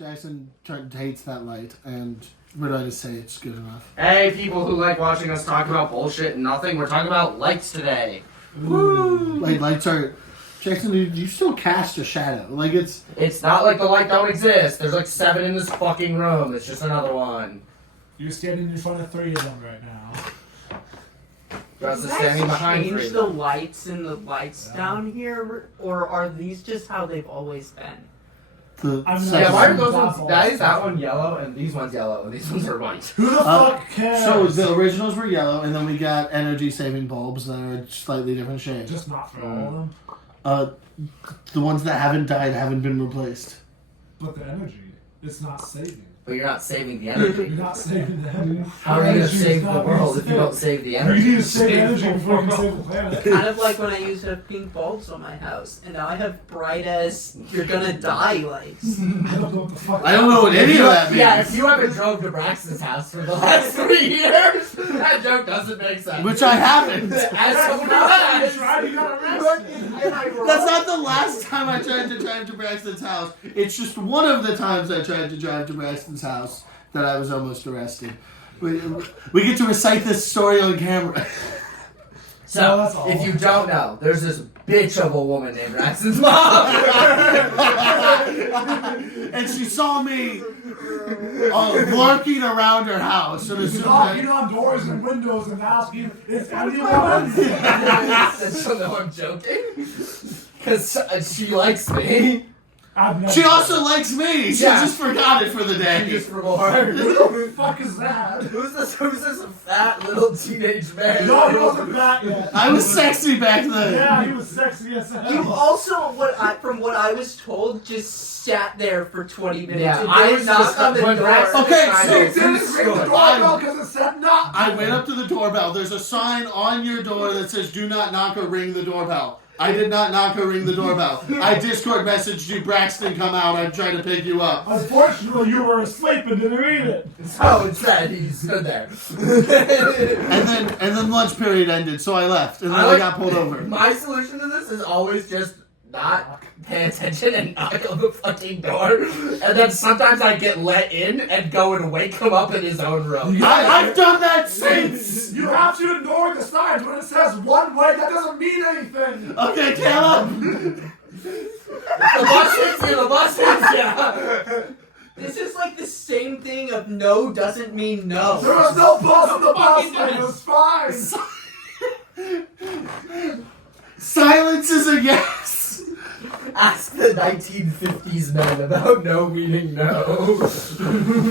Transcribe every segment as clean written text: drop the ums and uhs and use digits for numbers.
Jackson hates that light, and we're going to say it's good enough. Hey, people who like watching us talk about bullshit and nothing, we're talking about lights today. Woo! Wait, lights are... Jackson, you still cast a shadow. Like, it's... It's not like the light don't exist. There's like 7 in this fucking room. It's just another one. You're standing in front of 3 of them right now. Just Does standing that behind change 3 of the them. lights and the lights down here, or are these just how they've always been? Yeah, why are those ones... That one yellow, and these ones yellow, and these ones are white. Who the fuck cares? So the originals were yellow, and then we got energy-saving bulbs that are slightly different shades. Just not for all of them. The ones that haven't died haven't been replaced. But the energy, it's not saving. But you're not saving the energy. You're not saving the energy. How are you going to save the world if you don't save the energy? You need to save energy before you can save the planet. Kind of like when I used to have pink bulbs on my house, and now I have bright as you're gonna die lights. I don't know what any of that means. Yeah, if you haven't drove to Braxton's house for the last 3 years, that joke doesn't make sense. Which I haven't. As someone who has. That's not the last time I tried to drive to Braxton's house. It's just one of the times I tried to drive to Braxton's house that I was almost arrested. We get to recite this story on camera. So, if you don't know, there's this bitch of a woman named Braxton's mom. And she saw me lurking around her house. And as soon as Knocking on doors and windows and asking, is anyone? So no, I'm joking. Because she likes me. She also likes me. She just forgot it for the day. Just reward. Who the fuck is that? Who's this fat little teenage man? No, he wasn't fat yet. I was sexy back then. Yeah, he was sexy as hell. You also, from what I was told, just sat there for 20 minutes. Yeah, and I did was not just on the when door. Braxton Okay, was so- trying He didn't ring the doorbell because it said knock. I went up to the doorbell. There's a sign on your door that says, "Do not knock or ring the doorbell." I did not knock or ring the doorbell. I Discord messaged you, Braxton, come out. I'm trying to pick you up. Unfortunately, you were asleep and didn't read it. So instead, he stood there. And then lunch period ended, so I left, and then I got pulled over. My solution to this is always just not pay attention and knock on the fucking door. And then sometimes I get let in and go and wake him up in his own room. I've done that since! You have to ignore the signs when it says one way. That doesn't mean anything. Okay, Caleb! The bus hits you, the bus hits you! This is like the same thing of no doesn't mean no. There was no bus on the bus. It was fine. Silence is a yes! Ask the 1950s men about no meaning no.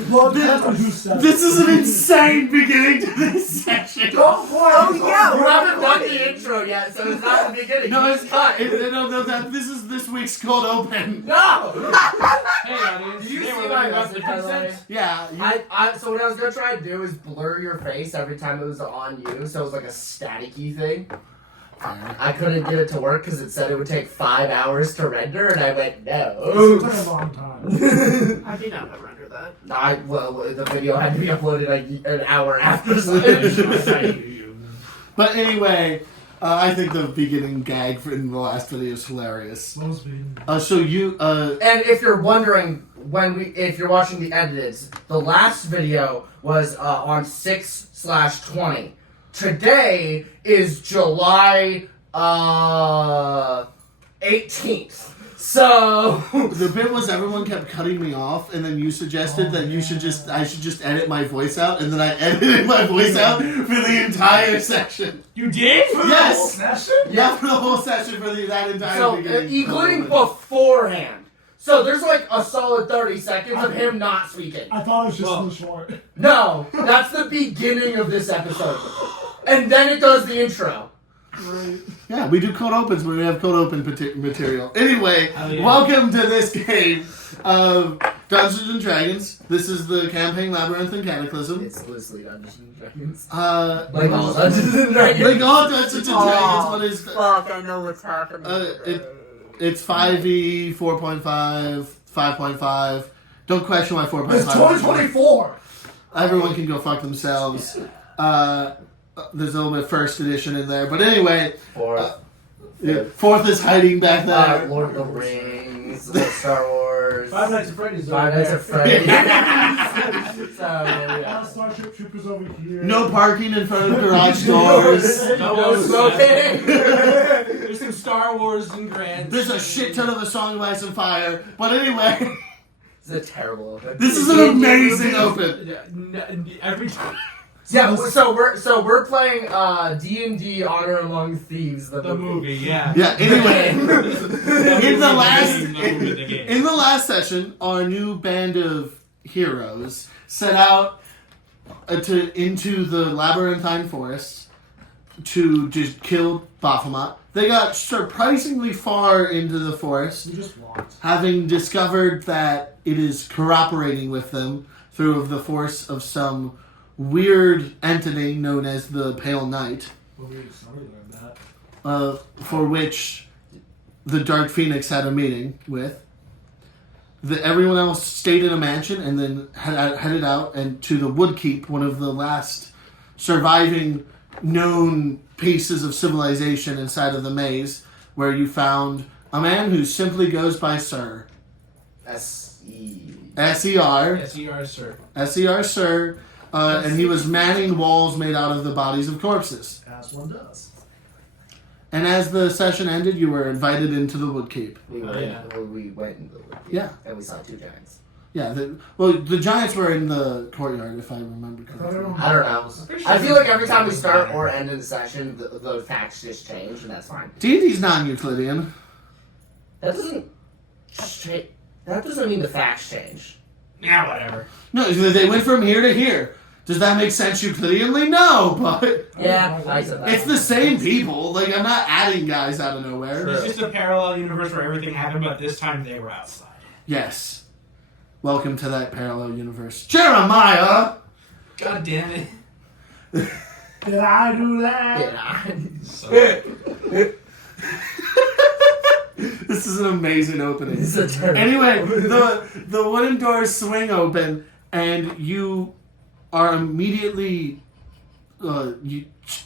Well, depends on who said it. This is an insane beginning to this section. Don't play. Oh, yeah, You haven't done the intro yet, so it's not the beginning. No, You it's just cut. this is this week's cold open. No! Hey, audience. Did you Hey, see we're my looking message, by the way? Yeah. So what I was gonna try to do is blur your face every time it was on you, so it was like a staticky thing. I couldn't get it to work because it said it would take 5 hours to render, and I went, It no. took a long time. I did not render that. The video had to be uploaded like an hour after. But anyway, I think the beginning gag in the last video is hilarious. So you, And if you're wondering if you're watching the edits, the last video was on 6/20. Today is July 18th. So the bit was everyone kept cutting me off, and then you suggested that I should just edit my voice out, and then I edited my voice out for the entire section. You did? For the Yes. whole session? Yeah, for the whole session for that entire so beginning. including beforehand. So there's like a solid 30 seconds of him not speaking. I thought it was just so short. No, that's the beginning of this episode. And then it does the intro. Right. Yeah, we do cold opens when we have cold open material. Anyway, welcome to this game of Dungeons and Dragons. This is the campaign Labyrinth and Cataclysm. It's loosely Dungeons and Dragons. Like all Dungeons and Dragons. Like all Dungeons and Dragons. What is Fuck, I know what's happening. It's 5e, 4.5, 5.5. Don't question why 4.5. It's 2024. Everyone can go fuck themselves. There's a little bit of first edition in there, but anyway, Yeah. Fourth is hiding back there. Lord of the Rings, Star Wars, Five Nights at Freddy's. Five Nights at Freddy's. So yeah. Starship Troopers over here. No parking in front of garage doors. No smoking. There's some Star Wars and Grants. There's a shit ton of A Song of Ice and Fire. But anyway, This is a terrible open. this is an amazing open. Yeah, every time. Yeah, so we're playing D&D Honor Among Thieves, the movie. Yeah. Yeah, anyway. In the in last session, our new band of heroes set out into the Labyrinthine Forest to just kill Baphomet. They got surprisingly far into the forest, We just walked. having discovered that it is cooperating with them through the force of some weird entity known as the Pale Knight, Well, we just already learned that. for which the Dark Phoenix had a meeting with. Everyone else stayed in a mansion and then headed out and to the Woodkeep, one of the last surviving known pieces of civilization inside of the maze, where you found a man who simply goes by Sir. S-E. S-E-R. SER, sir. S-E-R, Sir. And he was manning walls made out of the bodies of corpses. As one does. And as the session ended, you were invited into the Woodkeep. We went, yeah. we went into the Woodkeep. Yeah. And we saw two giants. Yeah, the giants were in the courtyard, if I remember correctly. I don't know. I feel like every time we start or end a session, the facts just change, and that's fine. D&D's non-Euclidean. That doesn't mean the facts change. Now whatever. No, they went from here to here. Does that make sense Euclideanly? No, but Yeah, I said that. it's the same people. Like, I'm not adding guys out of nowhere. It's just a parallel universe where everything happened, but this time they were outside. Yes. Welcome to that parallel universe. Jeremiah! God damn it. Did I do that? Yeah. So, This is an amazing opening. This is a terrible. Anyway, the wooden doors swing open, and you are immediately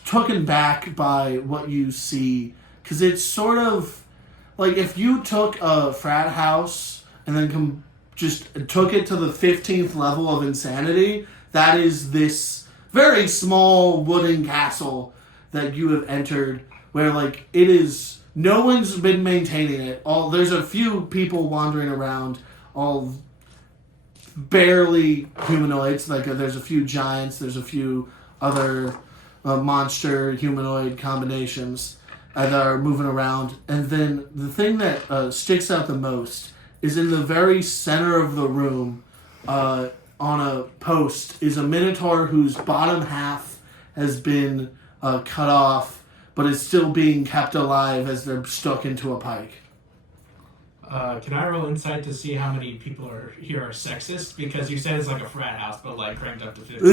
taken back by what you see, because it's sort of like if you took a frat house and then just took it to the 15th level of insanity. That is this very small wooden castle that you have entered, where like it is. No one's been maintaining it. There's a few people wandering around, all barely humanoids. Like there's a few giants. There's a few other monster humanoid combinations that are moving around. And then the thing that sticks out the most is in the very center of the room, on a post, is a minotaur whose bottom half has been cut off, but is still being kept alive as they're stuck into a pike. can I roll insight to see how many people here are sexist? Because you said it's like a frat house, but like cranked up to 50.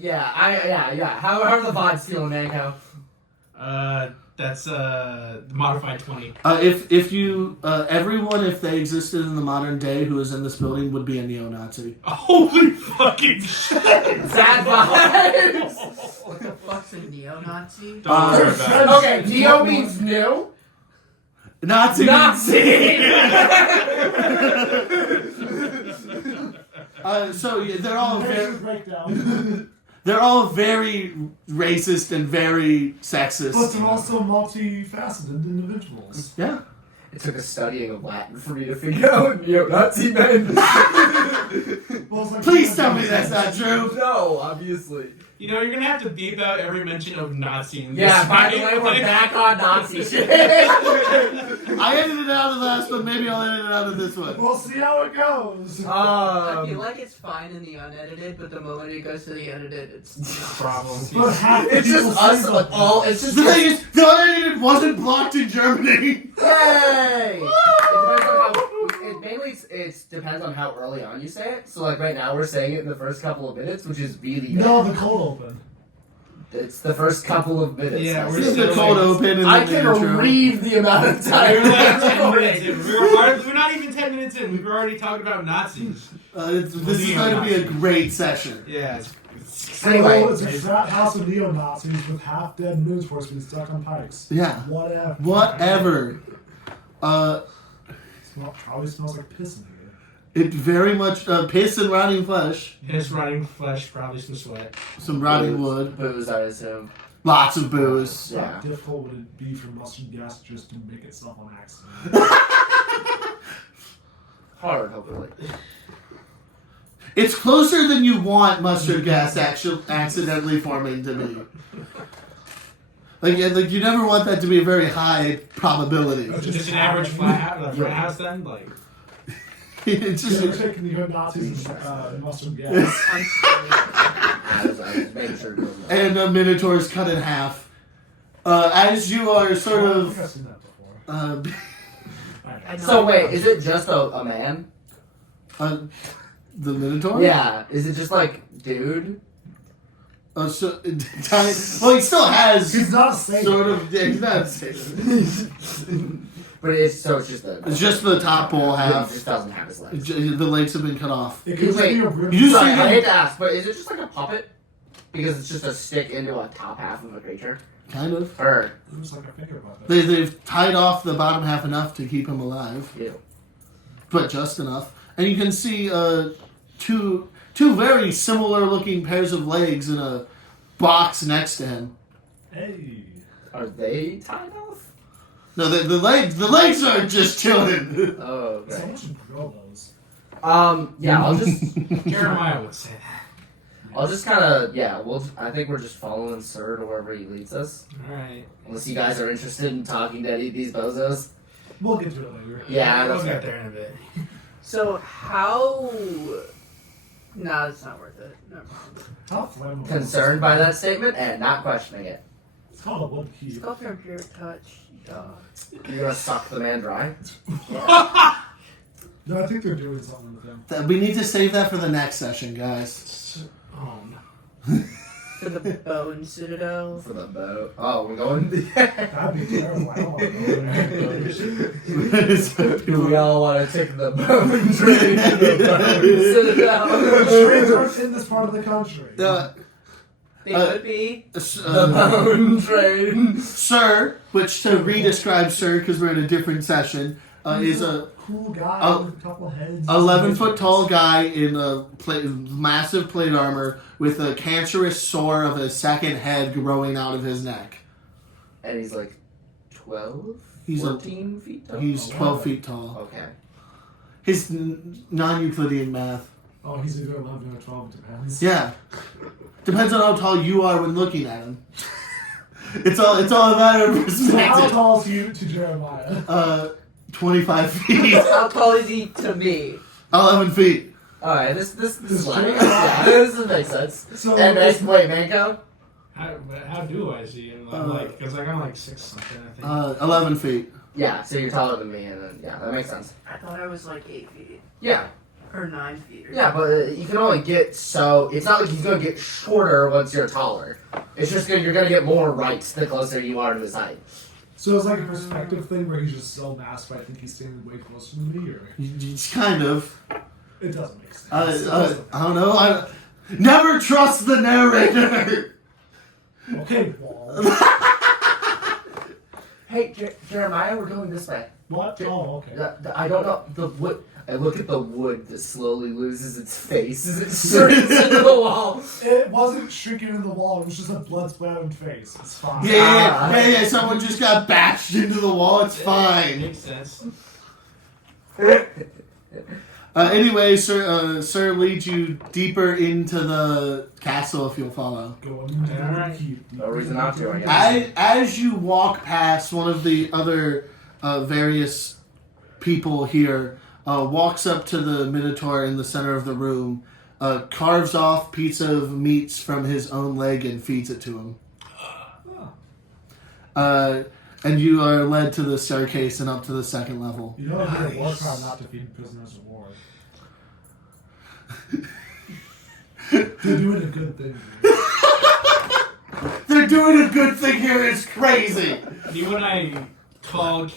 Yeah, How are the VODs feeling, Manco? That's modified 20. If you everyone, if they existed in the modern day who is in this building, would be a neo-Nazi. Holy fucking shit! Sad vibes! What the fuck's a neo-Nazi? Don't worry about it. Okay, neo means new. Nazi. So yeah, they're all very, Breakdown. they're all very racist and very sexist. But they're also multifaceted individuals. Yeah. It took a studying of Latin for me to figure out neo-Nazi men. Well, it's like Please tell me that's not true. No, obviously. You know, you're gonna have to beep out every mention of Nazi in this. Yeah, by the way, we're Like- back on Nazi shit. I edited it out of the last one. Maybe I'll edit it out of this one. We'll see how it goes. I feel like it's fine in the unedited, but the moment it goes to the edited, it's not. Problems. But half the It's people just say us, something. like, all, it's just The thing is, the unedited wasn't blocked in Germany. Yay! It depends on how. It mainly it depends on how early on you say it. So like right now we're saying it in the first couple of minutes, which is really No, the cold open. It's the first couple of minutes. Yeah, That's we're This is it. the cold open and I the can intro. read the amount of We time. were like that's 10 minutes recorded. in. We're not even 10 minutes in. We were already talking about Nazis. This is going to be a great session. Yeah, Anyway. It's a frat house of neo-Nazis with half-dead Minotaurs being stuck on pikes. Yeah. Whatever. Whatever. Probably smells like piss in here. It very much piss and rotting flesh. His rotting flesh, probably some sweat. Some rotting wood. Booze, I assume. Lots of booze. How Yeah. difficult would it be for mustard gas just to make itself on accident? Hard, hopefully. It's closer than you want mustard gas accidentally forming to be. Like you never want that to be a very high probability. Just an average frat house then? Like, It's Just just taking neo-Nazis and mustard gas. I was making sure to go. and a minotaur's cut in half. As you are sort I think of I've seen that before. I know. So wait, is it just a man? the minotaur. Yeah. Is it just like dude? Well, he still has He's not saying sort of. Yeah, he's not Satan. But it's just the. It's just the top pole It half. just doesn't have his legs. The legs have been cut off. It could just Wait, be a real. you Sorry, see I him- hate to ask, but is it just like a puppet? Because it's just a stick into a top half of a creature? Kind of. Or, It was like a finger puppet. They've tied off the bottom half enough to keep him alive, ew. but just enough. And you can see two very similar looking pairs of legs in a box next to him. Hey. Are they tied off? No, the legs are just chilling. Oh, okay. Someone should grill those. Yeah, I'll just Jeremiah would say that. kind of, I think we're just following Sir to wherever he leads us. Alright. Unless you guys are interested in talking to any of these bozos. We'll get to it later. Yeah, We'll that's get fair. there in a bit. So how? Nah, it's not worth it. Never mind. How flammable. Concerned by that statement and not questioning it. It's called a wood It's key. called Vampiric Touch. Duh. You're gonna suck the man dry? No, I think they're doing something with them. We need to save that for the next session, guys. Oh no. For the Bone Citadel. For the boat. Oh, we're going. That'd be terrible. I don't want to go there. Do we all want to take the bone train to the bone citadel? Trains aren't in this part of the country. They could be. The bone train. Sir, which to re-describe Sir, because we're in a different session, is a cool guy with a couple heads. 11-foot tall guy in a massive plate armor with a cancerous sore of a second head growing out of his neck. And he's like 12? He's 14 feet tall? He's 12 feet tall. Okay. His non-Euclidean math. Oh, he's either 11 or 12, depends. Yeah. Depends on how tall you are when looking at him. It's all a matter of So how perspective. tall is you to Jeremiah? 25 feet. How tall is he to me? 11 feet. Alright, this This lining is- yeah, this makes sense. So And wait, Manco? How do I see him? I'm like, because like I'm like 6 something, I think. 11 feet. Yeah, so you're taller than me, and then, yeah, that makes sense. I thought I was like 8 feet. Yeah, Or 9 feet. Or yeah, but you can only get so. It's not like he's gonna get shorter once you're taller. It's just you're gonna get more right the closer you are to his height. So it's like a perspective thing where he's just so massive, I think he's standing way closer to me, or It's kind of. it doesn't make sense. I don't know. I never trust the narrator. Okay, Wall. Hey, Jeremiah, we're going this way. What? Oh, okay. I don't know the wood. I look at the wood that slowly loses its face as it shrinks into the wall. It wasn't shrinking in the wall, it was just a blood splattered face. It's fine. Yeah. Someone just got bashed into the wall. It's fine. Makes sense. Anyway, Sir leads you deeper into the castle if you'll follow. Go into the Alright. keep. No reason not to, I guess. As you walk past, one of the other various people here walks up to the Minotaur in the center of the room, carves off a piece of meats from his own leg and feeds it to him. And you are led to the staircase and up to the second level. You know it's a war crime not to feed prisoners of war. They're doing a good thing. They're doing a good thing here. It's crazy. You and I make someone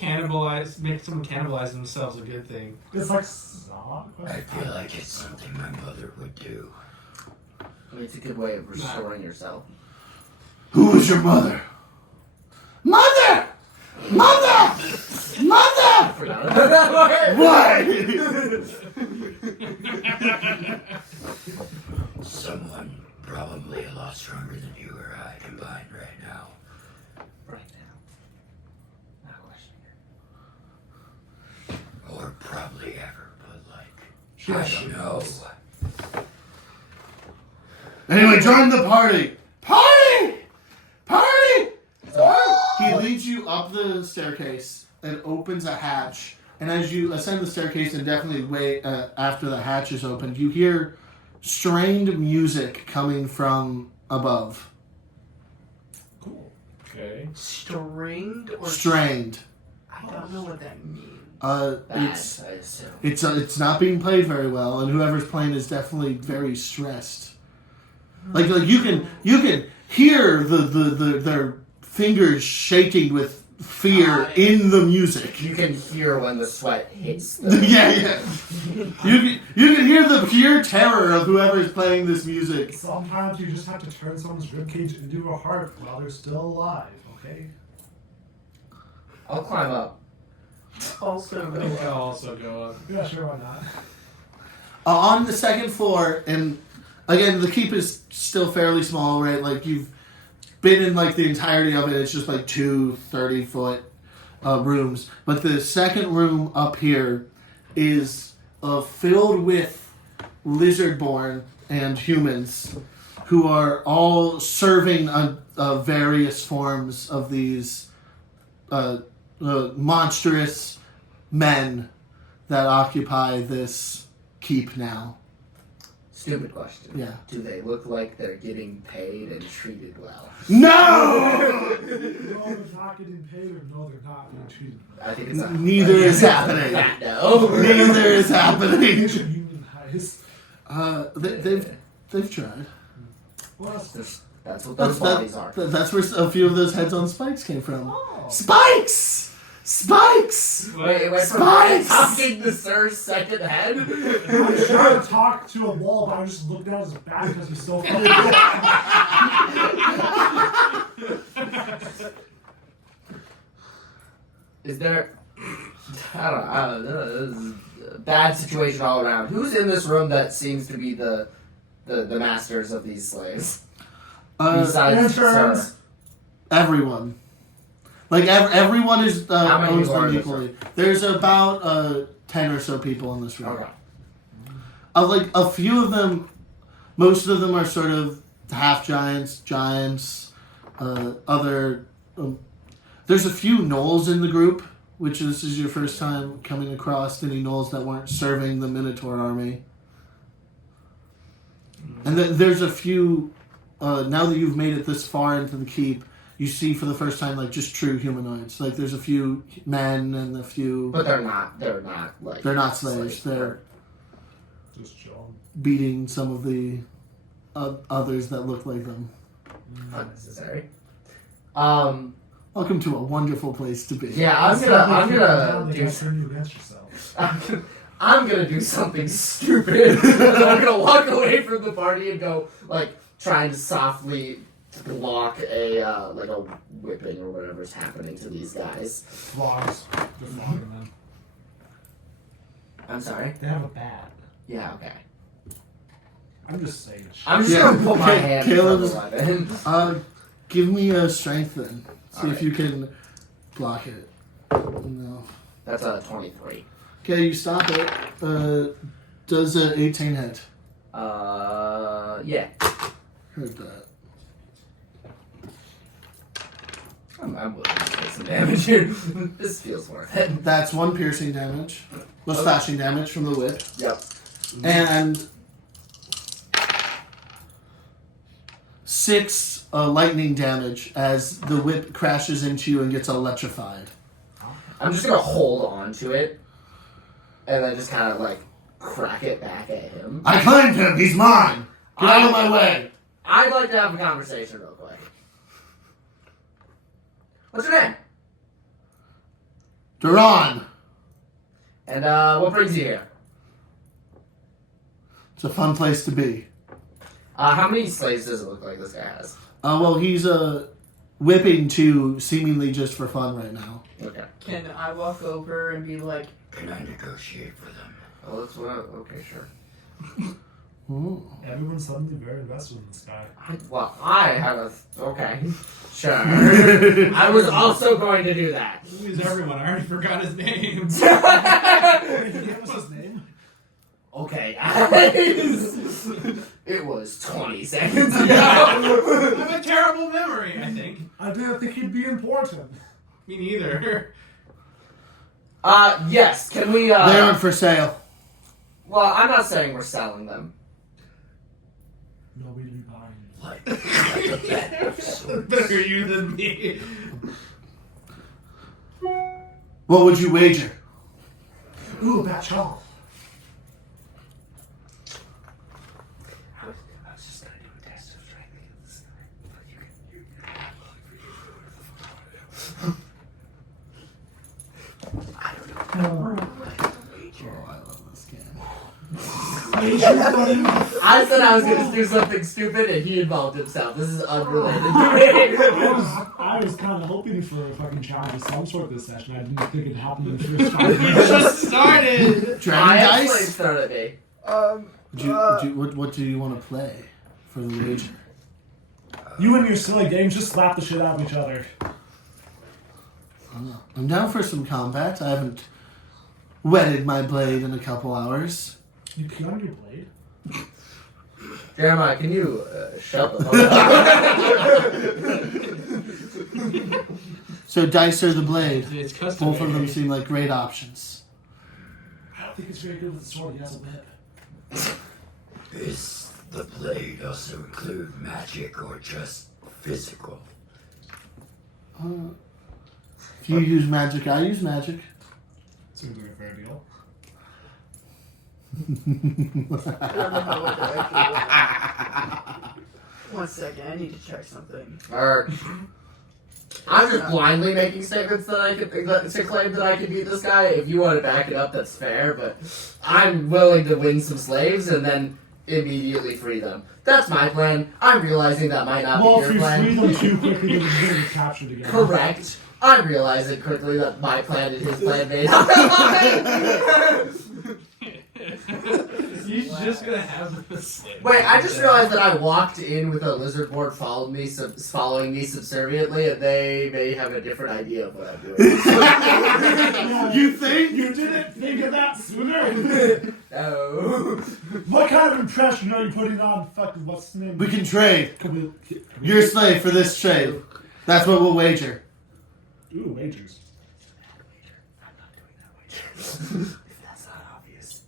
cannibalize themselves a good thing. It's like solid. I feel like it's something my mother would do. mean, it's a good way of restoring yourself. Who is your mother? Mother! Mother! Mother! Forgot about that What? Someone probably a lot stronger than you or I combined right now. Right now. Not questioning it. Or probably ever, but like, She I has don't to know. Anyway, join the party! Party! Party! He leads you up the staircase and opens a hatch. And as you ascend the staircase and definitely wait after the hatch is opened, you hear strained music coming from above. Cool. Okay. Stringed or Strained. I don't know what that means. Bad, I assume. It's not being played very well, and whoever's playing is definitely very stressed. Like you can hear their fingers shaking with fear in the music. You can hear when the sweat hits the... Yeah. You can hear the pure terror of whoever's playing this music. Sometimes you just have to turn someone's ribcage into a heart while they're still alive, okay? I'll climb up. Also, I think I'll also go up. Yeah, sure, why not? On the second floor, and again, the keep is still fairly small, right? Like, you've been in, like, the entirety of it. It's just, like, 2 30-foot rooms. But the second room up here is filled with lizard-born and humans who are all serving various forms of these monstrous men that occupy this keep now. Stupid question. Yeah. Do they look like they're getting paid and treated well? No! No, they're not getting paid, or no, they're not being treated. I think it's Neither is happening. No. Neither is happening. Unionize. They've tried. What else? That's what those bodies are. That's where a few of those heads on spikes came from. Oh. Spikes! Spikes! Wait, from Spikes! talking to Sir's second head? I was trying to talk to a wall, but I just looked at his back because he's so fucking Is there... I don't know. This is a bad situation all around. Who's in this room that seems to be the masters of these slaves? Besides interns. Sir. Everyone. Like, everyone is How many owns people are them in this equally. There's about 10 or so people in this room. Okay. Like, a few of them, most of them are sort of half-giants, giants, there's a few gnolls in the group, which this is your first time coming across any gnolls that weren't serving the Minotaur army. And then there's a few, now that you've made it this far into the keep, you see for the first time, like, just true humanoids. Like, there's a few men and a few... But they're not like... They're not slaves. They're just chilling. beating some of the others that look like them. Unnecessary. Welcome to a wonderful place to be. Yeah, I'm gonna do... Turn you against yourself. I'm gonna do something stupid. And I'm gonna walk away from the party and go, like, trying to softly block a whipping or whatever's happening to these guys. Flogs. They're flogging them. I'm sorry? They have a bat. Yeah, okay. I'm just saying. I'm just Yeah, gonna put my hand in Caleb's- the weapon. Give me a strength then. See if Alright. you can block it. No. That's a 23. Okay, you stop it. Does a 18 hit? Yeah. Heard that. I'm willing to take some damage here. This feels worth it. That's 1 piercing damage. Was slashing damage from the whip. Yep. And 6 lightning damage as the whip crashes into you and gets electrified. I'm just gonna hold on to it and then just kind of like crack it back at him. I claimed him! He's mine! Get out of my way! I'd like to have a conversation real quick. What's your name? Duran! And what brings you here? It's a fun place to be. How many slaves does it look like this guy has? Well, he's whipping two seemingly just for fun right now. Okay. Can I walk over and be like, Can I negotiate for them? Oh, that's what. Okay, sure. Ooh. Everyone's suddenly very invested in this guy. I have a. Okay. Sure. I was also going to do that. Who's everyone? I already forgot his name. Wait, he gave us his name? Okay, guys. It was 20 seconds ago. I have a terrible memory, I think. I didn't think he'd be important. Me neither. Yes, can we, They aren't for sale. Well, I'm not saying we're selling them. No, we'd be buying. Like a bet of sorts. Better you than me. What would you wager? Ooh, that chop. I was just gonna do a test of trying to get this guy. But you can. I don't know. Oh, I love this game. I said I was gonna do something stupid and he involved himself. This is unrelated. I was kind of hoping for a fucking challenge of some sort this session. I didn't think it'd happen in the first 5 We minutes. just started. Dragon I have dice? slaves thrown at me. What do you want to play for the wager? You and your silly games just slap the shit out of each other. I'm down for some combat. I haven't wetted my blade in a couple hours. You pee on your blade? Jeremiah, can you shut the fuck up? So dice or the blade? It's custom. Both of them seem like great options. I don't think it's very good with the sword. He has a whip. Is the blade also include magic or just physical? If you use magic, I use magic. Seems like a fair deal. I don't know how what they're actually. 1 second, I need to check something. I'm just blindly making statements that I could to claim that I can beat this guy. If you want to back it up, that's fair. But I'm willing to win some slaves and then immediately free them. That's my plan. I'm realizing that might not Well, be if your you free plan. them too quickly, then you're going to be captured again. Correct. I'm realizing quickly that my plan and his plan may not. He's just gonna have the same. Wait, I just realized that I walked in with a lizard board following me subserviently, and they may have a different idea of what I'm doing. You think? You didn't think of that sooner? No. What kind of impression are you putting on fucking what's his name? We can trade. Can we Your slave for this trade. That's what we'll wager. Ooh, wagers. I'm not doing that wager. If that's not obvious.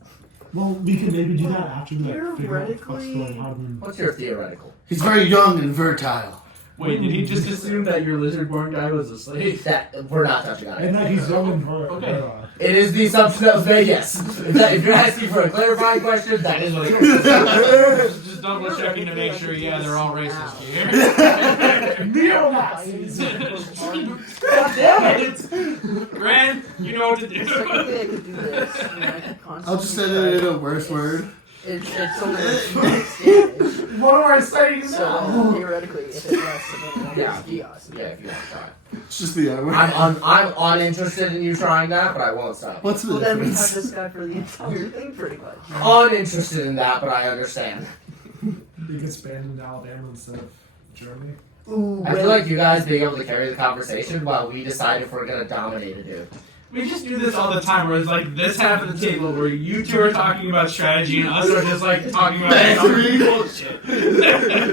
Well, we can maybe do that after we figure out what's Theoretically- going on. What's your theoretical? He's very young and fertile. Wait, did he just assume that your lizard-born guy was a slave? That we're not touching on And it. that he's young and Okay. It is the assumption that was made. Yes. If you're asking for a clarifying question, that is what it is. Just double checking to make sure, yeah, they're all racist here. Neo-Nazis! God damn it! Grant, you know what to do. Technically, I could do this. And I could I'll just say that in a worse word. It's only like 6 damage. What am I saying So now? theoretically, if it's less than it, Yeah. it's chaos. Yeah, if you want to try. It's just the R word. I'm uninterested in you trying that, but I won't stop. What's the Well, then we have difference? this guy for the entire thing, pretty much. Uninterested in that, but I understand. He gets banned in Alabama instead of Germany. Ooh, I feel like you guys being able to carry the conversation while we decide if we're gonna dominate a dude. We just do this all the time, where it's like this half of the table where you two are talking about strategy and us are just like talking about Bantery. bullshit.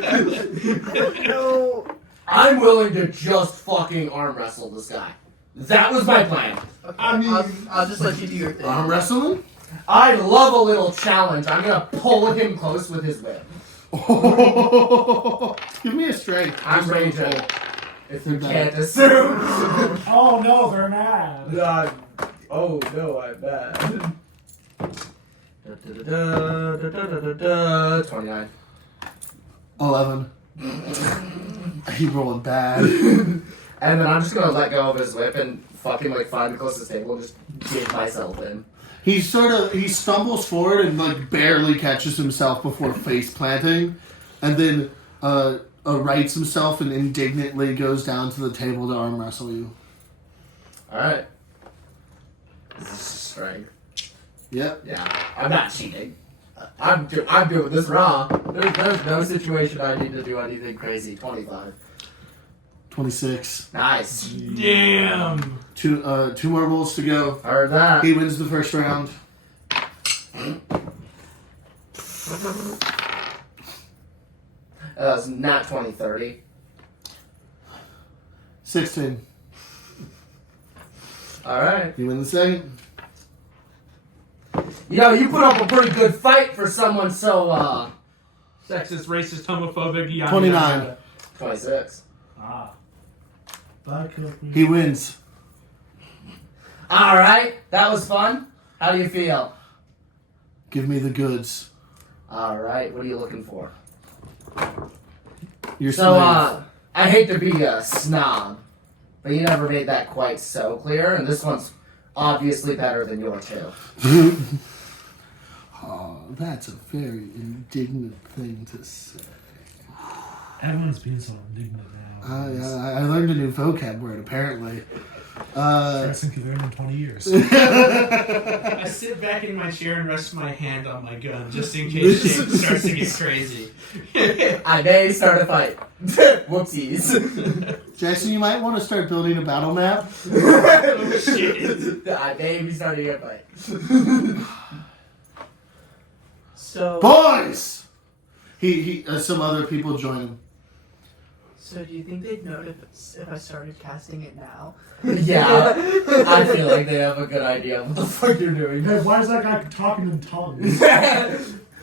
I don't know. I'm willing to just fucking arm wrestle this guy. That was my plan. Okay, I mean- I'll just let you do your thing. Arm wrestling? I love a little challenge. I'm gonna pull him close with his whip. Give me a strength. I'm raging. If you You're can't assume. Oh no, they're mad. Oh no, I'm bad. 29. 11. He rolling bad. And then I'm just gonna let go of his whip and fucking like find the closest table and just dig myself in. He stumbles forward and like barely catches himself before face planting. and then rights himself and indignantly goes down to the table to arm wrestle you. Alright. This is strength. Yep. Yeah, I'm not cheating. I'm doing this raw. There's no situation I need to do anything crazy. 25. 26. Nice. Damn. Two more rolls to go. Heard that. He wins the first round. That was not 20, 30. 16. Alright. You win the second. You know, you put up a pretty good fight for someone so, Sexist, racist, homophobic, yada, 29. yada. 26. Ah. That could He wins. Alright, that was fun. How do you feel? Give me the goods. Alright, what are you looking for? You're So, slave. I hate to be a snob, but you never made that quite so clear, and this one's obviously better than your two. Oh, that's a very indignant thing to say. Everyone's being so indignant now. I learned a new vocab word, apparently. First thing you learned in 20 years. I sit back in my chair and rest my hand on my gun just in case shit starts to get crazy. I may start a fight. Whoopsies. Jackson, you might want to start building a battle map. Oh, shit. I may be starting a fight. So, Boys! He some other people join him. so do you think they'd notice if I started casting it now? Yeah, I feel like they have a good idea of what the fuck you're doing. Hey, why is that guy talking in tongues? Wait,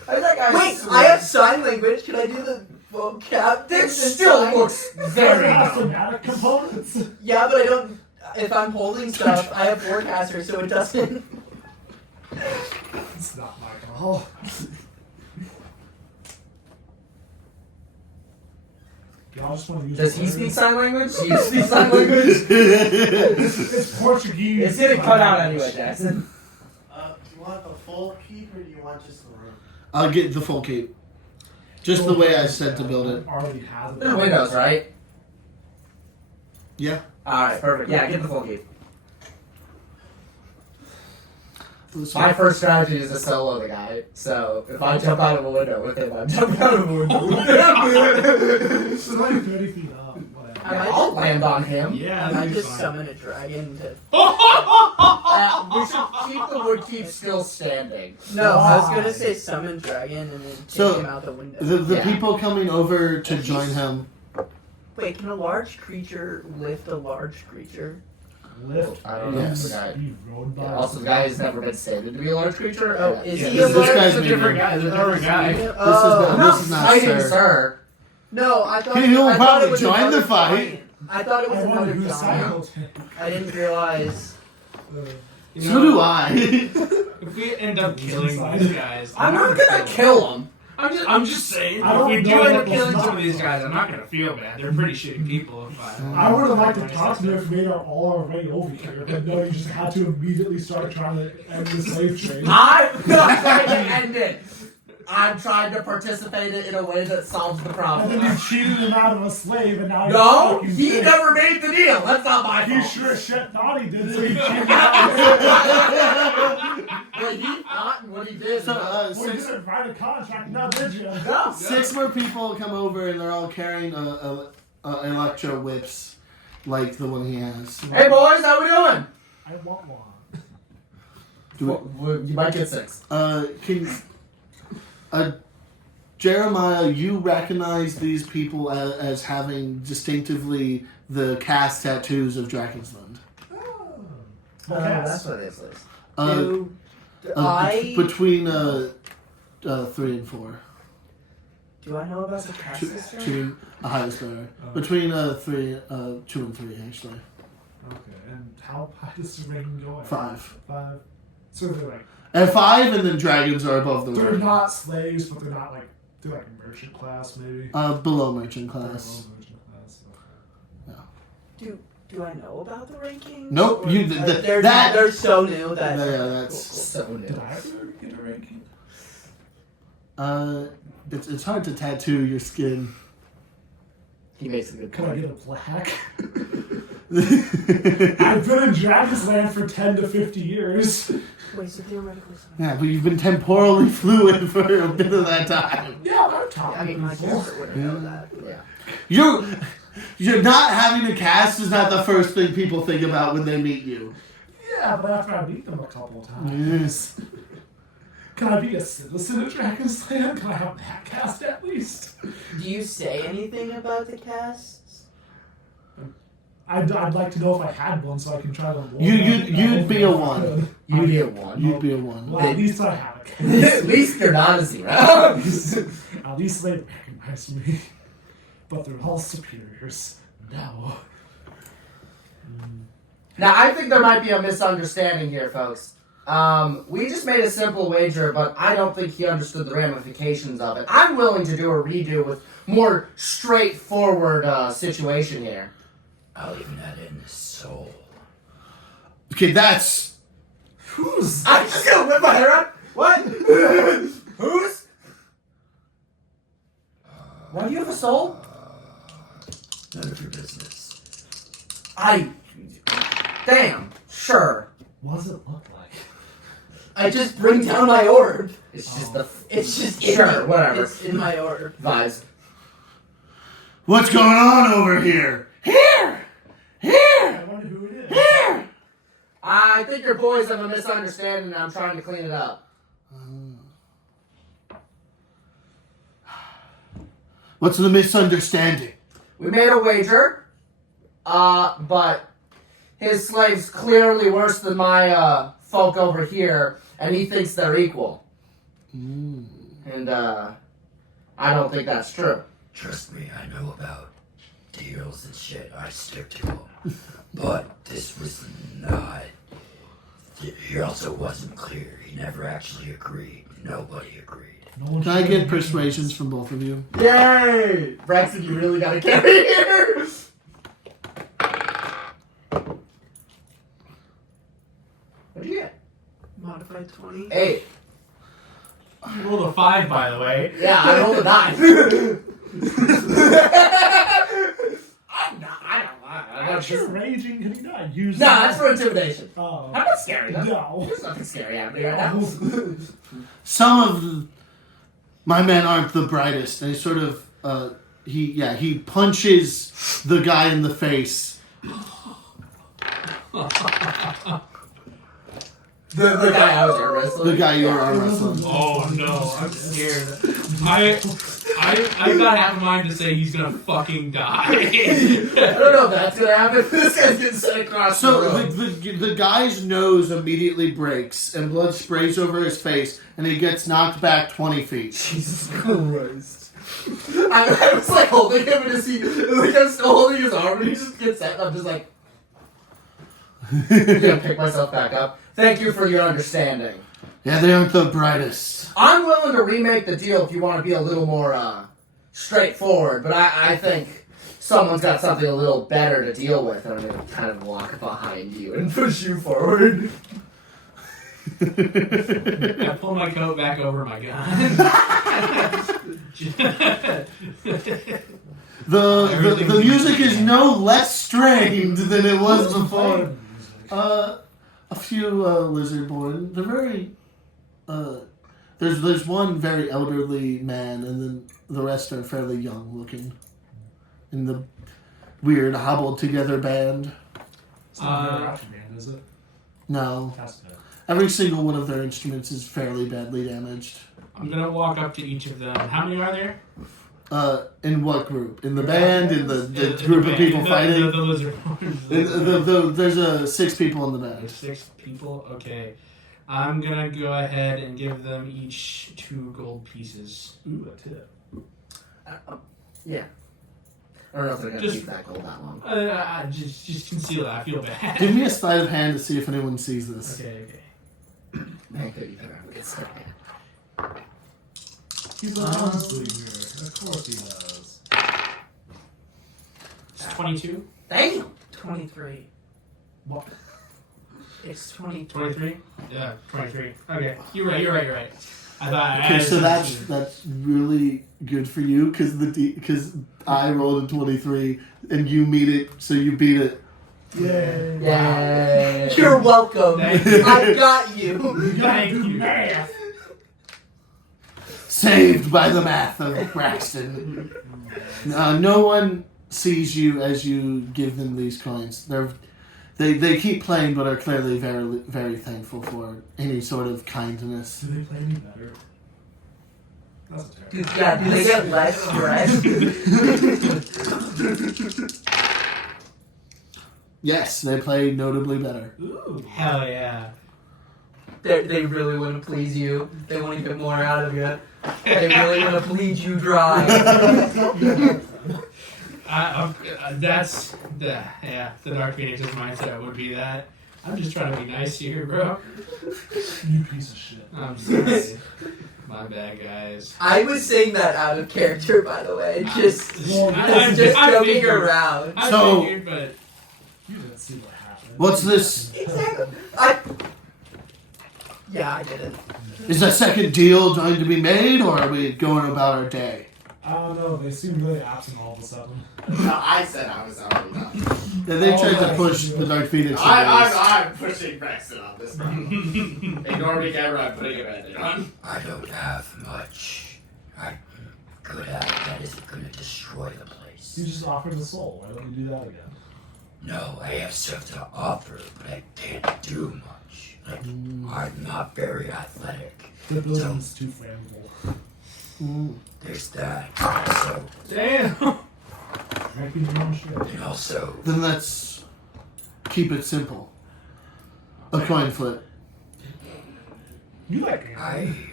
Wait, I have sign language. Can I do the vocab? It still looks very Has dumb. somatic components. Yeah, but I don't. If I'm holding stuff, I have forecaster, so it doesn't. It's not my call. Y'all just want to use Does he words? speak sign language? Do you speak sign language? It's Portuguese. It's getting cut out anyway, Jackson. Do you want the full keep or do you want just the room? I'll get the full cape. Just the way I said to build it. Already has it. They're windows, right? Yeah. Alright, perfect. Yeah, get the full keep. This My one. first strategy is to solo the guy, so if I jump out of a window with him, I'm jumping out of a window with him. It's only 30 feet up. Whatever. I'll land on him. Yeah, I might that'd be just fine. summon a dragon to. We should keep the wood keep still standing. No, I was Why? gonna say summon dragon and then take So, him out the window. The Yeah. people coming over to join him. Wait, can a large creature lift a large creature? Lift. I don't know. Yes. The guy. You rode by. Also, the guy has never been stated to be a large creature. Oh, and- is Yeah, he this a large? guy's a different medium. guy. There's another guy. Oh, I'm This is not fighting, sir. sir. no, I thought He'll I thought probably it was join another the fight. giant. I thought it was I wonder another whose side giant. he'll take. I didn't realize. You So know, do I. If we end up killing these guys, I'm not gonna kill him. I'm just saying. I If don't we do know end what up killing was some of these not- guys, I'm not gonna feel bad. They're pretty shitty people. I would have liked to talk to you if we made all our way over here, but no, you just had to immediately start trying to end the slave trade. I'm not trying to end it. I'm trying to participate in a way that solves the And problem. then you cheated him out of a slave, and now No, he's he fucking never made the deal. That's not my He fault. sure as shit thought he did, so he cheated out. What he thought and what he did. So, Well, you six, didn't write a contract, now did you? no. 6 more people come over and they're all carrying electro whips like the one he has. Hey boys, how we doing? I want one. You might get 6. Jeremiah, you recognize these people as having distinctively the cast tattoos of Dragonsland. That's what this is. Do I Between 3 and 4. do I know about the cast Two, system? two highest better. Between 2 and 3 actually. Okay, and how high does the ranking go? At? 5. 5. So they're like, At 5, and then dragons are above the they're ring. not slaves, but they're not like, they're like merchant class maybe. Below merchant They're class. below merchant class. Okay. Do I know about the rankings? Nope, Or- you- they're so new that. Yeah, that's. So new. Did I ever get a ranking? It's hard to tattoo your skin. He makes a good Can I point. get a plaque? I've been in Dragon's Land for 10 to 50 years. Wait, so theoretically, Yeah, but you've been temporally fluid for a bit of that time. Yeah, I'm talking. I mean, my character wouldn't know that. Yeah. You're not having a cast is not the first thing people think about when they meet you. Yeah, but after I beat them a couple of times. Yes. Can I be a citizen of Dragon's Land? Can I have that cast at least? Do you say anything about the casts? I'd like to know if I had one so I can try to roll. You'd be a 1. You'd be a 1. You'd be a 1. Well, at least I have a cast. At least they're not a 0. At least they recognize me. But they're all superiors. No. Now, I think there might be a misunderstanding here, folks. We just made a simple wager, but I don't think he understood the ramifications of it. I'm willing to do a redo with more straightforward situation here. I'll even add in the soul. Okay, that's... Who's? I'm just gonna whip my hair out. What? Who's? Why do you have a soul? None of your business. Damn. Sure. What does it look like? I just bring down my orb. It's just It's just Sure, whatever. It's in my orb. vibes. What's going on over here? Here! I wonder who it is. Here! I think your boys have a misunderstanding and I'm trying to clean it up. What's the misunderstanding? We made a wager, but his slave's clearly worse than my folk over here, and he thinks they're equal. And I don't think that's true. Trust me, I know about deals and shit. I stick to them. But this was not... He also wasn't clear. He never actually agreed. Nobody agreed. No one Can I should get have persuasions from both of you? Yay! Braxton, you really gotta carry here! What'd you get? Modified 20. 8. You rolled a 5, by the way. Yeah, I rolled a 9. I'm Aren't you raging? Can you not use No, that? that's for intimidation. Oh. I'm not scary. No. There's nothing scary happening right now. Some of my men aren't the brightest. They sort of, he punches the guy in the face. The guy I was arm wrestling. The guy you were arm wrestling. Oh no, I'm scared. I got half a mind to say he's gonna fucking die. I don't know if that's gonna happen. This guy's getting sent across the So room. the guy's nose immediately breaks and blood sprays over his face and he gets knocked back 20 feet. Jesus Christ. I was like holding him and like I'm still holding his arm and he just gets out and I'm just like I'm gonna pick myself back up. Thank you for your understanding. Yeah, they aren't the brightest. I'm willing to remake the deal if you want to be a little more straightforward, but I think someone's got something a little better to deal with. I'm going to kind of walk behind you and push you forward. I pull my coat back over my gun. The music is no less strained than it was before. A few lizardborn. They're very. There's one very elderly man, and then the rest are fairly young looking. In the weird hobbled together band. It's not very rocky band, is it? No, That's good. every single one of their instruments is fairly badly damaged. I'm gonna walk up to each of them. How many are there? In what group? In the band? In the group of people fighting? The lizard. There's 6 people in the band. There's 6 people? Okay. I'm gonna go ahead and give them each 2 gold pieces. Ooh, a tip. Yeah. I don't know if they're going to Just- keep that gold that long. Just conceal it. I feel bad. Give me a sleight of hand to see if anyone sees this. Okay. Manco, you better have a good start. He's a gunslinger. Of course he does. It's 22. Damn! 23. What? It's 20. 23? Yeah, 23. Okay, you're right. I thought. Okay, so that's really good for you because I rolled a 23 and you meet it, so you beat it. Yay. Yay. You're welcome. Thank you. I got you. Thank you. Saved by the math of Braxton. No one sees you as you give them these coins. They keep playing, but are clearly very, very thankful for any sort of kindness. Do they play any better? That's a terrible. Do they get less stress? Yes, they play notably better. Ooh. Hell yeah. They really want to please you. They want to get more out of you. They really want to bleed you dry. That's the Dark Phoenix's mindset would be that. I'm just trying to be nice here, bro. You piece of shit. I'm sorry. My bad, guys. I was saying that out of character, by the way. Just I'm joking figured. around. I figured, but You didn't see what happened. What's this? Exactly. Yeah, I didn't. Is a second deal going to be made, or are we going about our day? I don't know. They seem really absent all of a sudden. No, I said I was already done. Yeah, they tried to right. push the Dark Phoenix. I'm pushing Braxton on this problem. Ignore me, camera. I'm putting a bandit on. I don't have much I could have that isn't going to destroy the place. You just offered the soul. Why don't you do that again? No, I have stuff to offer, but I can't do much. Like, I'm not very athletic. The building's too flammable. There's that. Also, damn. Making your own shit. and also, Then let's keep it simple. A coin flip. You like gambling.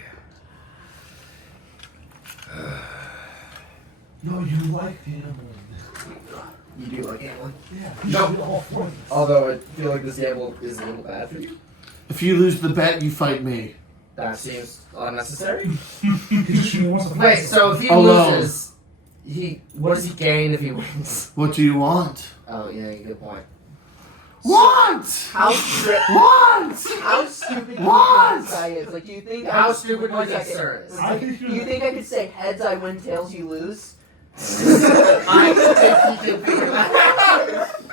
No, you like gambling. You do like gambling? Yeah, you No. should do all four of this. Although I feel like this gamble is a little bad for you. If you lose the bet, you fight me. That seems unnecessary. He just really wants to fight Wait, someone. so if he Alone. loses, what does he gain if he wins? What do you want? Oh, yeah, good point. Want! How Want! stupid do you think What? this guy is? Like, do you think How stupid was that second. service? I think Do you think I could say heads I win, tails you lose? I think he can figure that out.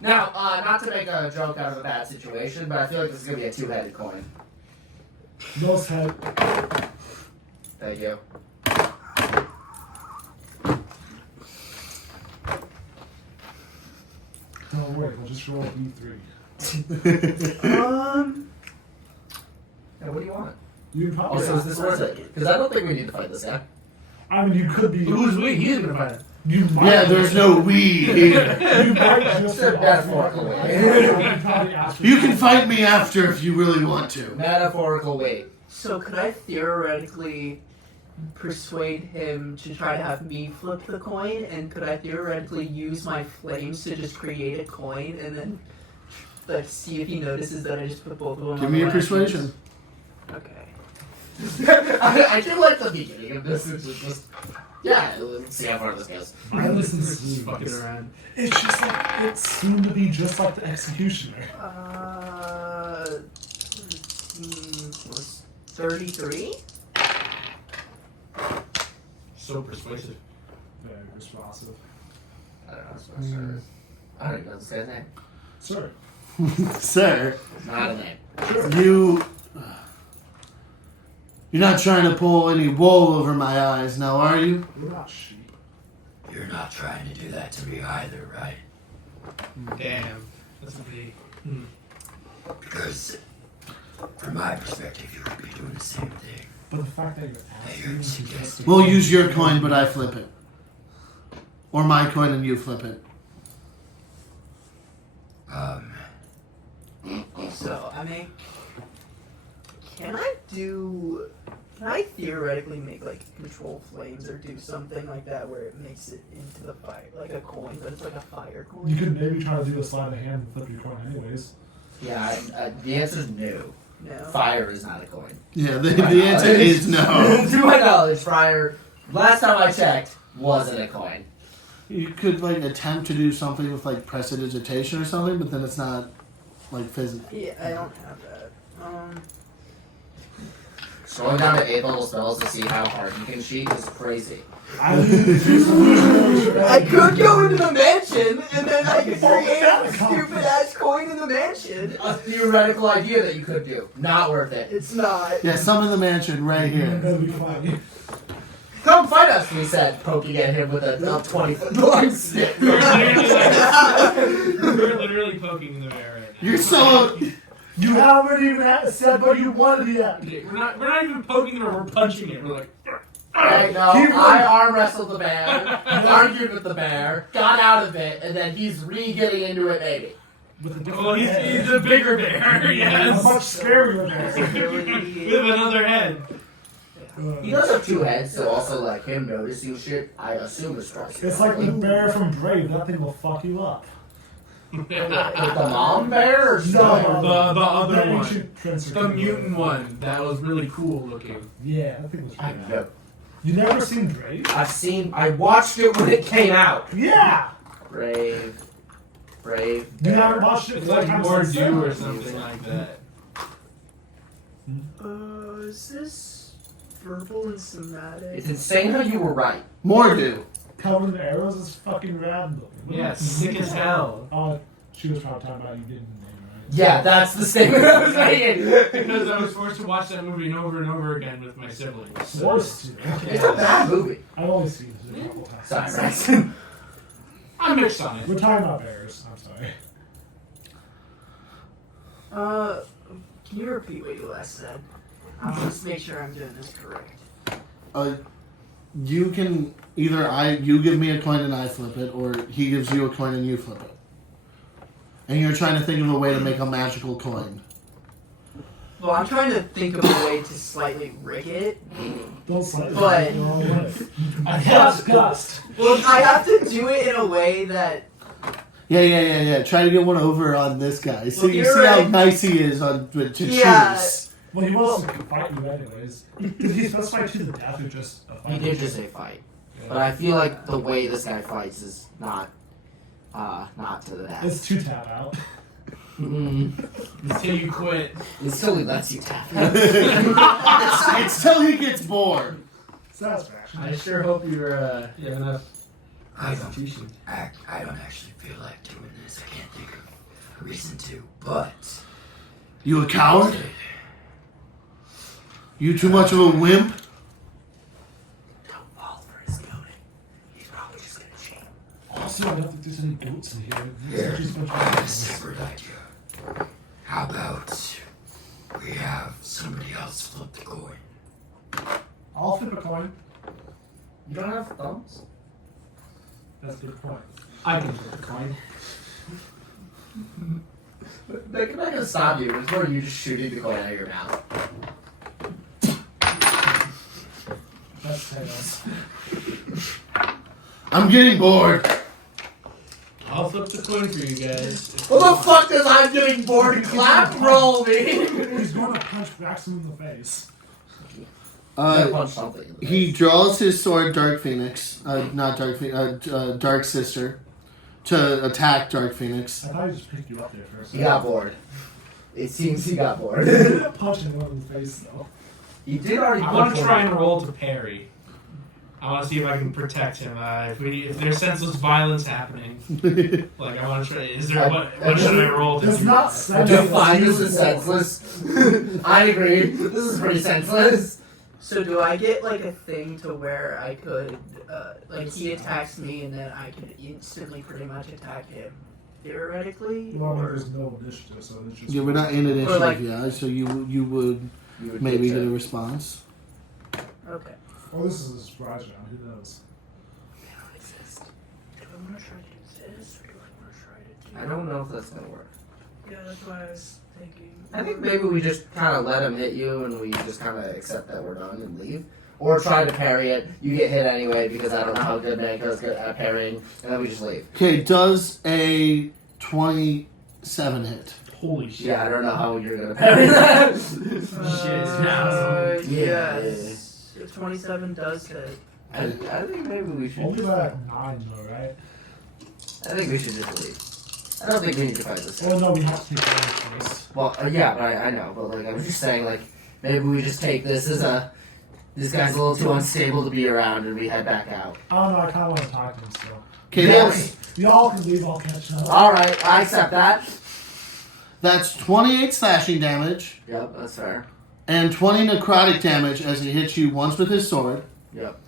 Now, not to make a joke out of a bad situation, but I feel like this is going to be a two-headed coin. Nose head. Thank you. Don't worry, we'll just roll B3. Yeah, what do you want? You can probably. Also, is this worth it? Because I don't think we need to fight this guy. I mean, you could be. Who's we? He's gonna fight it. You might. Yeah, there's no we here. You might just It's a metaphorical You can fight me after if you really want to. Metaphorical weight. So could I theoretically persuade him to try to have me flip the coin, and could I theoretically use my flames to just create a coin and then like see if he notices that I just put both of them Give on me the your last persuasion. piece? Okay. I do like the beginning of this. It's just, yeah, let's see how far this goes. I listen to Just sleeves. fucking around. It's just like it seemed to be just like the executioner. Was 33? So persuasive. Very responsive. I don't know. It's not sure. I don't even know this guy's name. Sir. Sir, It's not a name. you're not trying to pull any wool over my eyes now, are you? We're not sheep. you're not trying to do that to me either, right? Damn. That's a pretty. Because, from my perspective, you could be doing the same thing. But the fact that you're asking suggests We'll use your coin, but I flip it. Or my coin and you flip it. So, I mean, can I theoretically make, like, control flames or do something like that where it makes it into the fire, like a coin, but it's like a fire coin? You could maybe try to do a sleight of hand and flip your coin anyways. Yeah, the answer is no. No. Fire is not a coin. Yeah, the answer is no. To my knowledge, fire, last time I checked, wasn't a coin. You could, like, attempt to do something with, like, prestidigitation or something, but then it's not like physically. Yeah, I don't have that. Scrolling down to 8th level spells to see how hard you can cheat is crazy. I mean, I could go into the mansion, and then I could create a stupid ass coin in the mansion. A theoretical idea that you could do. Not worth it. It's not. Yeah, summon the mansion right here. That'll be funny. Come fight us, we said, poking at him with a 20-foot long stick. We're literally poking in the bear right now. You're so. You haven't even said what you wanted yet. We're not even poking it, or we're punching it. We're like, Hey, no, I arm wrestled the bear, argued with the bear, got out of it, and then he's re-getting into it maybe. With a different well, head. he's a bigger bear, A yes. much scarier bear. With another head. He does have 2 heads, so also like him noticing shit, I assume is stressful. It's like the bear from Brave. That thing will fuck you up. With the mom bear or No, something? The other one. ancient prince or The king. mutant one. That was really cool looking. Yeah, that thing was I pretty know. You never seen Brave? I watched it when it came out. Yeah! Brave. You haven't watched it? It's for like time more since do then? or something like that. Is this verbal and somatic? It's insane how you were right. More do. Covered in arrows is fucking random. Yeah, sick as hell. Oh, she was probably talking about you didn't name, right? Yeah, that's the statement I was making. Because I was forced to watch that movie over and over again with my siblings. So. Forced to. It's a bad movie. I've only seen it a couple times. Sorry, Braxton. I'm mixed on it. We're talking about bears. I'm sorry. Can you repeat what you last said? I'll just make sure I'm doing this correct. You can either you give me a coin and I flip it, or he gives you a coin and you flip it. And you're trying to think of a way to make a magical coin. Well, I'm trying to think of a way to slightly rig it. Don't say But- the wrong way. I Gust. Well, I have to do it in a way that Yeah. Try to get one over on this guy. So Well, you you're see how right. nice he is on to Yeah. choose. Well, he wants to fight you anyways. Did he specify to the death or just a fight? He did just say fight. But I feel like the way this guy fights is not to the death. It's 2 tap out. Until you quit. Until he lets you tap. It's till he gets bored. Satisfaction. I sure hope you have enough I don't, constitution. I don't actually feel like doing this. I can't think of a reason to, but... You a coward? You too much of a wimp? Don't fall for his goading. He's probably just gonna cheat. Also, I don't think there's any goats in here. Here, It's just a bunch I have a of separate idea. How about we have somebody else flip the coin? I'll flip a coin. You don't have thumbs? That's a good point. I can flip a coin. They're not gonna stop you. It's more you just shooting the coin out of your mouth. That's chaos. I'm getting bored. I'll flip the coin for you guys. What the fuck does I'm getting bored and clap roll mean? He's going to punch Braxton in the face. Punch something in the He face. draws his sword, Dark Phoenix, Dark Sister, to attack Dark Phoenix. I thought he just picked you up there for a He second. got bored. It seems he got bored. Punching one in the face, though. He did already I want punch to one. try and roll to parry. I want to see if I can protect him. If there's senseless violence happening, like I want to try. Is there what should I roll to It's do not that? senseless. Define this as senseless. I agree. This is pretty senseless. So do I get like a thing to where I could, like he attacks me and then I can instantly pretty much attack him, theoretically? Well, I mean, Or there's no initiative, so it's just... Yeah, we're not in initiative, Or like- yeah, so you would You would maybe get get a to- response. okay. Oh, this is a surprise round. Who knows? They don't exist. Do I want to try to do this or do I want to try to do? I don't know if that's gonna work. Yeah, that's why I was thinking. I think maybe we just kind of let him hit you and we just kind of accept that we're done and leave. Or try to parry it. You get hit anyway because I don't know how good Manco's good at parrying, and then we just leave. Okay, does a 27 hit? Holy shit! Yeah, I don't know how you're gonna parry that. Yes. 27 does hit. I think maybe we should. Only by like 9, though, right? I think we should just leave. I don't think we need to fight this guy. Well, no, we have to take damage first. Well, yeah, but I know, but like I was just saying, like maybe we just take this as a this guy's a little too unstable to be around, and we head back out. I don't know, I kind of want to talk to him still. Okay, that's Y'all can leave, I'll catch up. All right, I accept that. that's 28 slashing damage Yep, that's fair. and 20 necrotic damage as he hits you once with his sword, Yep.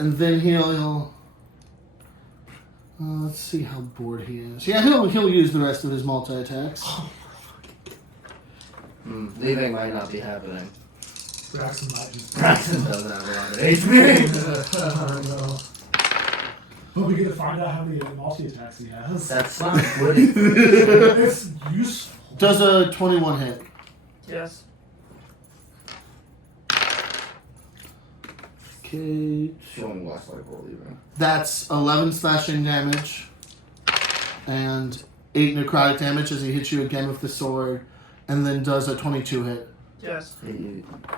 and then he'll let's see how bored he is. Yeah, he'll use the rest of his multi attacks. Leaving might not be happening. Braxton might just... Braxton doesn't have a lot of HP. I know. But we get to find out how many multi-attacks he has. That's not good. It's useful. Does a 21 hit? Yes. Okay, Showing less like we're leaving. that's 11 slashing damage and 8 necrotic damage as he hits you again with the sword, and then does a 22 hit. Yes.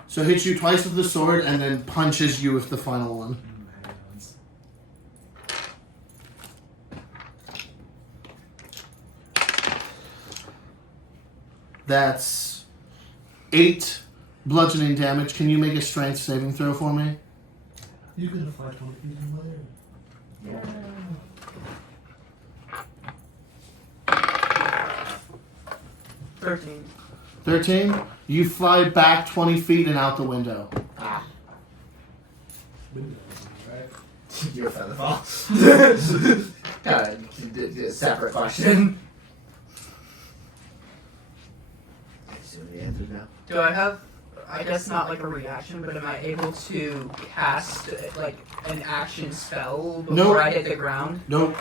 So hits you twice with the sword and then punches you with the final one. That's 8 bludgeoning damage. Can you make a strength saving throw for me? You can fly 20 feet away. 13. 13. You fly back 20 feet and out the window. Windows, right? You're a feather fall. God, separate question. See what the answer now. Do I have, I guess not like a reaction, but am I able to cast like an action spell before Nope. I hit the ground? Nope.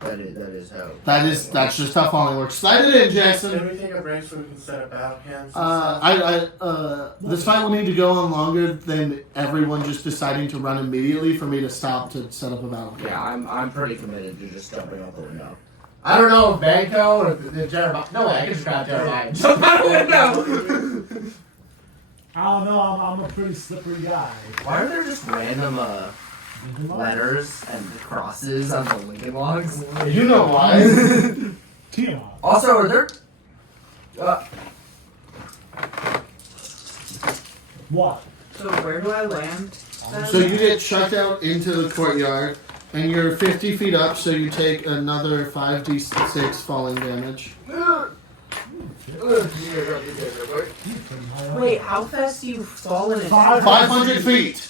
That is how. That's just how falling works. Slide it in, Jackson. Can we take a break so we can set up battle cams? and stuff? This fight will need to go on longer than everyone just deciding to run immediately for me to stop to set up a battle. Yeah, I'm pretty committed to just jumping out the window. I don't know if Manco or the Jeremiah. No way, I can just grab Jeremiah and jump out the window. I don't know, I'm a pretty slippery guy. Why are there just random letters and crosses on the Lincoln logs? You know why? Tiamat. Also, are there? What? So where do I land? then? So you get chucked out into the courtyard, and you're 50 feet up, so you take another 5d6 falling damage. Wait, how fast do you fall in it? 500 feet!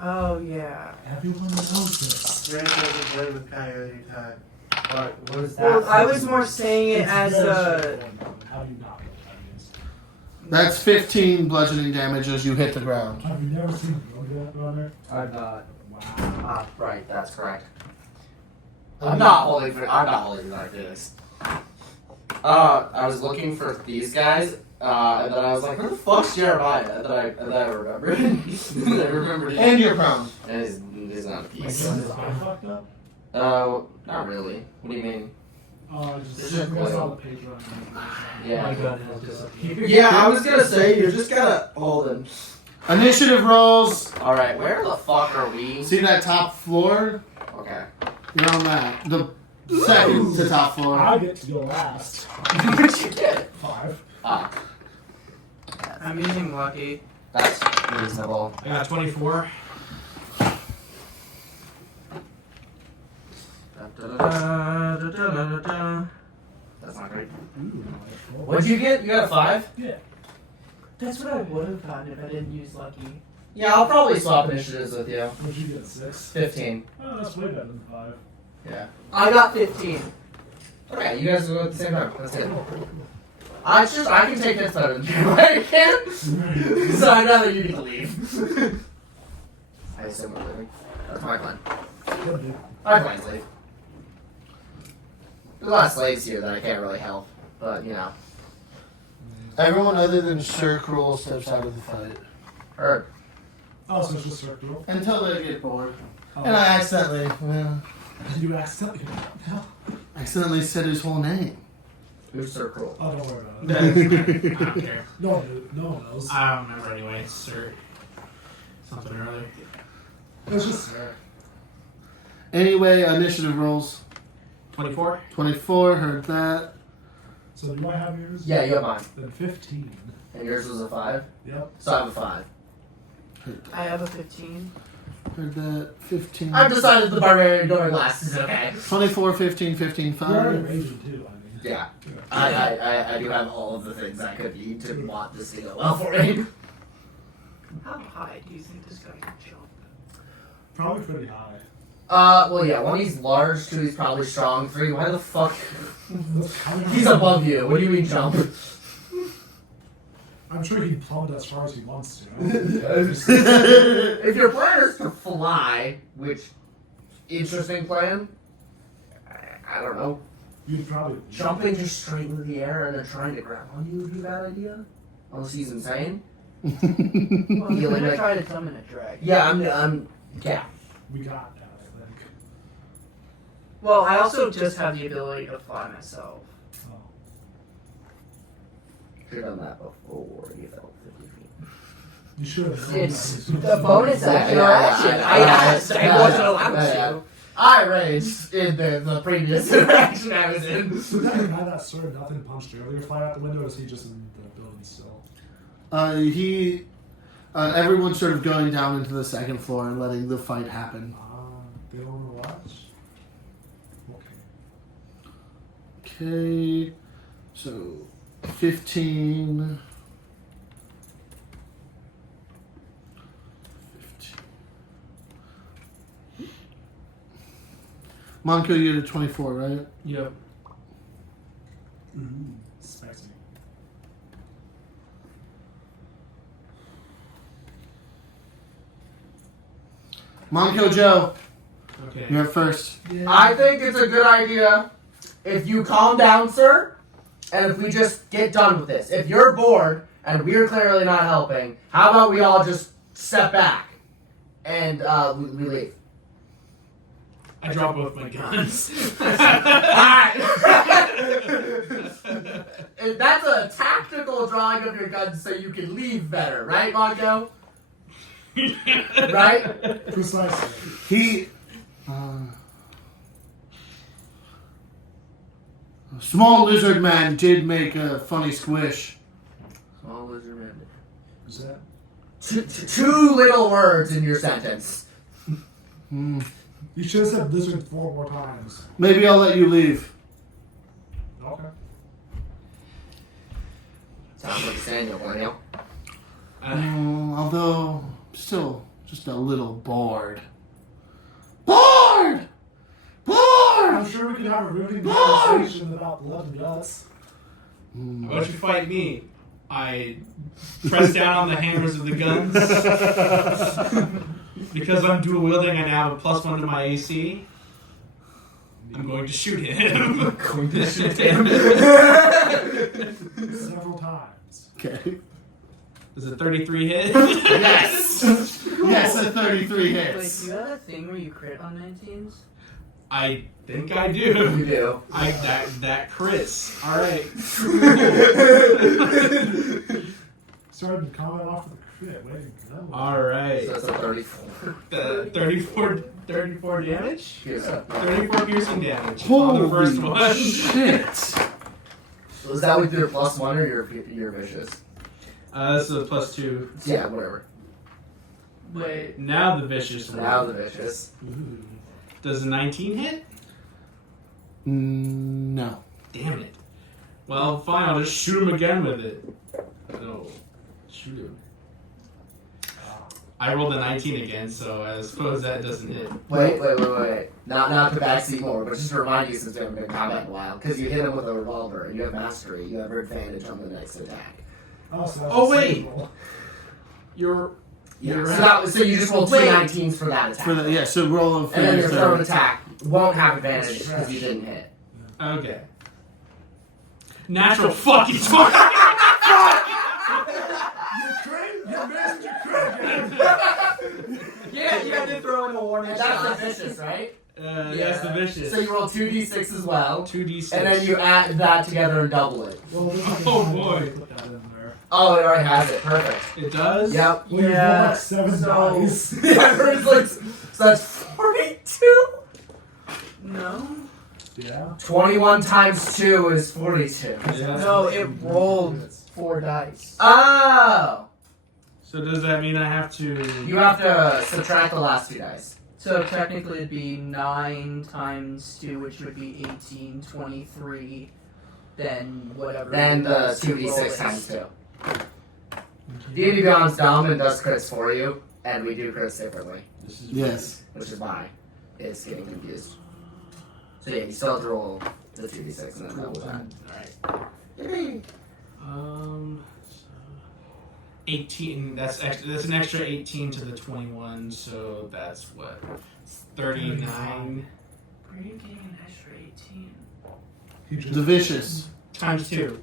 Oh yeah. Everyone knows this. Grant doesn't play with Coyote time. What is that? Well, I was more saying it It's as very a. straightforward. How do you not know what that means? That's 15 bludgeoning damage as you hit the ground. Have you never seen Road Runner? I'm not. Wow. Right, that's correct. I'm not holding like this. I was looking for these guys, and then I was like, "Who the fuck's Jeremiah?" And then I remembered. I remembered. And you're prone. And he's not a Like, piece. is his eye fucked up? Not really. What do you mean? Just It's I saw the just page running. Yeah. My gun has disappeared. Yeah, I was gonna say you just gotta hold him. Initiative rolls. All right, where the fuck are we? See that top floor? Okay. You're on that. The second to top floor. I get to go last. What'd you get? 5. I'm using lucky. That's reasonable. I got 24. That's not great. Ooh, What'd you get? You got a 5? Yeah. That's what I would have gotten if I didn't use lucky. Yeah, I'll probably swap initiatives with you. What'd you get? 6? 15. Oh, that's way better than 5. Yeah. I got 15. Okay, you guys go at the same time. That's good. I can take this better than you. I can. So I'd rather you get to leave. I assume we're leaving. That's my plan. My plan's leave. There's a lot of slaves here that I can't really help, but you know. Everyone other than Sir Cruel steps out of the fight. Heard. Oh, so it's just circle. Until they get bored. Oh. And I accidentally, You accidentally. accidentally said his whole name. Who's so cool? Oh, don't worry about it. I don't care. No one knows. I don't remember anyway. Sir. Something or other. It's just. Anyway, initiative rolls. 24. 24, heard that. So do I have yours? Yeah, you have mine. Then 15. And yours was a 5? Yep. So I have a 5. Heard that. I have a 15. Heard that. 15. I've decided the barbarian going last is okay. 24, 15, 15, You're already 5. raging too, I mean. Yeah. I do have all of the things I could need to want this to go well for me. How high do you think this guy can jump? Probably pretty high. Well, yeah, 1, he's large, 2, he's probably strong, 3, why the fuck? How many- He's above you. What do you mean jump? I'm sure he can plummet as far as he wants to. If your plan is to fly, which, interesting plan, I don't know. You'd probably Jumping just straight into the air and then trying to grab on you would be a bad idea. Unless he's insane. Well, I'm Feeling gonna like- try to summon a dragon. Yeah, yeah. We got that, I think. Well, I also just have the ability to fly myself. Oh. Should have done that before you fell 50 feet. You should have. It's known the that. bonus action or action. I asked. I wasn't allowed to. I raged in the previous interaction I was in. Did that guy that sword nothing punched earlier fly out the window, or is he just in the building still? Everyone's sort of going down into the second floor and letting the fight happen. They don't want to watch? Okay. Okay, so 15. 15. Manco, you're at 24, right? Yep. Spicy. Manco Joe, Okay. you're up first. I think it's a good idea if you calm down, sir, and if we just get done with this. If you're bored and we're clearly not helping, how about we all just step back and we leave? I drop both my guns. Alright! That's a tactical drawing of your guns so you can leave better, right, Mongo? Right? Precisely. He. Small lizard man did make a funny squish. Small lizard man. Is that? Two little words in your sentence. You should have said lizard 4 more times. Maybe I'll let you leave. Okay. Sounds like Samuel, Daniel. Although, still just a little bored. Bored! I'm Bored! sure we could have a riveting Lord! conversation about blood and guts. Why don't you fight me? I press down on the hammers of the guns. Because I'm dual wielding, I now have a +1 to my AC. I'm going to shoot him. Going to shoot him. Several times. Okay. Does a 33 hit? Yes! Yes, a 33 Wait, hits. do you have a thing where you crit on 19s? I think I You do. do. That crits. All right. Starting to combat off with a crit. Way to go. All right. So it's a 34. 34 damage. Here's a- 34 piercing damage on the first Holy one. shit! Was that with your +1 or your vicious? This is a +2. Yeah, whatever. Wait. Now the vicious one. Now the vicious. Does a 19 hit? No. Damn it. Well, fine. I'll just shoot him again with it. No. Shoot him. I rolled a 19 again, so I suppose that doesn't hit. Wait. Not to backseat more, but just to remind you since we haven't been in combat in a while, because you hit him with a revolver and you have mastery, you have advantage on the next attack. Oh, so that's Oh, a wait. signal. You're Yeah. right. So you just roll two Wait. 19s for that attack. For the, yeah, so roll a And then your third third. attack won't have advantage because you didn't hit. Okay. Natural fucking 20. You missed your crit. Yeah, you had to throw in a warning. And that's the vicious, right? Yes, the vicious. So you roll 2d6 as well. 2d6. And then you add that together and double it. Well, there's like a Oh, time boy. to put that in there. Oh, it already has it. Perfect. It does? Yep. Well, you rolled like 7 dice. Yeah, it's like, so that's 42? No. Yeah. 21 times 2 is 42. No, it rolled 4 dice. Oh! So does that mean I have to? You have to subtract the last 2 dice. So technically it'd be 9 times 2, which would be 18, 23, then whatever. Then the dice you 2d6 roll times is. 2. D&D Beyond's dumb and does crits for you, and we do crits differently, Yes. which is why it's getting confused. So yeah, you still have to roll the 2d6 and then double that. Alright. So 18. That's an extra 18 to the 21. So that's what 39 Where are you getting an extra 18? He just, The vicious. times 2.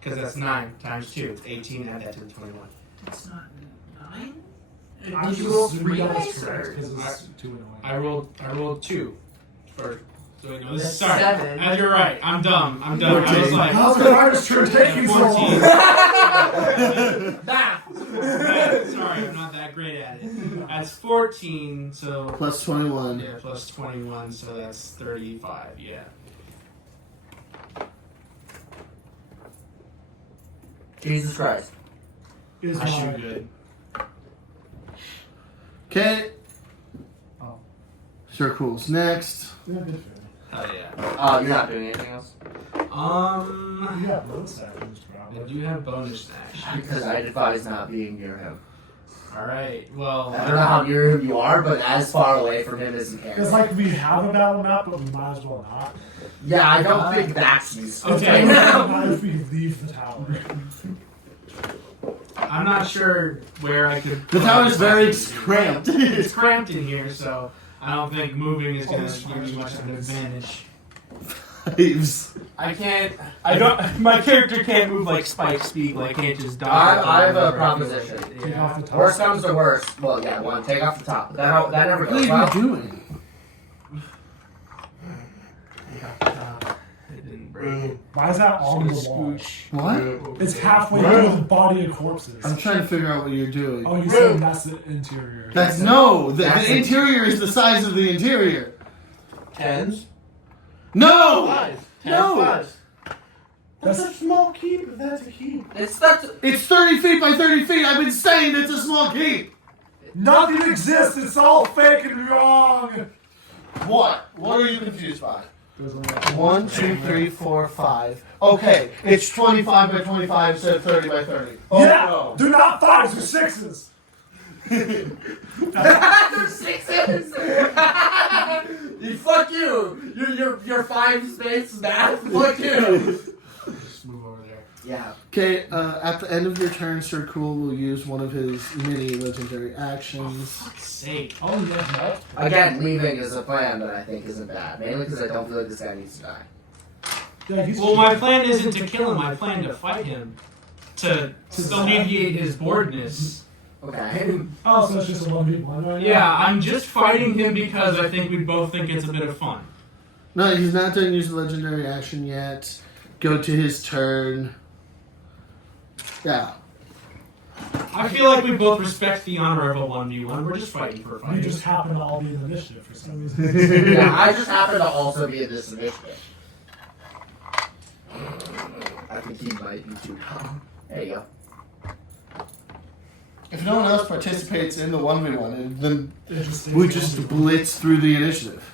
Because that's 9 times 2. It's 18. Add that to the 21. It's not 9? I Did you roll just 3 realized dice? correct Or? because it's too annoying. I rolled 2 first. So wait, no, this is That's sorry. 7. You're right. I'm dumb. I was like, How's the virus turn taking so 14. long? Sorry, I'm not that great at it. That's 14. So Plus 21. yeah, plus 21. So that's 35. Yeah. Jesus Christ. Is I shoot my good. Okay. Oh. Sure, cool's next. Yeah, good for Hell yeah. Oh, you're not doing anything else? you. You got bonus actions, I probably. do have bonus action. Because I advise not being near him. All right. Well, I don't know how near him you are, but as far away from him as you can. It's like we have a battle map, but we might as well not. Yeah, I don't think that's useful Okay. right now. Not if we leave the tower. I'm not sure where I could. The tower's very cramped. It's cramped in here, so I don't think moving is going to give me much of an advantage. Fives. I can't. I don't. My character can't move like Spike speed. Like can't just dodge. I have a proposition. Take off the top. Worst comes to worst. Well, yeah, one, take off the top. That never What goes are well. you doing? It didn't break. Why is that on the wall? Scooch. What? It's halfway through the body of corpses. I'm trying to figure out what you're doing. Oh, you said that's the interior. That's no. The interior is the size of the interior. Tens? No. Fives. No. Fives. That's That's- a small keep if that's a keep. It's such. It's 30 feet by 30 feet. I've been saying it's a small keep. Nothing exists. It's all fake and wrong. What? What are you confused by? There's only like 1, 2, 3, 4, 5. Okay, it's 25 by 25 instead of 30 by 30. Oh yeah, no. they're not fives. They're sixes. There's 6s. Fuck you. Your 5 space math. Fuck you. Just move over there. Yeah. Okay, at the end of your turn, Sir Cool will use one of his mini legendary actions. Fuck's sake. Oh, you guys know? Again, leaving is a plan that I think isn't bad. Mainly because I don't feel like this guy needs to die. Yeah, he's Well, my plan isn't to kill him. I plan to fight him to alleviate his boredness. Okay. Oh, so it's just a 1v1 right now? Yeah, I'm just fighting him because I think we both think it's a bit of fun. No, he's not done using legendary action yet. Go to his turn. Yeah. I feel like we both respect the honor of a 1v1. We're just fighting for We fighting. just happen to all be in the initiative for some reason. Yeah, I just happen to also be in this initiative. I think he might be too calm. There you go. If no one else participates in the 1v1, then It just stays we just 1v1. blitz through the initiative.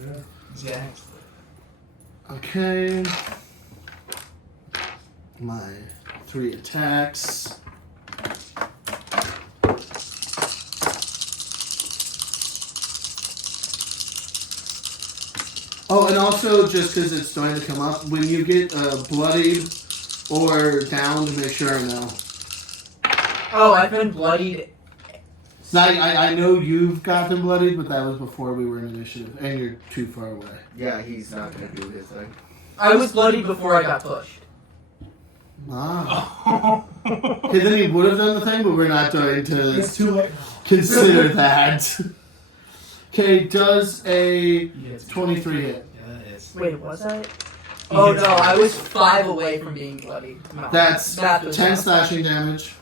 Yeah. Exactly. Okay. My 3 attacks. Oh, and also, just because it's starting to come up, when you get bloodied or downed, make sure I know. Oh, I've been bloodied. So I know you've got them bloodied, but that was before we were in initiative, and you're too far away. Yeah, he's not gonna do his thing. I was bloodied before I got pushed. Ah. Okay, then he would have done the thing, but we're not going to It's too late now. consider that. Okay, does a Yes. 23 hit? Yeah, that is. Wait, was I? Oh no, I was 5 away from being bloodied. No, That's that was 10 bad. slashing damage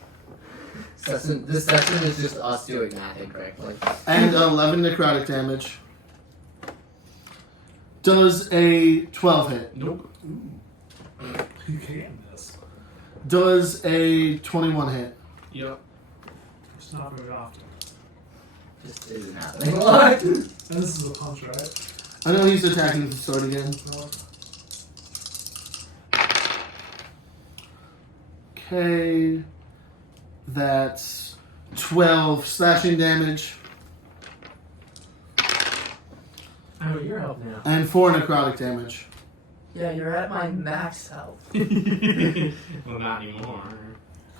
This session is just us doing math incorrectly. and 11 necrotic damage. Does a 12 hit? Nope. You can't miss. Does a 21 hit? Yep. It's not very often. Just isn't happening a lot. And this is a punch, right? I know he's attacking with the sword again. Okay. That's 12 slashing damage I need your help now. and 4 necrotic damage. Yeah, you're at my max health. Well, not anymore.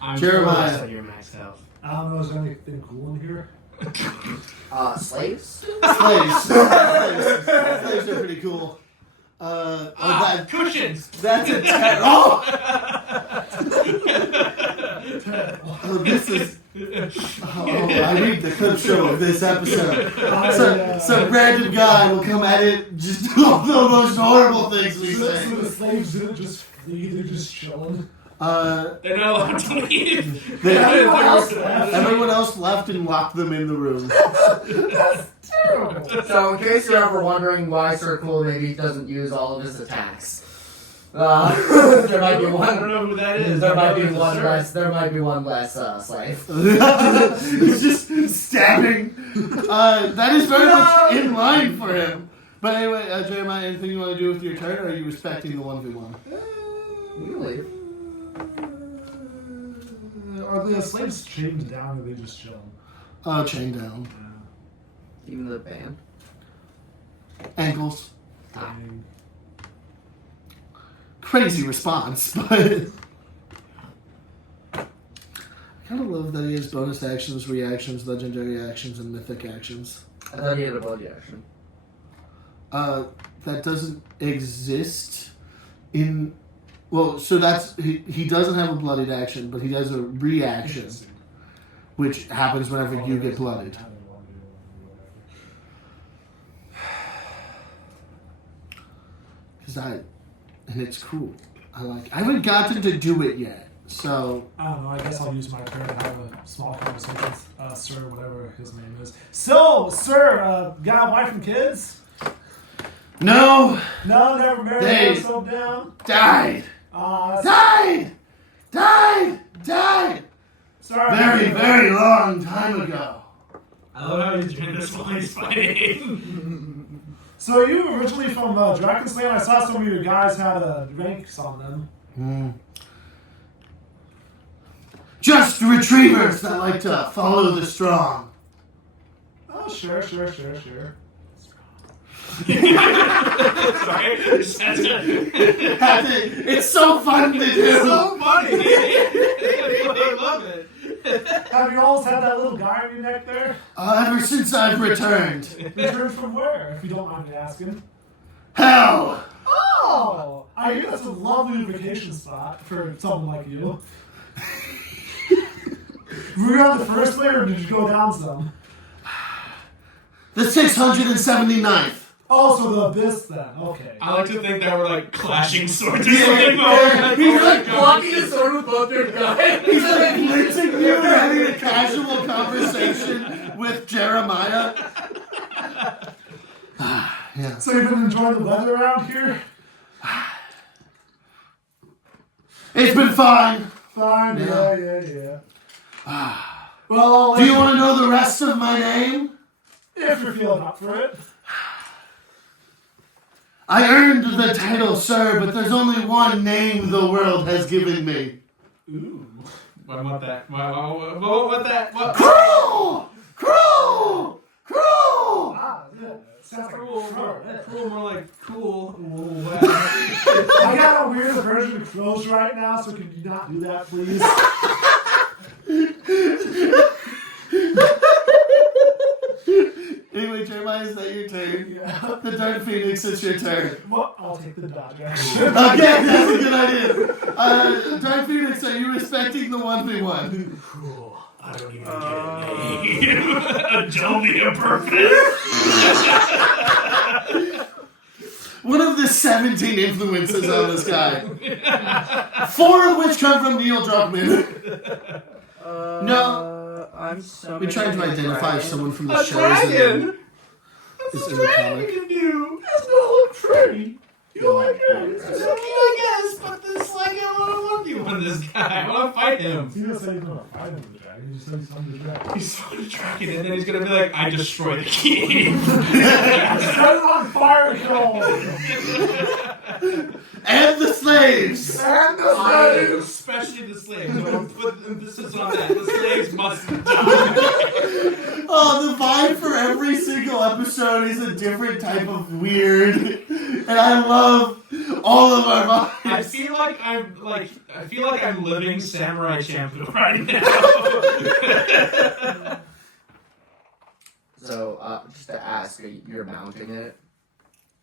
I'm Jeremiah. sure you're max health. I don't know, is there anything cool in here? Slaves? Slaves. Slaves are pretty cool. Cushions! That's a 10. Oh! This is. I read the clip show of this episode. Some random guy will come at it, just do all the most horrible things we So say. the slaves didn't just flee, they're just chilling. They're not allowed to leave. Everyone else left and locked them in the room. So, in case you're ever wondering why Sir Cool maybe doesn't use all of his attacks, there might be I don't one. know who that is. There might be It's a one shirt. less. There might be one less slave. He's just stabbing. That is very much in line for him. But anyway, Jeremiah, anything you want to do with your turn, or are you respecting the 1v1? Really? Are the slaves chained down or are they just chilling? Chain down. Even the band. Ankles. I mean, Crazy response, but I kind of love that he has bonus actions, reactions, legendary actions, and mythic actions. I thought he had a body action. That doesn't exist in. Well, so that's he doesn't have a bloodied action, but he does a reaction, interesting. which happens whenever you get bloodied. And it's cool. I haven't gotten to do it yet, so I don't know, I guess I'll use my turn to have a small conversation with Sir, whatever his name is. So, Sir, got a wife and kids? no, No, never married, They- never settled down? died, died, Sorry. very, very long time ago. I love how he's doing this while he's fighting. So you originally from Dragon's Land? I saw some of your guys had ranks on them. Just retrievers that like to follow the strong. Oh, sure. Sorry. It's so fun to do. so funny. I love it. Have you always had that little guy on your neck there? Ever since I've returned. Returned from where, if you don't mind me asking? Hell! Oh! I hear that's a lovely vacation spot for someone like you. Were you on the first layer or did you go down some? The 679th. Oh, so the abyss then. Okay. I like to think that we're like clashing swords or Yeah, something. yeah. He's like blocking his sword with both your guys. He's like blitzing you and having a casual conversation with Jeremiah. Yeah. So you've been enjoying the weather around here? It's been fine. Fine, Yeah. yeah. Well, Do you want to know the rest of my name? if you're feeling up for it. I earned the title, sir, but there's only one name the world has given me. Ooh. I want that. What that? What? Cruel! Cruel! Cruel! Ah, yeah. Sounds like Cool, sure. cool, more like cool. I got a weird version of Chronos right now, so could you not do that, please? Anyway, Jeremiah, is that your turn? Yeah. The Dark Phoenix, it's your turn. Well, I'll take the dodge action. Okay, that's a good idea. Dark Phoenix, are you respecting the 1v1? Cool. I don't even get a name. Adobe perfect. One of the 17 influences on this guy. 4 of which come from Neil Druckmann. No. I'm so. We're trying to identify someone from the A shows. dragon. is in the comic. can do? That's not look trendy. You like dragons? It's okay, I guess, but this, like, I want to 1v1 this guy. I want to fight him. He doesn't say he's gonna fight him with the dragon. He just says he's on the dragon. He's so dragon, and then he's gonna be like, I destroyed the king. Set it on fire, Joel! And the slaves! And the slaves! Especially the slaves. I'm gonna put emphasis on that. The slaves must die. Oh, the vibe for every single episode is a different type of weird, and I love all of our vibes. I feel like I'm living Samurai Champloo right now. So, just to ask, you're mounting it?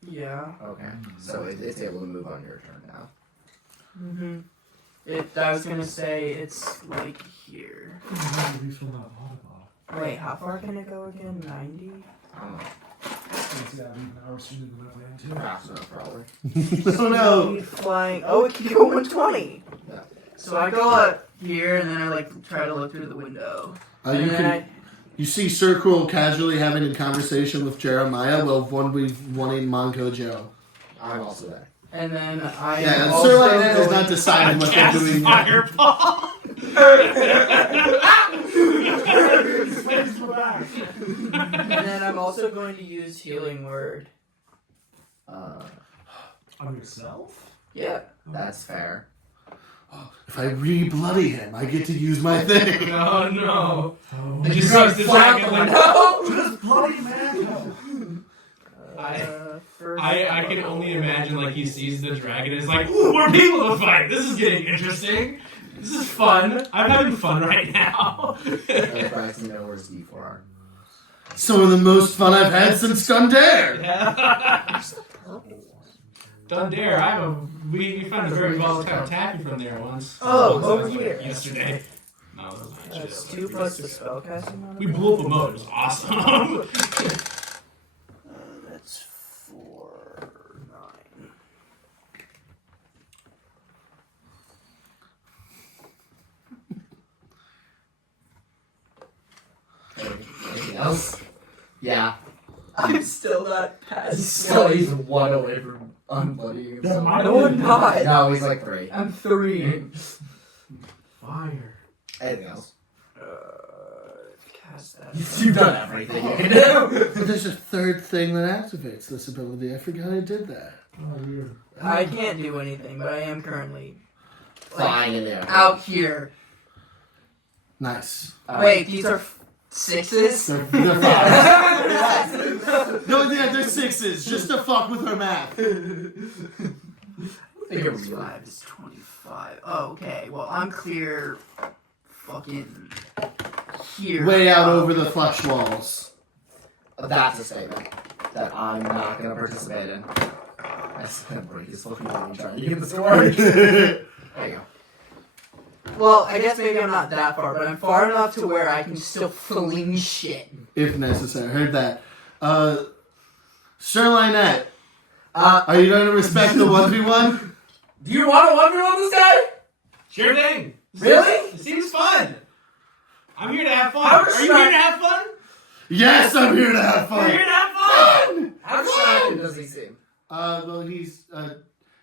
Yeah. Okay. So it's able to move on your turn now. Mm-hmm. I was gonna say it's like here. He's from that volleyball. Wait, how far can it go again? 90? Oh, Yeah, I was shooting the left too. fast enough, probably. Oh no! Flying. Oh, it can go 120. Yeah. So I go up here and then I like try to look through the window. You And then you see Sir Quill casually having a conversation with Jeremiah while wanting Manco Joe. I'm also there. and then I Yeah, am and also Sir Lynette is going- not deciding what they're Cast doing yet. fireball. And then I'm also going to use Healing Word. On yourself? Yeah. That's fair. If I re-bloody him, I get to use my thing. Oh no! Oh. It just starts the dragon like, Just bloody Manco! I can only imagine like he sees the dragon and is like, ooh, more people to fight. This is getting interesting. This is fun. I'm having fun right now. Braxton knows where's D4 are. Some of the most fun I've had since Dundare. Yeah. Dundare, we found a very volatile taffy from there once. Oh, Once, over like, here. Yesterday. No, that was not That's true. 2 plus the spellcasting on We blew up a moat. It was awesome. That's 4, 9. Anything else? Yeah. I'm still not past. He's 1 away from unbloodying himself. No, I'm not. No, he's like 3. I'm 3. Fire. Anything else? Cast that. You've done everything you can do. But there's a third thing that activates this ability. I forgot I did that. Oh, weird. I can't do anything, but I am currently Flying in there. out here. Nice. Wait, these are 6s? They're fives. No, yeah, they're 6s. Just to fuck with her math. I think it was 5 is 25. Oh, okay. Well, I'm clear fucking here. Way out over the flush walls. That's a statement that I'm not going to participate in. I just going to break his fucking arm trying to get this to work. There you go. Well, I guess maybe I'm not that far, but I'm far enough to where I can still fling shit. If necessary. Heard that. Sir Lynette, are you going to respect the 1v1? Do you want to 1v1 this guy? Sure thing. Really? It seems fun. I'm here to have fun. How Are you here to have fun? Yes, I'm here to have We're here fun. to have fun. How distracted does he seem? Well, he's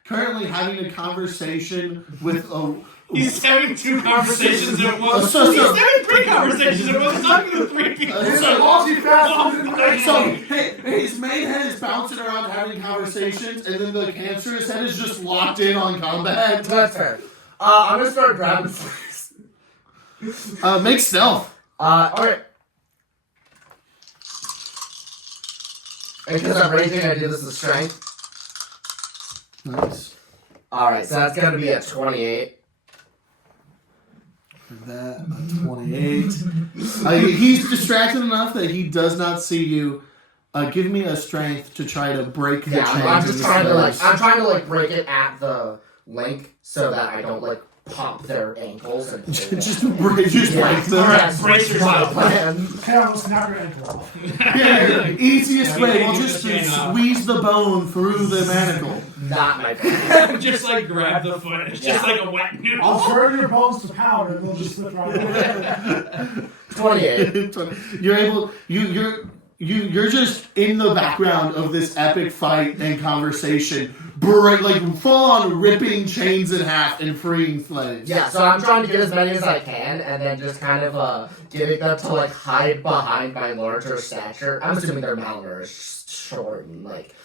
currently having a conversation with a... He's having 2 conversations at once. So- He's having 3 conversations at once. He's talking to 3 people. So, his main head is bouncing around having conversations, and then the cancerous head is just locked in on combat. That's fair. I'm going to start grabbing slaves. Make stealth. Alright. Because I'm raging, I do this with strength. Nice. Alright, so that's going to be a 28. For that, a 28. He's distracted enough that he does not see you. Give me a strength to try to break the Yeah, chains. I'm in just the trying to slaves. I'm trying to break it at the link so that I don't pop their ankles and pull them. just break them. That's brace my yourself. plan. Okay, I'll snap your ankle off. Yeah, easiest Yeah, way. you We'll use just the chain off. squeeze the bone through the manacle. Not my plan. Just like grab the foot. It's just like a wet noodle. I'll turn your bones to powder and they'll just slip right away. 28. You're able. You're You're just in the background of this epic fight and conversation, like full on ripping chains in half and freeing slaves. Yeah, so I'm trying to get as many as I can, and then just kind of getting them to like hide behind my larger stature. I'm assuming they're malnourished, short, and like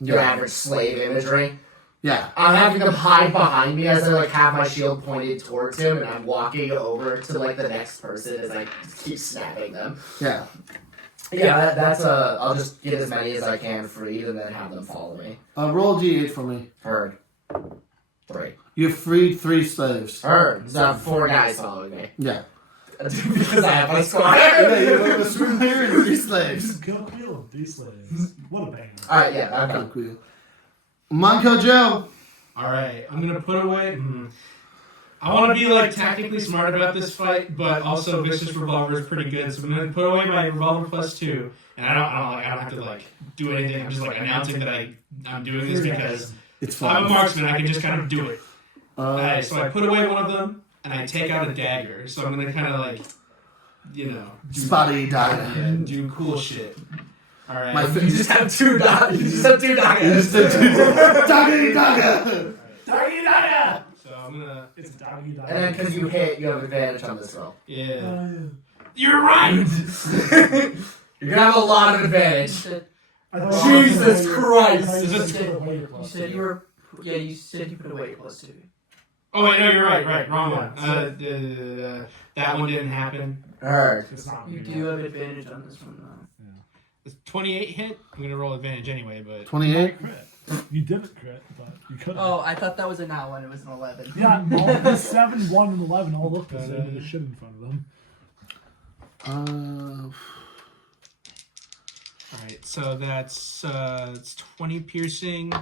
your average slave imagery. Yeah. I'm having them hide behind me as I like have my shield pointed towards him, and I'm walking over to like the next person as I keep snapping them. Yeah. Yeah, that's I'll just get as many as I can freed, and then have them follow me. Roll D8 for me. Heard. 3. You freed 3 slaves. Heard. So I have 4 guys following me. Yeah. Because I have my squad. Yeah, you have a swim player and 3 slaves. Kill 3 slaves. What a banger. Alright, yeah, I'm done. Cool. Manco Joe. Alright, I'm gonna put away. I want to be like tactically smart about this fight, but also Vicious Revolver is pretty good, so I'm gonna put away my Revolver +2, and I don't have to like do anything. I'm just like announcing that I'm doing this because It's I'm a fun. marksman. I can just kind of do it. So I put away one of them, and I take out a dagger. So I'm gonna kind of like, do, Spotty dagger. do cool shit. All right. You just have 2 daggers. You just have 2 daggers. Dagger. Doggy. So I'm gonna. It's doggy. And then because you hit, you have advantage on this roll. Yeah. You're right. You're gonna have a lot of advantage. Jesus Christ. You said you were. Yeah, you said you put away your +2. Oh wait, no, you're right. Right, wrong one. That one didn't happen. Alright. It's not You do have advantage on this one, though. It's 28 hit. I'm gonna roll advantage anyway, but 28. You didn't crit, but you could. Oh, I thought that was a nat 1. It was an 11. Yeah, all the 7, 1, and 11 all look the same with the shit in front of them. alright, so that's it's 20 piercing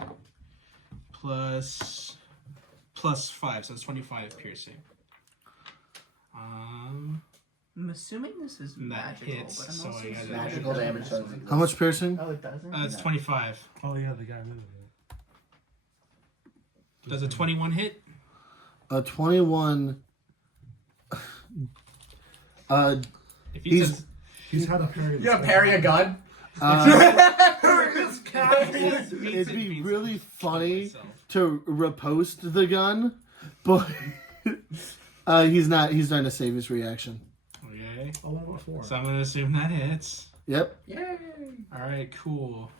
plus 5, so it's 25 piercing. I'm assuming this is And that magical, hits, but I'm so also I got assuming Magical damage doesn't exist. How much piercing? Oh, it doesn't? It's 25. Oh yeah, the guy with it. Does a 21 hit? 21. If He's- He's had a parry. You gonna parry a gun? It'd be really funny to repost the gun, but he's not going to save his reaction. Okay. Oh, what about 4? So I'm gonna assume that hits. Yep. Yay! Alright, cool.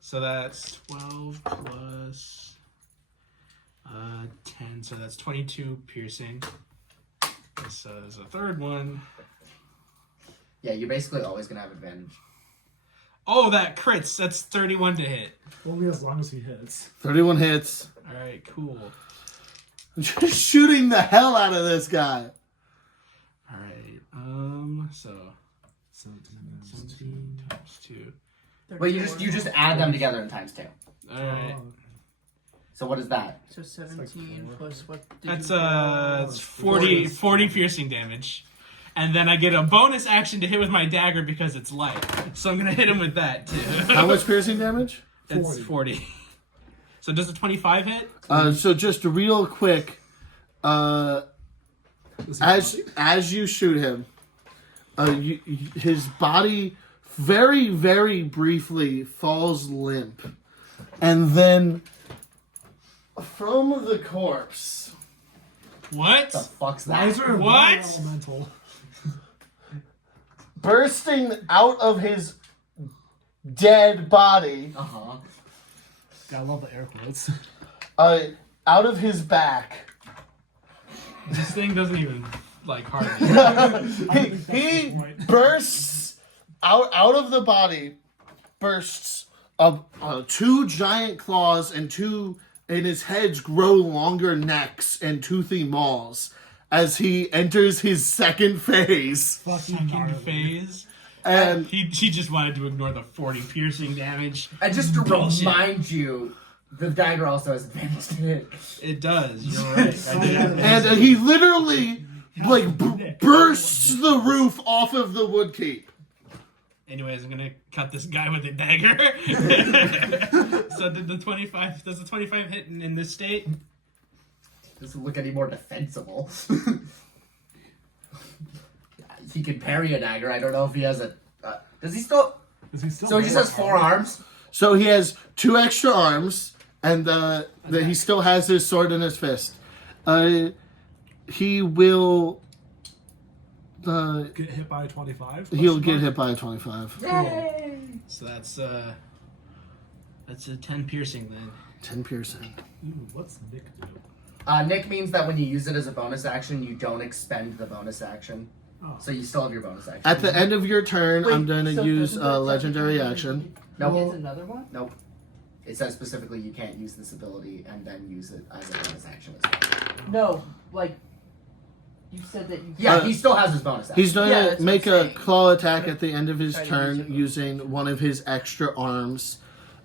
So that's 12 plus 10, so that's 22 piercing. So there's a third one. Yeah, you're basically always gonna have advantage. Oh, that crits. That's 31 to hit. Only as long as he hits. 31 hits. Alright, cool. Just shooting the hell out of this guy. Alright, so 17 times 2. But you just add them together in times 2. Alright. So what is that? So 17 plus what? That's it's 40 piercing damage. And then I get a bonus action to hit with my dagger because it's light. So I'm gonna hit him with that too. How much piercing damage? That's 40. So does a 25 hit? So just real quick, as you shoot him, his body very, very briefly falls limp, and then from the corpse, What? The fuck's that? What? Elemental. bursting out of his dead body, Uh-huh. Gotta love the air quotes. out of his back. This thing doesn't even like hardly. He bursts out of the body, bursts two giant claws and his heads grow longer necks and toothy maws as he enters his second phase. Fucking Second phase. And He just wanted to ignore the 40 piercing damage. And just to Bullshit. remind you, the dagger also has advantage to hit. It does. You're right. I did. and he literally bursts the roof off of the woodkeep. Anyways, I'm gonna cut this guy with a dagger. So does the 25 hit in this state? Doesn't look any more defensible. He can parry a dagger. I don't know if he has a. Does he still? Is he still So he just has 4 arms? So he has 2 extra arms, and he still has his sword in his fist. He will. get hit by a 25? He'll get hit by a 25. Yay! So that's a 10 piercing then. 10 piercing. Ooh, what's Nick do? Nick means that when you use it as a bonus action, you don't expend the bonus action. Oh. So you still have your bonus action. At the end of your turn, Wait, I'm going to so use doesn't a that legendary technically- action. Nope. He has another one? Nope. It says specifically you can't use this ability and then use it as a bonus action as well. No, like you said that you. Yeah, he still has his bonus action. He's going Yeah, to that's make what I'm a saying. claw attack at the end of his Try to turn use it. using one of his extra arms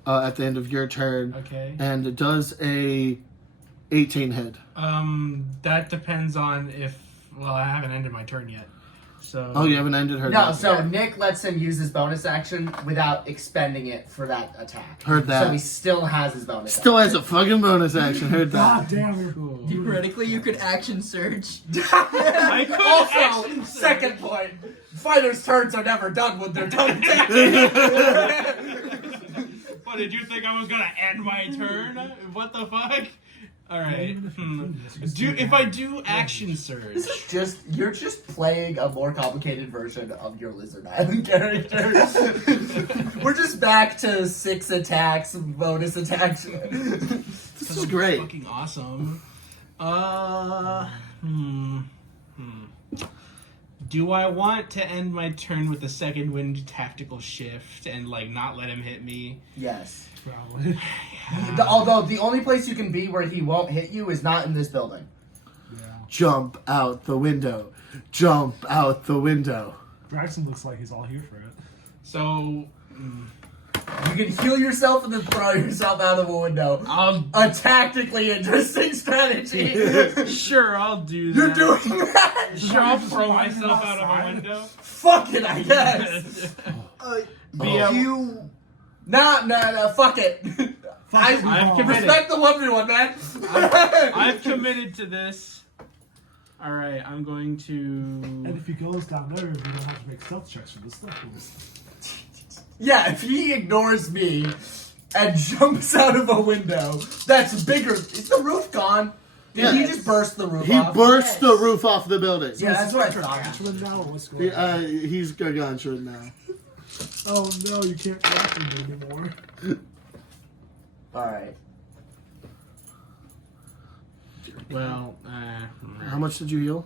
at the end of your turn. Okay. And it does a 18 hit. That depends on if. Well, I haven't ended my turn yet. So. Oh, you haven't ended her. No, yet. so Nick lets him use his bonus action without expending it for that attack. Heard that. So he still has his bonus Still has a fucking bonus action. Heard God that. damn it. Cool. Theoretically, you could action surge. I could Also, action second point, fighters' turns are never done when they're done attacking. What, did you think I was gonna end my turn? What the fuck? Alright. If I do action surge. You're just playing a more complicated version of your Lizard Island character. We're just back to 6 attacks, bonus attacks. This is great. Fucking awesome. Do I want to end my turn with a second wind tactical shift and like not let him hit me? Yes. Probably. Although the only place you can be where he won't hit you is not in this building. Yeah. Jump out the window. Jump out the window. Braxton looks like he's all here for it. So You can heal yourself and then throw yourself out of a window. A tactically interesting strategy. sure, I'll do that. You're doing that? Sure, I'll throw myself out of a window. Fuck it, I guess. You. Nah, fuck it. I've committed. Respect the 1v1, man. I've committed to this. Alright, I'm going to. And if he goes down there, we don't have to make stealth checks for this stuff. Yeah, if he ignores me and jumps out of a window, that's bigger. Is the roof gone? Did he just burst the roof He off? burst the roof off the building. Yeah, that's what I thought. Gargantuan now, or what's going on? He's gargantuan now. Oh no, you can't craft him anymore. Alright. Well, How much did you heal?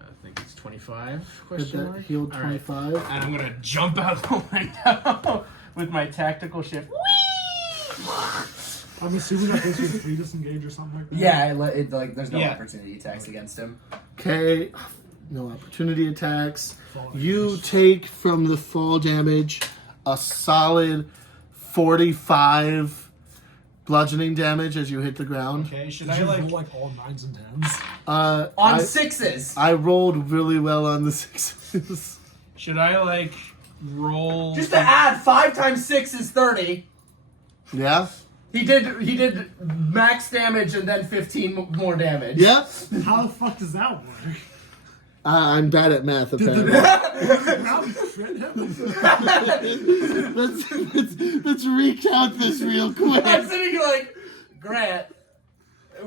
I think it's 25. Did Question that mark. healed All right. 25? And I'm gonna jump out the window with my tactical shift. I'm assuming that goes with free disengage or something like that. Yeah, there's no Yeah. opportunity attacks against him. Okay. No opportunity attacks. Fall You damage. take from the fall damage a solid 45 bludgeoning damage as you hit the ground. Okay, should Did I you like? roll like all 9s and 10s? On I, 6s! I rolled really well on the 6s. Should I like roll? Just to add, 5 times 6 is 30. Yeah? He did max damage and then 15 more damage. Yeah? How the fuck does that work? I'm bad at math, apparently. Ground crit him? let's recount this real quick. I'm sitting here like, Grant,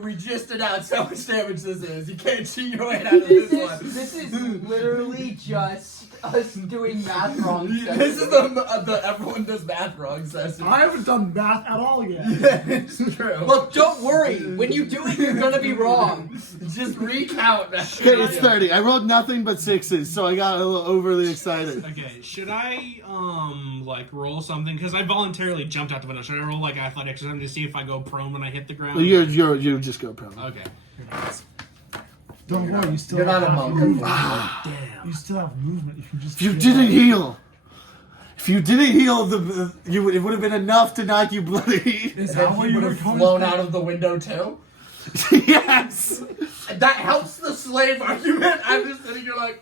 we just announced how much damage this is. You can't cheat your way out of this one. This is literally just us doing math wrong. This is the everyone does math wrong session. I haven't done math at all yet. It's true. Look, don't worry. When you do it, you're gonna be wrong. Just recount. Okay, it's 30. I rolled nothing but 6s, so I got a little overly excited. Okay, should I like roll something? Because I voluntarily jumped out the window. Should I roll like athletics or something to see if I go prone when I hit the ground? You just go prone. Okay. Don't worry, you still You're not a have monk. movement. Damn. You still have movement. You can just. If you didn't heal, it would have been enough to knock you bloody. Is And that then what he you would were have going flown for? out of the window too. Yes. That helps the slave argument. I'm just sitting here like,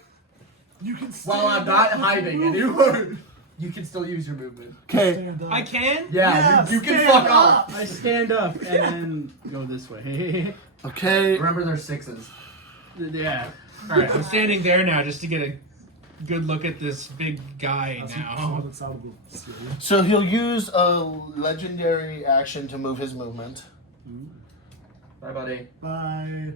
You can well, I'm stand not up hiding and move. anymore. You can still use your movement. Okay. Stand up. I can. Yeah, you can stand fuck up. off. I stand up and then go this way. Okay. Remember, there's 6s. Yeah. All right, I'm standing there now just to get a good look at this big guy That's now. what sounded silly. So he'll use a legendary action to move his movement. Bye, buddy. Bye.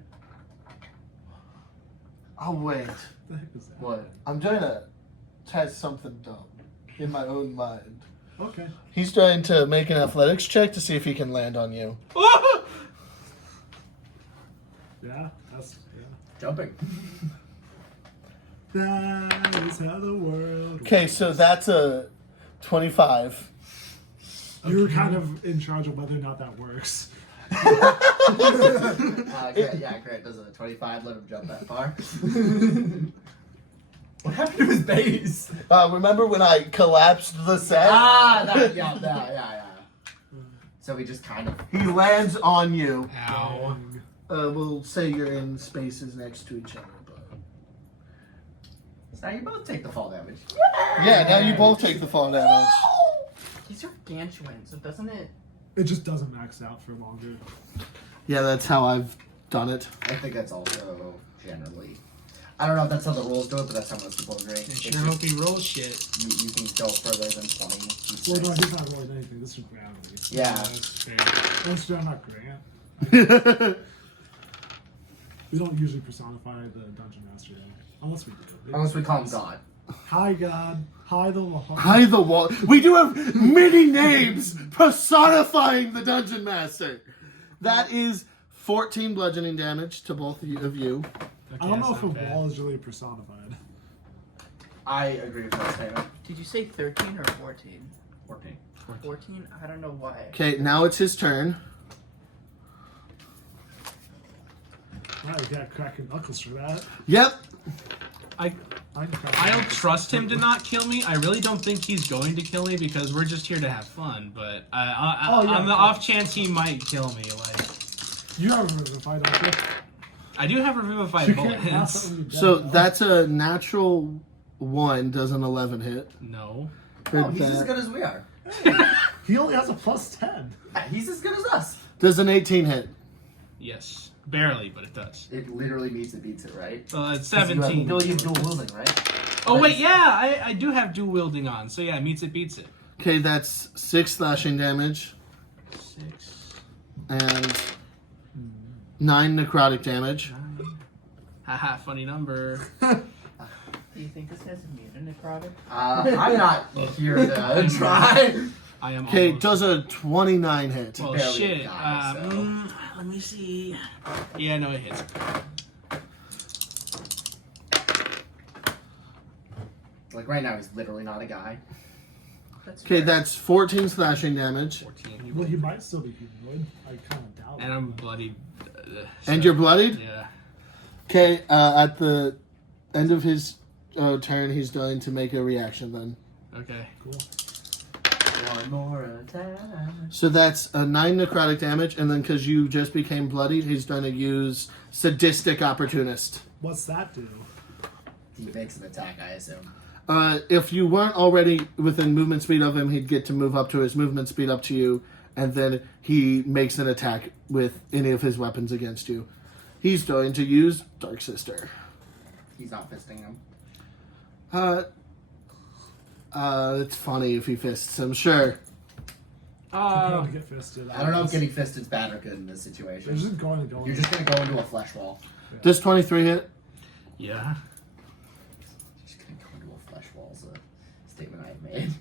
Oh wait, The heck is that? What? I'm trying to test something dumb in my own mind. Okay. He's trying to make an athletics check to see if he can land on you. Yeah, that's Jumping. that is how the world. Okay, so that's a 25. You're kind of in charge of whether or not that works. Grant does a 25. Let him jump that far. What happened to his base? Remember when I collapsed the set? Yeah. So he just kind of. He lands on you. Ow. We'll say you're in spaces next to each other. But... So now you both take the fall damage. Yeah, now you both take the fall damage. He's gargantuan, so doesn't it? It just doesn't max out for longer. Yeah, that's how I've done it. I think that's also generally. I don't know if that's how the rules do it, but that's how most people agree. I It's sure just- hope he rolls shit. You can go further than 20. Well, no, he's not rolling anything. This is gravity. Yeah. That's fair. That's still not Grant. We don't usually personify the Dungeon Master, though. Unless we do. Unless we call him God. Hi, God. Hi, the Lord. Hi, the wall. We do have many names personifying the Dungeon Master. That is 14 bludgeoning damage to both of you. I don't know that's if a not bad. wall is really personified. I agree with that statement. Did you say 13 or 14? 14. 14? I don't know why. Okay, now it's his turn. Wow, you got cracking knuckles for that. Yep. I'm cracking I don't knuckles. trust him to not kill me. I really don't think he's going to kill me because we're just here to have fun. But on the off chance he might kill me, like You have a Revivify, don't you? I do have Revivify You can't pass bullets. it when you're dead. So that's a natural 1, does an 11 hit. No. For Oh, he's as that. good as we are. He only has a plus 10. He's as good as us. Does an 18 hit. Yes. Barely, but it does. It literally meets it, beats it, right? It's 'Cause you have 17. ability of dual wielding, right? Oh wait, yeah, I do have dual wielding on. So yeah, meets it, beats it. Okay, that's 6 slashing damage 6, and 9 necrotic damage. 9. Haha, funny number. Do you think this has immune to necrotic? I'm not here to try. I am Okay, almost. does a 29 hit. Well, barely shit. die, so. Let me see. Yeah, no, it hits. Like right now, he's literally not a guy. That's Okay, fair. that's 14 slashing damage. 14. Well, he might still be humanoid. I kind of doubt And it. I'm bloody. And you're bloodied? Yeah. Okay, at the end of his turn, he's going to make a reaction then. Okay. Cool. One more attack. So that's a 9 necrotic damage, and then because you just became bloodied, he's going to use Sadistic Opportunist. What's that do? He makes an attack, I assume. If you weren't already within movement speed of him, he'd get to move up to his movement speed up to you, and then he makes an attack with any of his weapons against you. He's going to use Dark Sister. He's not fisting him. It's funny if he fists him, sure. Compelled to get fisted. I don't know if getting fisted's bad or good in this situation. You're just going to go. You're just gonna go into a flesh wall. Does 23 hit? Yeah. Just gonna go into a flesh wall is a statement I've made.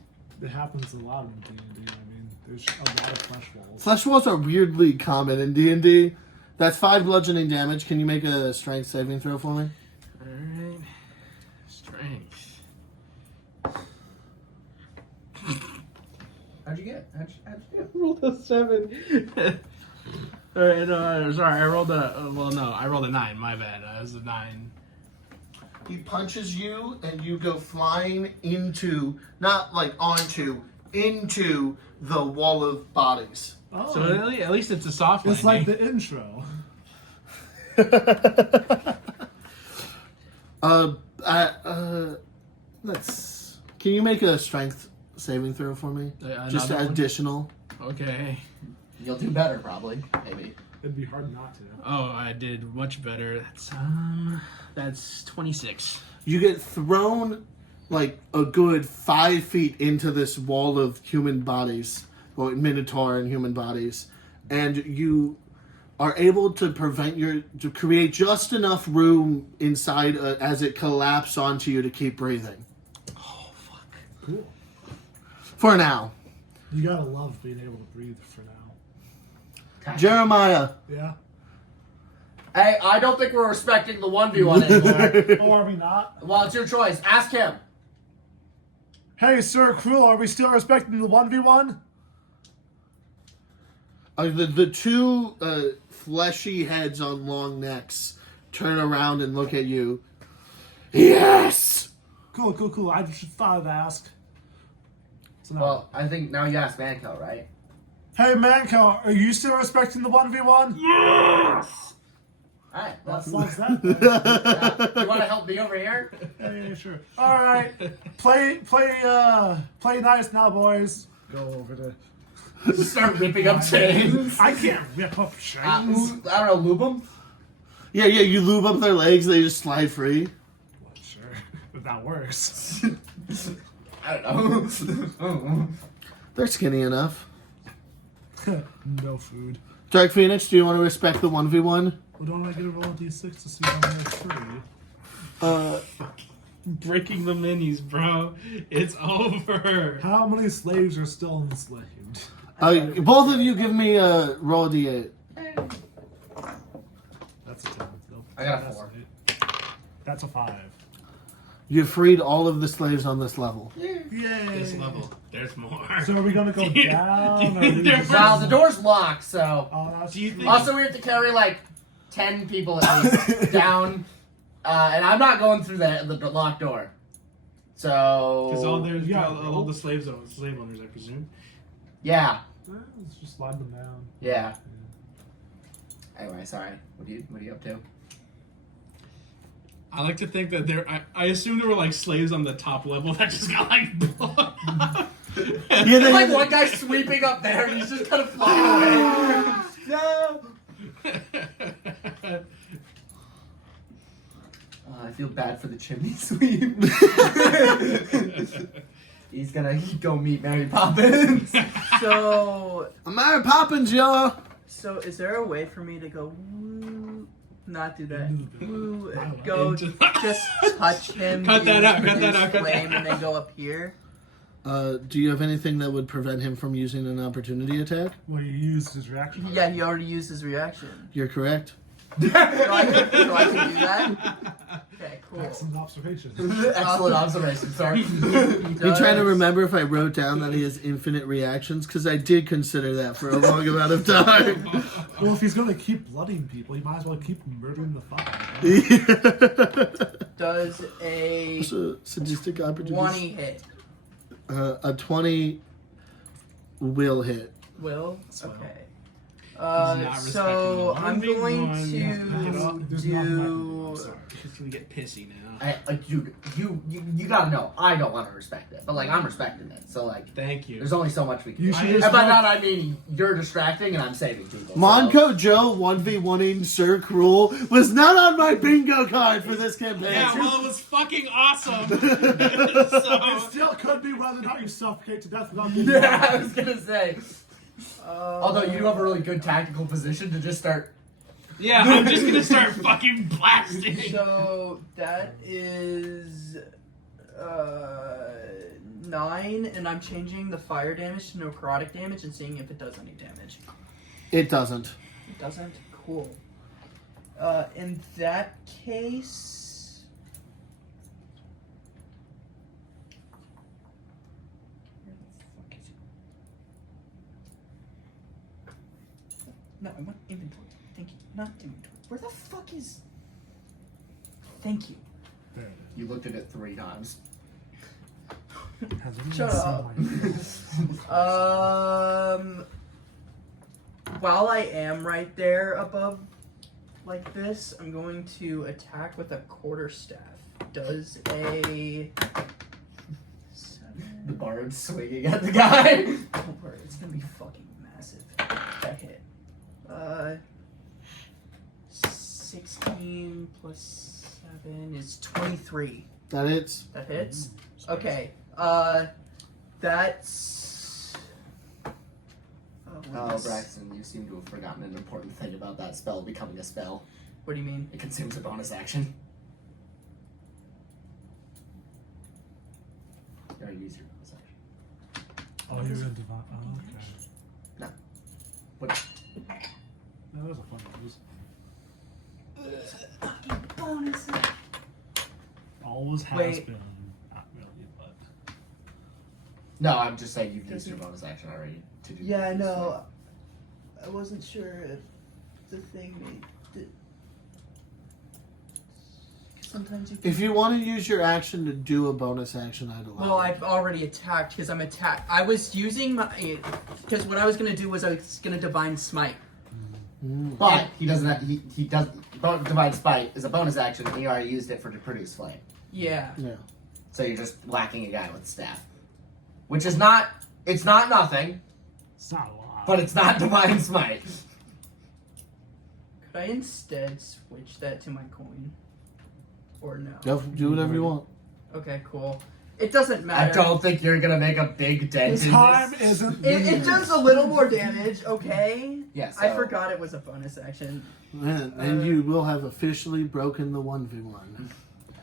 It happens a lot in D&D. I mean, there's a lot of flesh walls. Flesh walls are weirdly common in D&D. That's 5 bludgeoning damage. Can you make a strength saving throw for me? Alright. Strength. How'd you get? How'd you do? Rolled a 7. Alright, no, sorry, I rolled a. Well, no, I rolled a 9. My bad. That was a 9. He punches you, and you go flying into, not like onto, into the wall of bodies. Oh, So at least it's a soft it's like landing. the intro. Let's. Can you make a strength saving throw for me? Just Another one? additional. Okay. You'll do better, probably. Maybe. It'd be hard not to. Oh, I did much better. That's 26. You get thrown like a good 5 feet into this wall of human bodies, or minotaur and human bodies, and you are able to to create just enough room inside as it collapses onto you to keep breathing. Oh, fuck. Cool. For now. You gotta love being able to breathe for now. Jeremiah. Yeah? Hey, I don't think we're respecting the 1v1 anymore. Or are we not? Well, it's your choice. Ask him. Hey, Sir Cruel, are we still respecting the 1v1? The two fleshy heads on long necks turn around and look at you. Yes! Cool. I just thought I'd ask. So now, Well, I think now you ask Manco, right? hey, Manco, are you still respecting the 1v1? Yes! Alright, What well, the fuck's that? Then? you want to help me over here? Yeah, sure. All right, play nice now, boys. Go over to. Start ripping up chains. I can't rip up chains. I don't know, lube them? Yeah, you lube up their legs, they just slide free. Well, sure, if that works. I don't know. They're skinny enough. No food. Dark Phoenix, do you want to respect the 1v1? Well, don't I get a roll of d6 to see how many are free? Breaking the minis, bro. It's over. How many slaves are still enslaved? Both of you give me a roll a d8. That's a 10. Nope. I got a That's 4. an 8. That's a 5. You freed all of the slaves on this level. Yay! This level, there's more. So are we gonna go Dude, down? dude, Or are we there just- Well, the door's locked, so... Oh, that's Do you true. think- Also, we have to carry, like, 10 people at least down. And I'm not going through the locked door. So... Because Yeah, all the slave owners, I presume. Yeah. Let's just slide them down. Yeah. Anyway, sorry. What are you up to? I like to think that I assume there were like slaves on the top level that just got like blown up. Yeah, There's like one guy sweeping up there and he's just kind of flying away. No! I feel bad for the chimney sweep. He's gonna go meet Mary Poppins. So, I'm Mary Poppins, y'all. so is there a way for me to go woo, not do that, woo, Violent. go And just touch him, Cut that use out, cut that reduce out, cut flame, that and then go up here? Do you have anything that would prevent him from using an opportunity attack? Well, you used his reaction. Yeah, he already used his reaction. You're correct. So I can do that? Okay, cool. Excellent observation. Excellent observation, sorry. I'm trying to remember if I wrote down that he has infinite reactions, because I did consider that for a long amount of time. Well, if he's gonna keep blooding people, he might as well keep murdering the fuck. Does a So, sadistic opportunities. 20 hit? A 20 will hit. Will? Swell. Okay. not So respecting the I'm going 1v1. There's to not enough- do. I'm sorry. She's gonna get pissy now. You gotta know, I don't want to respect it, but like I'm respecting it. So like, Thank you. there's only so much we can You do. should And just by not- that I mean you're distracting and I'm saving people. so- Manco Joe 1v1ing Sir Cruel was not on my bingo card for this campaign. Yeah, well, it was fucking awesome. It so, still could be whether or not you suffocate to death without getting Yeah, I was gonna say. Uh, Although you do have a really good tactical position to just start. yeah, I'm just gonna start fucking blasting. So that is 9, and I'm changing the fire damage to necrotic damage and seeing if it does any damage. It doesn't. It doesn't? Cool. In that case... Where the fuck is it? No, I want inventory. Thank you. Not inventory. Where the fuck is... Thank you. There it You looked at it 3 times. is. Has anyone Shut seen up. my- While I am right there above like this, I'm going to attack with a quarterstaff. Does a 7? The bard swinging at the guy. Don't worry, it's gonna be fucking massive. That hit. 16 plus 7 is 23. That hits. That hits. Okay. That's. Oh, Braxton, you seem to have forgotten an important thing about that spell becoming a spell. What do you mean? It consumes a bonus action. You already used your bonus action. Oh, you're in divine. Oh, okay. No. What? That was a fun news. Bonus. Always has Wait. been. Not really, but. No, I'm just saying you've used your bonus action already to do. Yeah, I this. know. I wasn't sure if the thing made it. Sometimes you. If you want to use your action to do a bonus action, I'd allow Well, it. I've already attacked because I'm attacked. I was using my. Because what I was going to do was I was going to Divine Smite. But he doesn't. He does. Divine Spite is a bonus action, and he already used it for to produce flame. Yeah. Yeah. So you're just whacking a guy with a staff, which is not. It's not nothing, It's not a lot. but it's not Divine Smite. Could I instead switch that to my coin? Or no? Go do whatever you want. Okay, cool. It doesn't I matter. don't think you're gonna make a big dent in Time this. isn't. It does a little more damage, okay? Yeah, so- I forgot it was a bonus action. And you will have officially broken the 1v1.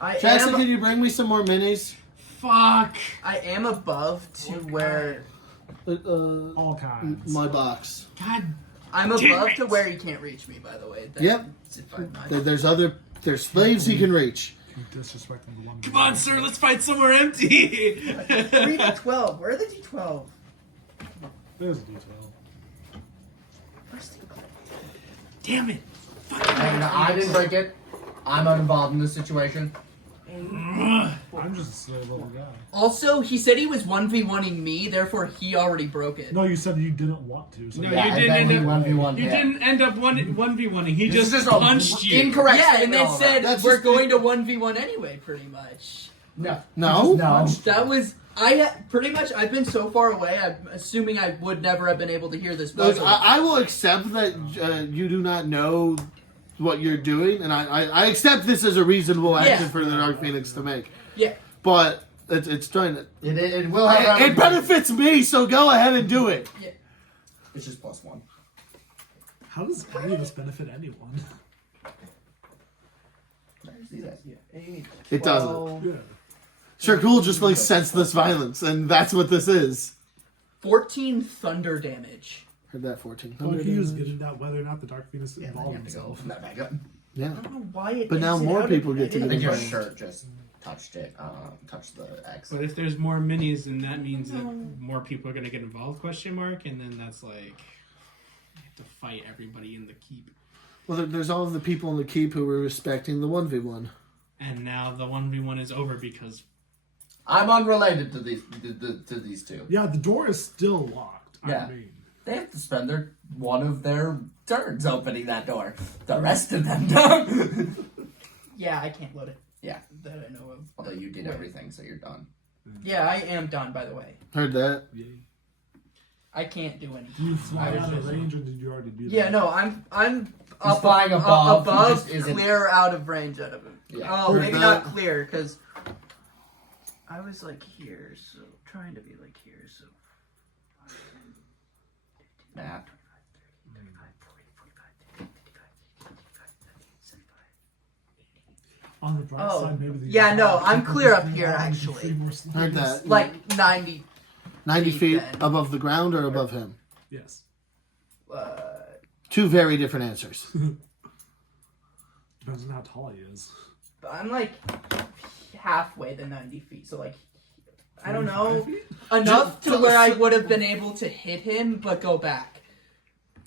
I Jackson, am can you bring me some more minis? Fuck. I am above to where All kinds. My box. God. I'm Damn above it. to where he can't reach me. By the way. Yep. There's slaves he can reach. Keep disrespecting the one. Come on, sir. Let's fight somewhere empty. 3d12. Where are the d12? There's a detail. Damn it. And I didn't break it. I'm uninvolved in this situation. I'm just a slave little guy. Also, he said he was 1v1ing me, therefore he already broke it. No, you said you didn't want to. So No, Yeah, you and didn't then end he up. 1v1 You him. didn't end up 1v1ing. He This just is a punched you. incorrect Yeah, and statement, then all said That's we're just going to 1v1 anyway, pretty much. No. No? No. That was pretty much. I've been so far away. I'm assuming I would never have been able to hear this Look, puzzle. I will accept that you do not know what you're doing, and I accept this as a reasonable action Yeah. for the Dark Phoenix to make. Yeah. But it's trying to. It will have. It benefits me, so go ahead and do it. It's just +1. how does any of this benefit anyone? It doesn't. Yeah. Sure, cool. Just like senseless violence, and that's what this is. 14 thunder damage. Heard that 14. Well, he was getting that whether or not the Dark Phoenix Yeah, then you involved have to go himself. from that back up. Yeah. I don't know why it. But now exited more out people of- get to I get think your involved. shirt just touched it. Touched the X. But if there's more minis, then that means that more people are gonna get involved? Question mark, and then that's like you have to fight everybody in the keep. Well, there's all of the people in the keep who were respecting the 1v1. And now the 1v1 is over because I'm unrelated to these to these two. Yeah, the door is still locked. Yeah. I mean, They have to spend one of their turns opening that door. The rest of them don't. Yeah, I can't load it. Yeah. That I know of. Although you did everything, so you're done. Yeah, I am done. By the way, Heard that. yeah. I can't do Do anything. you fly I was out of just- range, or did you already do that? Yeah, no, I'm up flying above, he just isn't- clear out of range out of him. Yeah. Oh, Heard maybe that. not clear because I was like here, so trying to be like here, so. Math. On the bright Oh, side, maybe the yeah, no, I'm people clear who up came here, along actually. would be more slaves. Heard that. Like 90. 90 feet then. above the ground or above him? Yes. Two very different answers. Depends on how tall he is. I'm like halfway the 90 feet, so like I don't know 45 feet? enough to where I would have been able to hit him, but go back.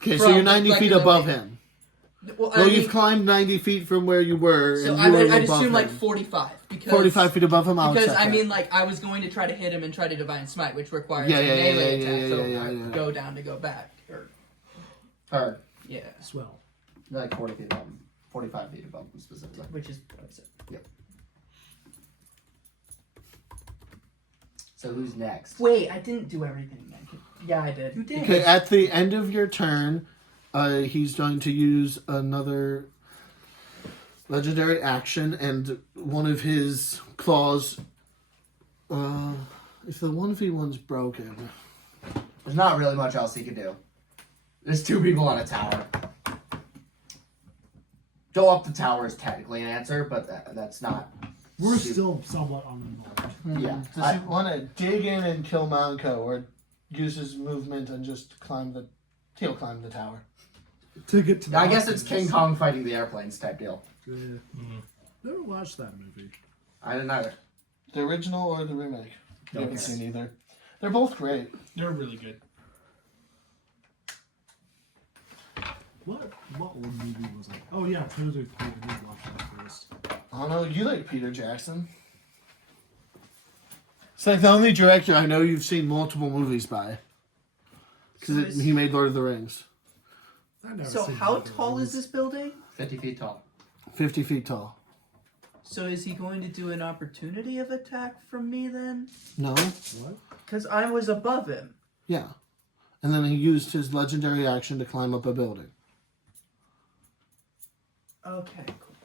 Okay, so From, you're 90 like, feet the above big- him. Well, Well, you've climbed 90 feet from where you were, so and you were I'd above assume like him. 45 because 45 feet above him, I'll because accept I that. mean like I was going to try to hit him and try to divine smite, which requires Yeah, a yeah, yeah, melee yeah, attack, yeah, so yeah, I yeah. go down to go back. Or Her. yeah, Swell. Like 40 feet above him. 45 feet above him specifically. which is what I said. So who's next? Wait, I didn't do everything then. Yeah, I did. You did. Okay, at the end of your turn, he's going to use another legendary action, and one of his claws. If the 1v1's broken, There's not really much else he can do. There's 2 people on a tower. Go up the tower is technically an answer, but that's not. We're still somewhat uninvolved. Yeah. does he want to dig in and kill Manco, or use his movement and just he'll climb the tower? To get to I guess it's King Kong fighting the airplanes type deal. Never watched that movie. I didn't either. The original or the remake? You haven't Okay. seen either. They're both great. They're really good. What old movie was it? Oh yeah, Trilogy 3. I didn't watch that first. I don't know. You like Peter Jackson? It's like the only director I know you've seen multiple movies by. Because he made Lord of the Rings. I've never So seen how Lord of the tall Rings. is this building? 50 feet tall. 50 feet tall. So is he going to do an opportunity of attack from me then? No? What? Because I was above him. Yeah. And then he used his legendary action to climb up a building. Okay, cool.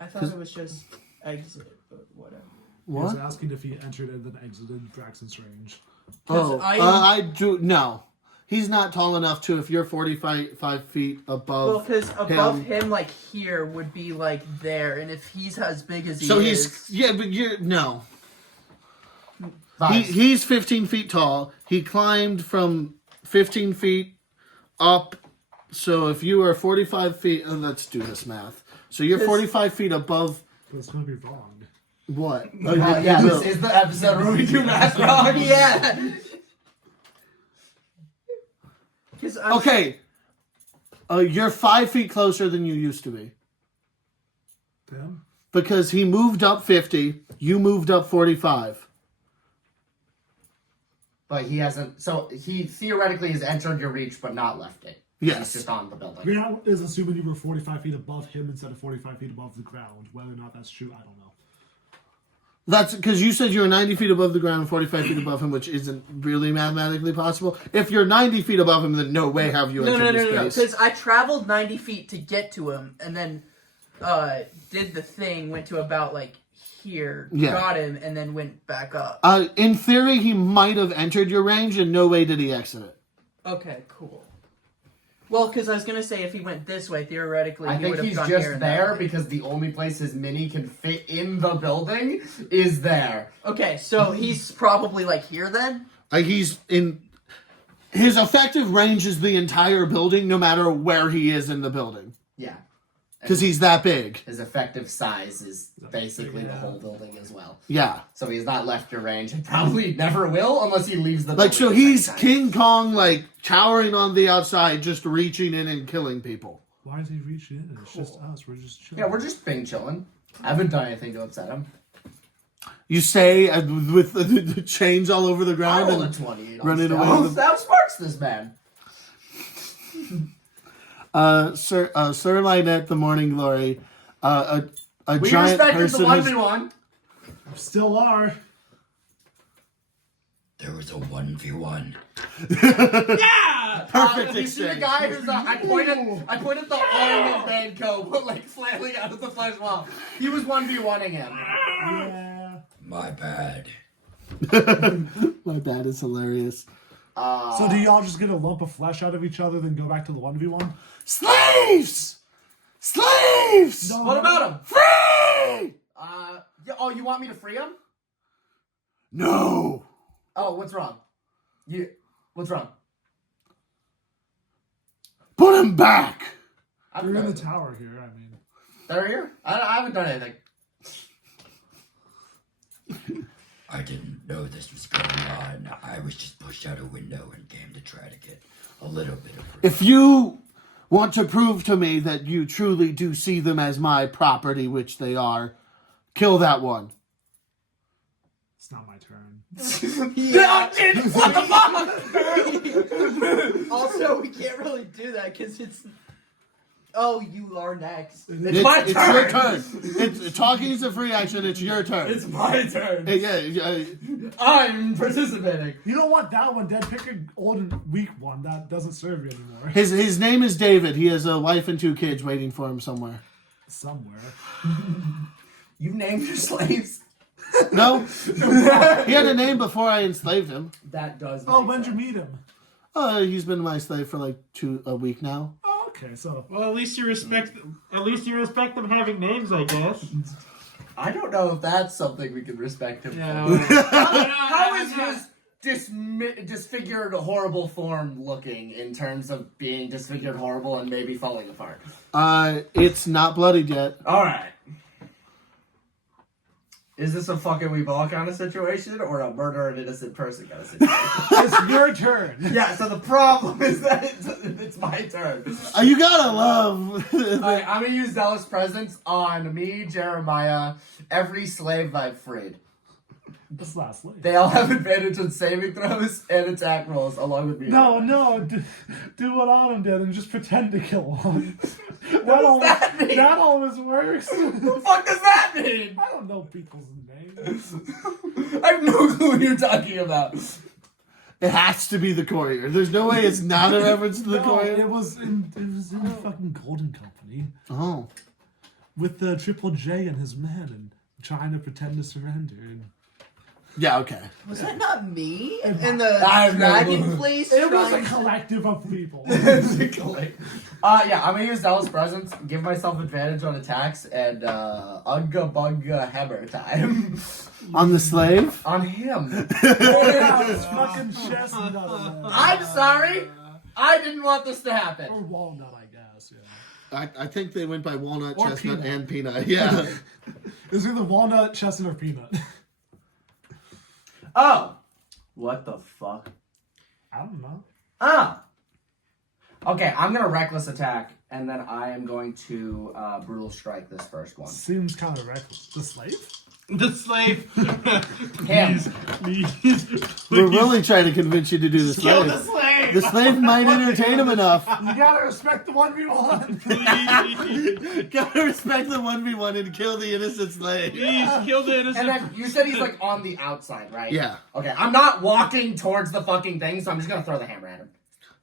I thought it was just exit, but whatever. He was What? asking if he entered and then exited Braxton's range. Oh, I do. No. He's not tall enough to, if you're 45 feet above. Well, because above him, like here, would be like there, and if he's as big as he So is, yeah, but no. Vibes. He's 15 feet tall. He climbed from 15 feet up. So if you are 45 feet, let's do this math. So you're 45 feet above But it's going to be wrong. what? Yeah, this is the episode where we do math wrong. yeah. Okay. You're 5 feet closer than you used to be. Damn. Because he moved up 50, you moved up 45. But he hasn't. So he theoretically has entered your reach, but not left it. Yes. He's just on the building. Green is assuming you were 45 feet above him instead of 45 feet above the ground. Whether or not that's true, I don't know. That's because you said you were 90 feet above the ground and 45 feet above him, which isn't really mathematically possible. If you're 90 feet above him, then no way have you entered his space. Because I traveled 90 feet to get to him, and then did the thing, went to about like here, Yeah. got him, and then went back up. In theory, he might have entered your range, and no way did he exit it. Okay, cool. Well, because I was gonna say if he went this way, theoretically, I he think would have he's gone just here and there that way. because the only place his mini can fit in the building is there. Okay, so he's probably like here then. He's in. His effective range is the entire building, no matter where he is in the building, Yeah. because he's that big. His effective size is basically the whole building as well. Yeah. So he's not left your range and probably never will unless he leaves the Like, building. so at the same he's time. King Kong, like, towering on the outside, just reaching in and killing people. Why is he reaching in? It's just us. We're just chilling. Yeah, we're just being chilling. I haven't done anything to upset him. You say, with the chains all over the I ground rolled a and 28 on running away stealth. with That sparks this man. Sir Lynette, the Morning Glory, a We giant respected the person who's 1v1. Still are. There was a 1v1. Yeah! perfect You see the exchange. guy who's I pointed the arm of Manco, but like flailing out of the flesh wall. He was 1v1ing him. Yeah. My bad. My bad is hilarious. So do y'all just get a lump of flesh out of each other, then go back to the 1v1? Slaves! Slaves! No. What about him? Free! Oh, you want me to free him? No. Oh, what's wrong? What's wrong? Put him back. You're in the tower here, I mean. They're here? I haven't done anything. I didn't know this was going on. I was just pushed out a window and came to try to get a little bit of If you want to prove to me that you truly do see them as my property, which they are, kill that one. It's not my turn. Yeah. What the fuck? Also, we can't really do that because it's. Oh, you are next. It's my It's turn. your turn. Talking is a free action. It's your turn. It's my turn. Yeah. I'm participating. You don't want that one, Dad. Pick an old and weak one that doesn't serve you anymore. His name is David. He has a wife and 2 kids waiting for him somewhere. Somewhere. You named your slaves. No. He had a name before I enslaved him. That does. Oh, make when'd you sense. meet him? He's been my slave for like a week now. Oh, okay, so. Well, at least you respect them having names, I guess. I don't know if that's something we can respect him No. for. How is his disfigured, horrible form looking in terms of being disfigured, horrible, and maybe falling apart? It's not bloodied yet. All right. Is this a fucking we've all kind of situation or a murder an innocent person kind of situation? It's your turn. Yeah, so the problem is that it's my turn. You gotta love. Alright, I'm gonna use Zealous Presence on me, Jeremiah, every slave I've freed. That's not slave. They all have advantage on saving throws and attack rolls along with me. No, do what Autumn did and just pretend to kill one. that mean? That always works. What the fuck does that mean? I don't know people's names. I have no clue what you're talking about. It has to be the courier. There's no way it's not a reference to the No, courier. it was in the fucking Golden Company Oh. with the Triple J and his men and trying to pretend to surrender. And Yeah, okay. Was that not me? In the I have no dragon clue. place? it was a trying- collective of people. Yeah, I'm gonna use Zealous Presence, give myself advantage on attacks, and Ugga Bugga Hammer time. On the slave? On him. Yeah, his fucking chestnut. I'm sorry. I didn't want this to happen. Or walnut, I guess. Yeah. I think they went by walnut, Or chestnut, peanut. and peanut. Yeah. It's either walnut, chestnut, or peanut. Oh. What the fuck? I don't know. Oh. Okay, I'm gonna Reckless Attack, and then I am going to Brutal Strike this first one. Seems kind of reckless. The slave? The slave. Him. Please. We're really trying to convince you to do the Kill slave. the slave. The slave might entertain him enough. You gotta respect the 1v1. Please. Gotta respect the 1v1 and kill the innocent slave. Please kill the innocent. And then you said he's like on the outside, right? Yeah. Okay, I'm not walking towards the fucking thing, so I'm just gonna throw the hammer at him.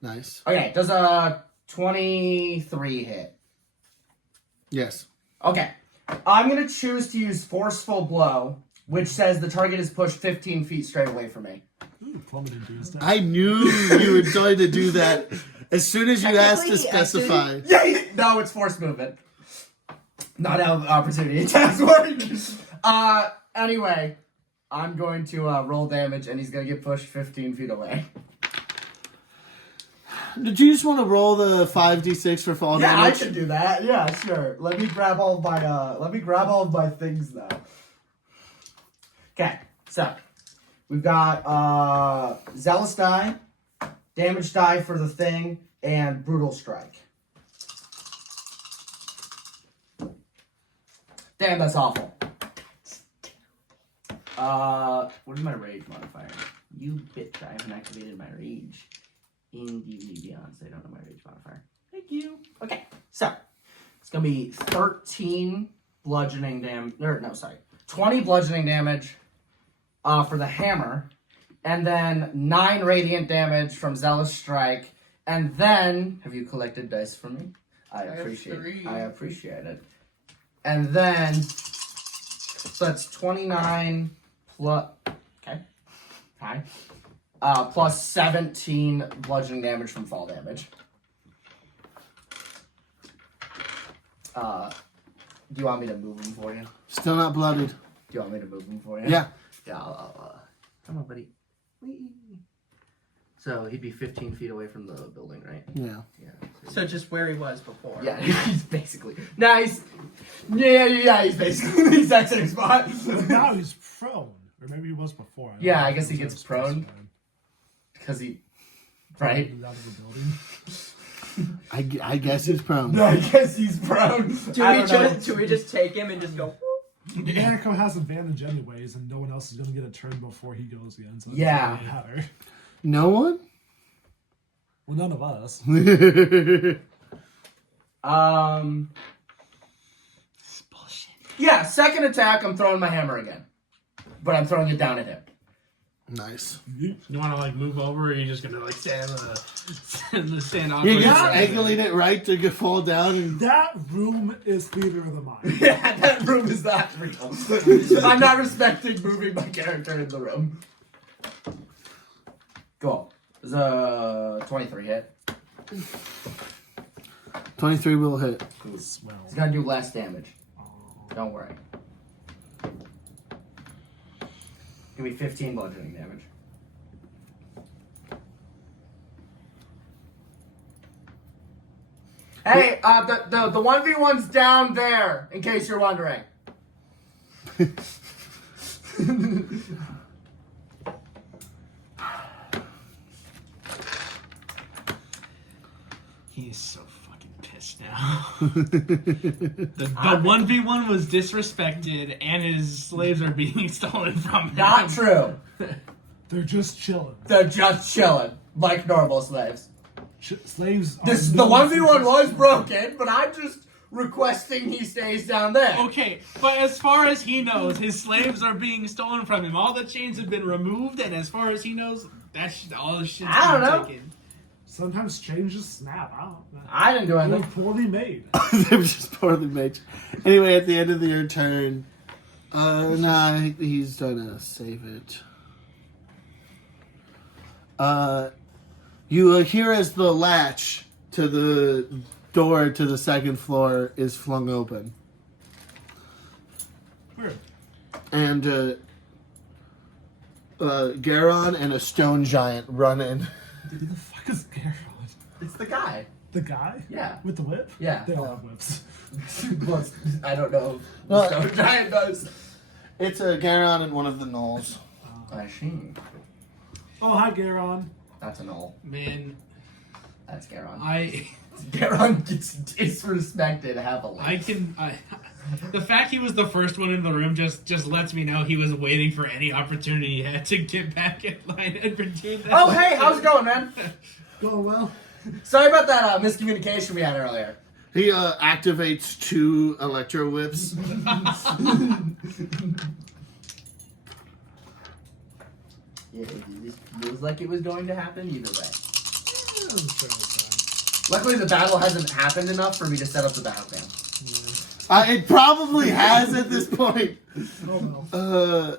Nice. Okay, does a 23 hit? Yes. Okay. I'm going to choose to use Forceful Blow, which says the target is pushed 15 feet straight away from me. Ooh, plummeted to his death. I knew you were going to do that as soon as you asked to Technically, specify. Yeah, no, it's force movement. Not how opportunity attacks work. Anyway, I'm going to roll damage, and he's going to get pushed 15 feet away. Did you just want to roll the 5d6 for fall Yeah, damage? I should do that. Yeah, sure. Let me grab all of my things though. Okay, so we've got Zealous die, damage die for the thing, and Brutal Strike. Damn, that's awful. What is my rage modifier? You bitch, I haven't activated my rage in D&D Beyond, so I don't know my rage modifier. Thank you. Okay, so it's gonna be 13 bludgeoning damage. 20 bludgeoning damage for the hammer, and then 9 radiant damage from Zealous Strike, and then have you collected dice for me? I have appreciate 3. I appreciate it. And then so that's 29 plus. Okay, fine. Plus 17 bludgeoning damage from fall damage. Do you want me to move him for you? Still not blooded. Do you want me to move him for you? Yeah. Yeah, come on, buddy. Whee! So he'd be 15 feet away from the building, right? Yeah. Yeah. So just where he was before. Yeah, he's basically. Nice! Yeah, he's basically the exact same spot. But now he's prone. Or maybe he was before. don't Yeah, know I if guess he was gets ever prone. specified. Because he. Right? Out of the building. I guess he's prone. I guess he's prone. Do we just take him and just go? Manco has advantage anyways, and no one else is going to get a turn before he goes again. So it Yeah. doesn't really matter. No one? Well, none of us. Yeah, second attack, I'm throwing my hammer again. But I'm throwing it down at him. Nice. You want to like move over, or are you just gonna like stand off? You're just angling it right to fall down. And... That room is theater of the mind. Yeah, that room is not real. I'm not respecting moving my character in the room. Cool. Is a 23 hit. 23 will hit. Cool. He's gonna do less damage. Don't worry. Give me 15 bludgeoning damage. Hey, the 1v1's down there, in case you're wondering. He's so fucking pissed now. The 1v1 was disrespected, and his slaves are being stolen from him. Not true. They're just chilling. They're just chilling, like normal slaves. Slaves. The 1v1 was broken, but I'm just requesting he stays down there. Okay, but as far as he knows, his slaves are being stolen from him. All the chains have been removed, and as far as he knows, all the shit's I don't been know. taken. Sometimes changes snap. I don't know. I didn't do They're anything. poorly made. They were just poorly made. Anyway, at the end of your turn, he's gonna save it. You hear as the latch to the door to the second floor is flung open. Weird. And Garon and a stone giant run in. Who the fuck is Garrett? It's the guy. The guy? Yeah. With the whip? Yeah. They all have whips. Well, I don't know. Well, Stone Giant does. It's a Garon and one of the gnolls. I see. Oh, hi, Garon. That's a null. Man, That's Garon. I Garon gets disrespected heavily. the fact he was the first one in the room just lets me know he was waiting for any opportunity he had to get back in line and do that. Oh, hey, how's it going, man? Going well. Sorry about that miscommunication we had earlier. He activates 2 electro whips. Yeah, it feels like it was going to happen either way. Yeah, I'm sure it's Luckily, the battle hasn't happened enough for me to set up the battle cam. It probably has at this point. fine. Oh, well.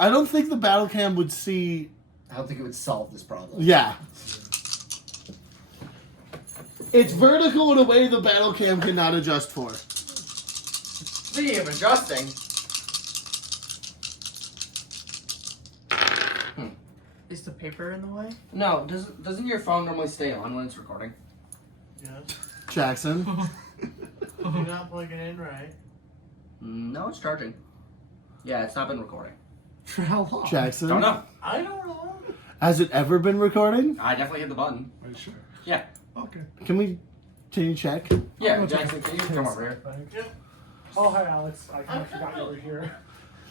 I don't think the battle cam would see. I don't think it would solve this problem. Yeah. It's vertical in a way the battle cam cannot adjust for. Speaking of adjusting, Is the paper in the way? no, doesn't your phone normally stay on when it's recording? Yes. Jackson. You're not plugging in right. No, it's charging. Yeah, it's not been recording. For how long? Jackson. Don't know. I don't know. Has it ever been recording? I definitely hit the button. Are you sure? Yeah. Okay. Can you check? Yeah, I'll Jackson, check. can you come over here? Yep. Oh, hi, Alex. I kind of forgot you were here.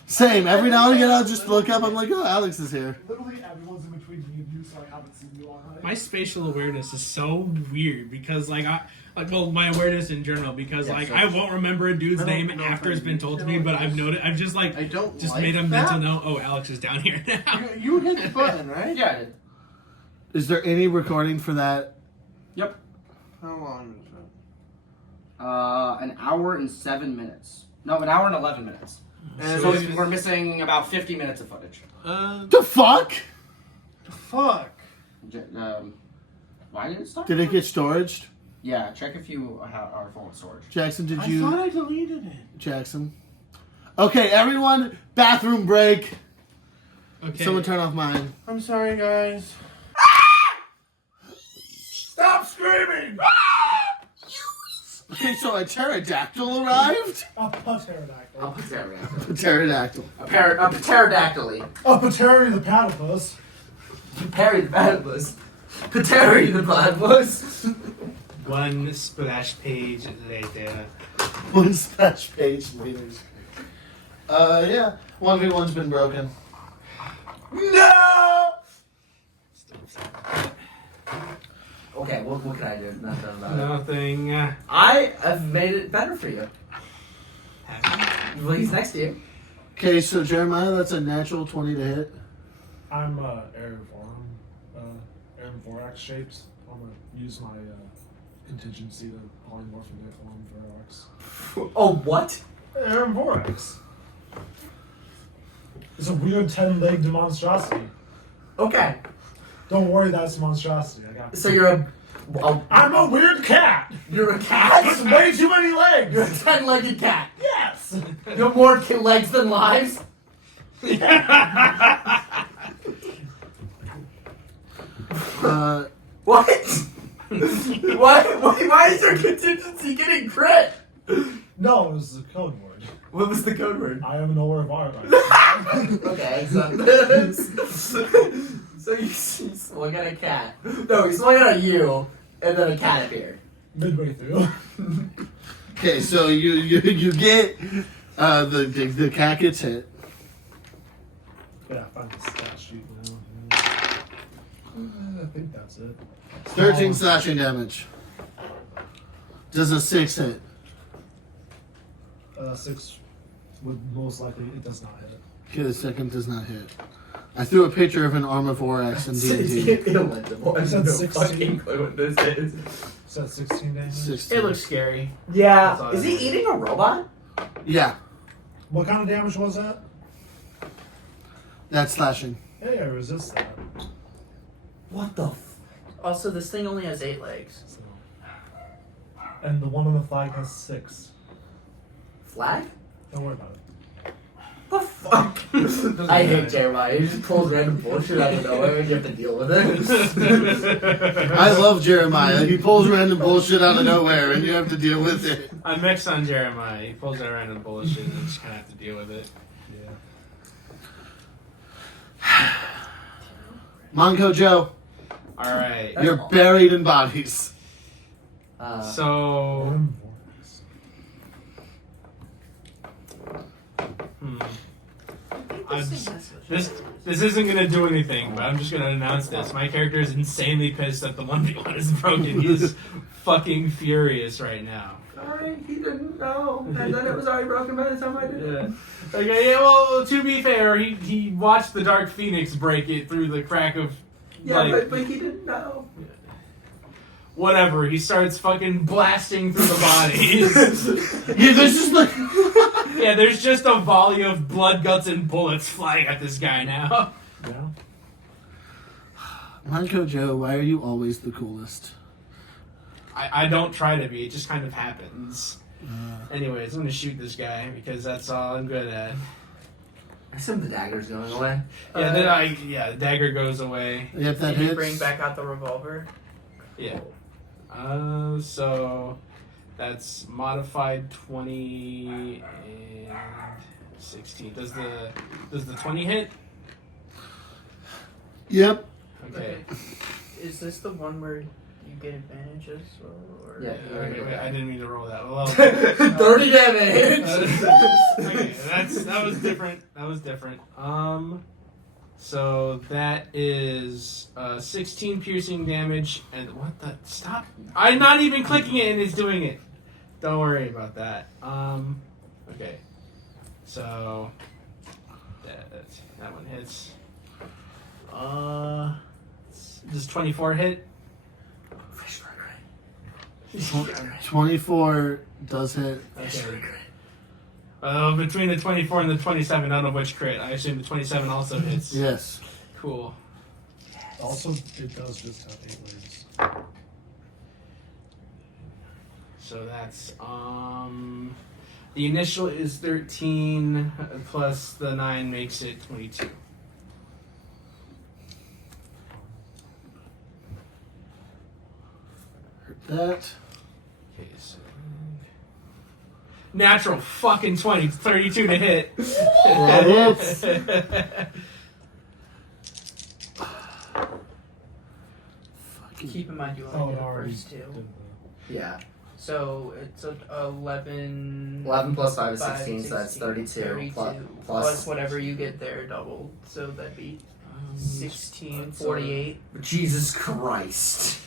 Same. Every now and again, I'll just look up. I'm like, oh, Alex is here. Literally everyone's in between me and you, so I haven't seen you all night. My spatial awareness is so weird because my awareness in general because Yeah, so- I won't remember a dude's I don't name know after if it's been told to me, but I've noted I've just I don't just like made a that. mental note. Oh, Alex is down here now. You hit the button, right? Yeah, I did. Is there any recording for that? Yep. How long is it? An hour and 7 minutes. No, an hour and 11 minutes. And So it's- we're missing about 50 minutes of footage. The fuck? Fuck. Why did it stop? Did it get storaged? Yeah, check if you are full of storage. Jackson, did I you? thought I deleted it. Jackson. Okay, everyone, bathroom break. Okay. Someone turn off mine. I'm sorry, guys. Stop screaming! Okay, so a pterodactyl arrived? A pterodactyl. A pterodactyl. A pterodactyl. A pterodactyl. A pateri the platypus. Perry the platypus. Pateri the platypus. One splash page later. One splash page later. Yeah. 1v1's been broken. No! Okay, what can I do? Nothing about it. Nothing. I have made it better for you. Well, he's next to you. Okay, so Jeremiah, that's a natural 20 to hit. I'm air Vorax shaped. I'm gonna use my contingency to polymorph into Vorax. Oh, what? Air Vorax. It's a weird 10-legged monstrosity. Okay. Don't worry, that's a monstrosity. I got. So you're I'm a weird cat. You're a cat? With way too many legs. You're a 10-legged cat. Yes. You have more legs than lives? What? Why is your contingency getting crit? No, it was the code word. What was the code word? I am nowhere far. Okay, so you swung at a cat. No, you swung at you, and then a cat appeared. Midway through. Okay, so you get the cat gets hit. Yeah, find the stat sheet now. I think that's it. 13 slashing damage. Does a 6 hit? 6 would most likely, it does not hit. Okay, the second does not hit. I threw a picture of an Armavorax in D&D. Illegible. I You have said no 16? fucking clue what this is. Is that 16 damage? 16. It looks scary. Yeah. That's all Is he I know. eating a robot? Yeah, What kind of damage was that? that's slashing. Yeah, resist that. What the Also, this thing only has 8 legs. So. And the one on the flag has 6. flag? Don't worry about it. The fuck? I hate Jeremiah. He just pulls random bullshit out of nowhere and you have to deal with it. I love Jeremiah. He pulls random bullshit out of nowhere and you have to deal with it. I mix on Jeremiah. He pulls that random bullshit and just kind of have to deal with it. Yeah. Manco Joe, Alright. That's you're all. buried in bodies. So. This isn't gonna do anything, but I'm just gonna announce this. My character is insanely pissed that the 1v1 is broken. He's fucking furious right now. Sorry, he didn't know. And then it was already broken by the time I did it. Yeah. Okay, yeah, well, to be fair, he watched the Dark Phoenix break it through the crack of. Yeah, like, but he didn't know. whatever, he starts fucking blasting through the bodies. Yeah, this is like. Yeah, there's just a volley of blood, guts, and bullets flying at this guy now. Yeah. Manco Joe, why are you always the coolest? I don't try to be, it just kind of happens. Anyways, I'm gonna shoot this guy because that's all I'm good at. I assume the dagger's going away. Yeah, the dagger goes away. Yep, that Can you hits. bring back out the revolver? Yeah. So that's modified 20 and 16. Does the 20 hit? Yep. Okay. Is this the one where you get advantages? Or Yeah. Okay, wait, I didn't mean to roll that. Well, 30 damage! okay, that was different. That was different. So that is 16 piercing damage, and what the stop? I'm not even clicking it, and it's doing it. Don't worry about that. Okay. So that one hits. Does 24 hit? 24 does hit. Okay. Between the 24 and the 27, I don't know which crit. I assume the 27 also hits. Yes. Cool. Also, it does just have 8 legs. So that's the initial is 13 plus the 9 makes it 22. Hurt that. Okay, so natural fucking 20, 32 to hit. Whoops. keep in mind you Oh, only it get the already first 2. did Yeah. So it's 11. 11 plus 5 is 5, 16, so that's 32. Plus whatever you get there doubled. So that'd be 16, 48. Jesus Christ.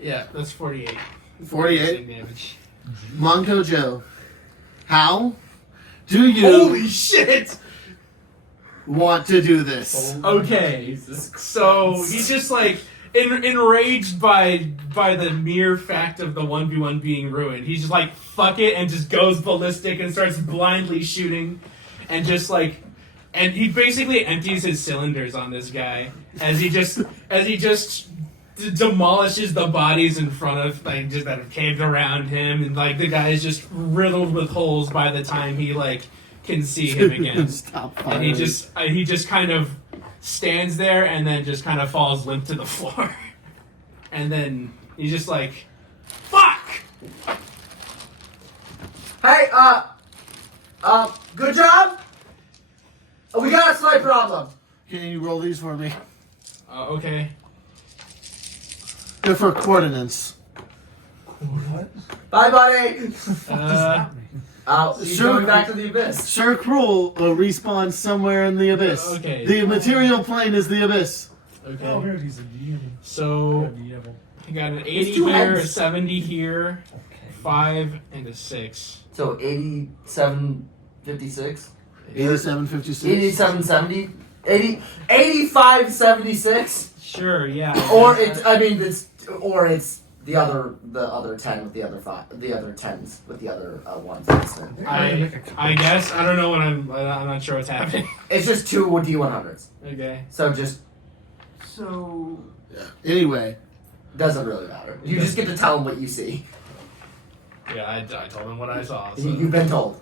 Yeah, that's 48. 48. Damage. Manco Joe, how do you... Holy shit! want to do this. Okay, so he's just like enraged by the mere fact of the 1v1 being ruined. He's just like, fuck it, and just goes ballistic and starts blindly shooting, and just like, and he basically empties his cylinders on this guy as he just demolishes the bodies in front of, like, just that have caved around him, and like the guy is just riddled with holes by the time he like can see him again. Stop And firing. he just kind of stands there and then just kind of falls limp to the floor. And then he's just like, fuck! Hey, good job. We got a slight problem. Can you roll these for me? Okay. They're for coordinates. What? Bye, buddy. Does that mean? He's Sure. going back to the abyss. Sir Cruel respawns somewhere in the abyss. Okay. The material plane is the abyss. Okay. Oh, here he's a DM. So, Yeah, I got an 80 It's two here, a heads. 70 here, okay. 5, and a 6. So 87.56? 87.56. 87.70? 85.76, Sure, yeah. or it's the other 10 with the other 10s with the other ones. I guess. I don't know what I'm not sure what's happening. It's just two D100s, Okay. so just So Anyway, doesn't really matter. You just get to tell them what you see. Yeah, I told him what I saw. So. You've been told.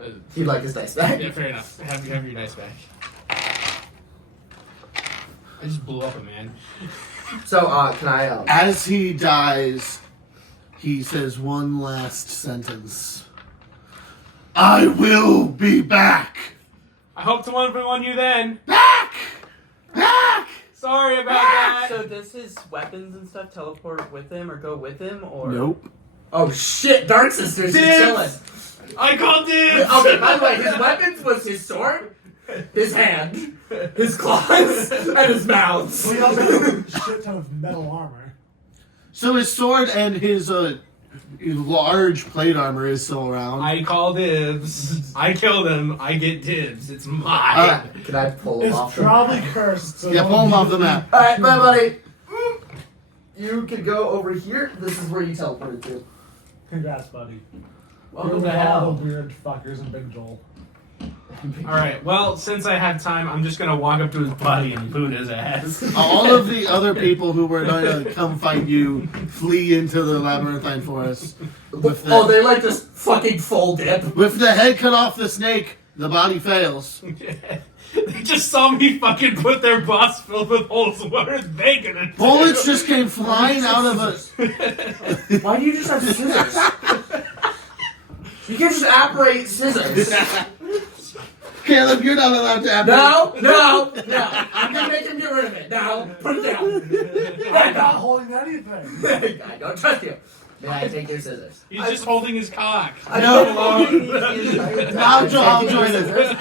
Uh, He'd like his dice back. Yeah, fair enough. Have your dice back. I just blew up a man. So, can I? as he dies, he says one last sentence. I will be back. I hope to one you then. Back! Back! Sorry about that. So does his weapons and stuff teleport with him or go with him or? Nope. Oh shit! Dark Sisters is Dibs! chilling. I called dibs. Okay, by the way, his weapons was his sword, his hand, his claws, and his mouth. We also have a shit ton of metal armor. So his sword and his large plate armor is still around. I call dibs. I killed him. I get dibs. It's mine. Can I pull him It's off? probably cursed. So Yeah, pull him off the map. Alright, my buddy. You can go over here. This is where you teleported to. Congrats, buddy. Welcome You're to all hell. the weird fuckers in Big Joel. Alright, well, since I have time, I'm just gonna walk up to his body and boot his ass. All of the other people who were going to come fight you flee into the labyrinthine forest. With the, They like just fucking full dip. with the head cut off the snake, the body fails. They just saw me fucking put their boss filled with holes. What are they gonna do? Bullets just came flying out of a... Why do you just have scissors? You can't just operate scissors. Caleb, you're not allowed to have... No. I'm gonna make him get rid of it. Now, put it down. I'm not holding anything. I don't trust you. May I take your scissors? He's just holding his cock. No. I'll join it.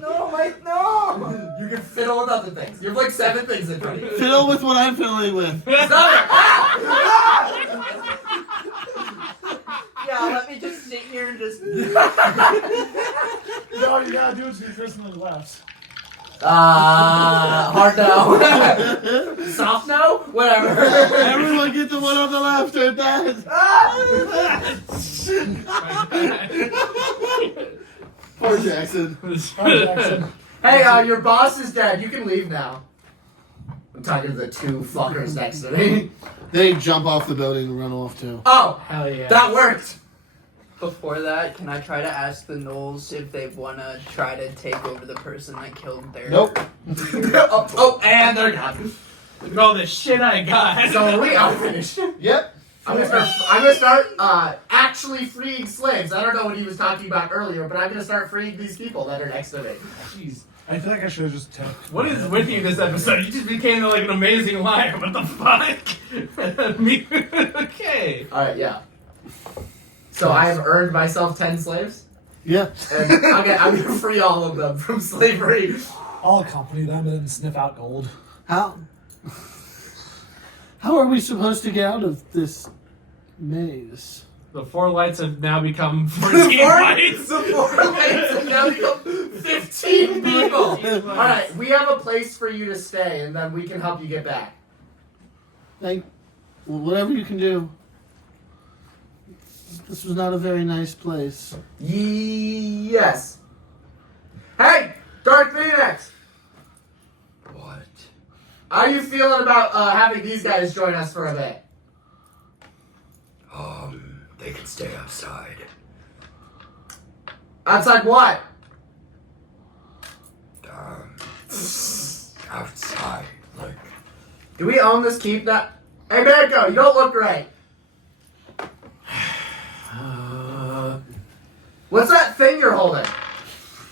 No, Mike, no! You can fiddle with other things. You have like 7 things in front of you. Fiddle with what I'm fiddling with. Stop it! Yeah, let me just sit here and just. All you gotta do is be personally left. Hard no. Soft no? Whatever. Everyone get the one on the left or that. Poor Jackson. Jackson. Hey, your boss is dead. You can leave now. I'm talking to the 2 fuckers next to me. They jump off the building and run off too. Oh, Hell yeah. that worked. Before that, can I try to ask the Knolls if they want to try to take over the person that killed their... Nope. And they're gone. Look at all the shit I got. So we are finished. Yep. I'm gonna start actually freeing slaves. I don't know what he was talking about earlier, but I'm gonna start freeing these people that are next to me. Jeez. I feel like I should have just took. What is with you this episode? You just became like an amazing liar. What the fuck? Me? Okay. Alright, yeah. So I have earned myself 10 slaves, Yeah. and I'm gonna free all of them from slavery. I'll accompany them and sniff out gold. How are we supposed to get out of this maze? The 4 lights have now become 14 lights. The 4 lights have now become 15 15 people! Alright, we have a place for you to stay, and then we can help you get back. Whatever you can do. This was not a very nice place. Yes. Hey, Dark Phoenix! What? How are you feeling about having these guys join us for a bit? They can stay outside. Outside what? Outside, like. Do we own this keep now? Hey, Manco, you don't look right. What's that thing you're holding?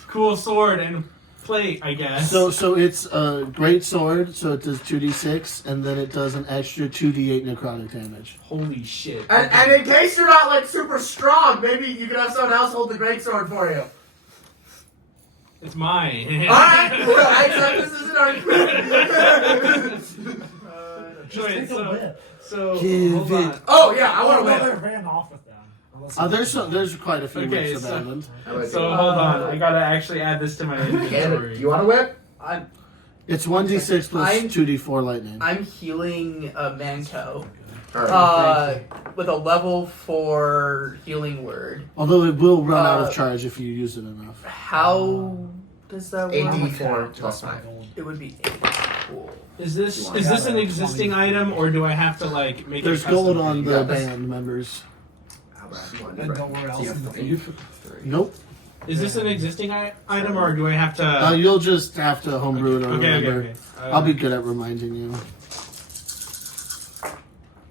Cool sword and plate, I guess. So it's a great sword, so it does 2d6, and then it does an extra 2d8 necrotic damage. Holy shit. And in case you're not like super strong, maybe you can have someone else hold the great sword for you. It's mine. Alright, I accept this isn't our Wait, so Give hold on. it. Oh yeah, I want to Well, they win. ran off with them. There's quite a few Okay, whips so- abandoned. So hold on, I gotta actually add this to my inventory. You want to whip? It's 1d6 plus I'm- 2d4 lightning. I'm healing Manco Alright. with a level 4 healing word. Although it will run out of uh, charge if you use it enough. How does that work? 8d4 plus 5. It would be 8. Cool. Is this an existing item, or do I have to like make There's a custom gold on thing? the band members. How about you want And to nowhere else in the whip? Nope. Is this an existing item, or do I have to? You'll just have to homebrew it or Okay, remember. okay. I'll be good at reminding you.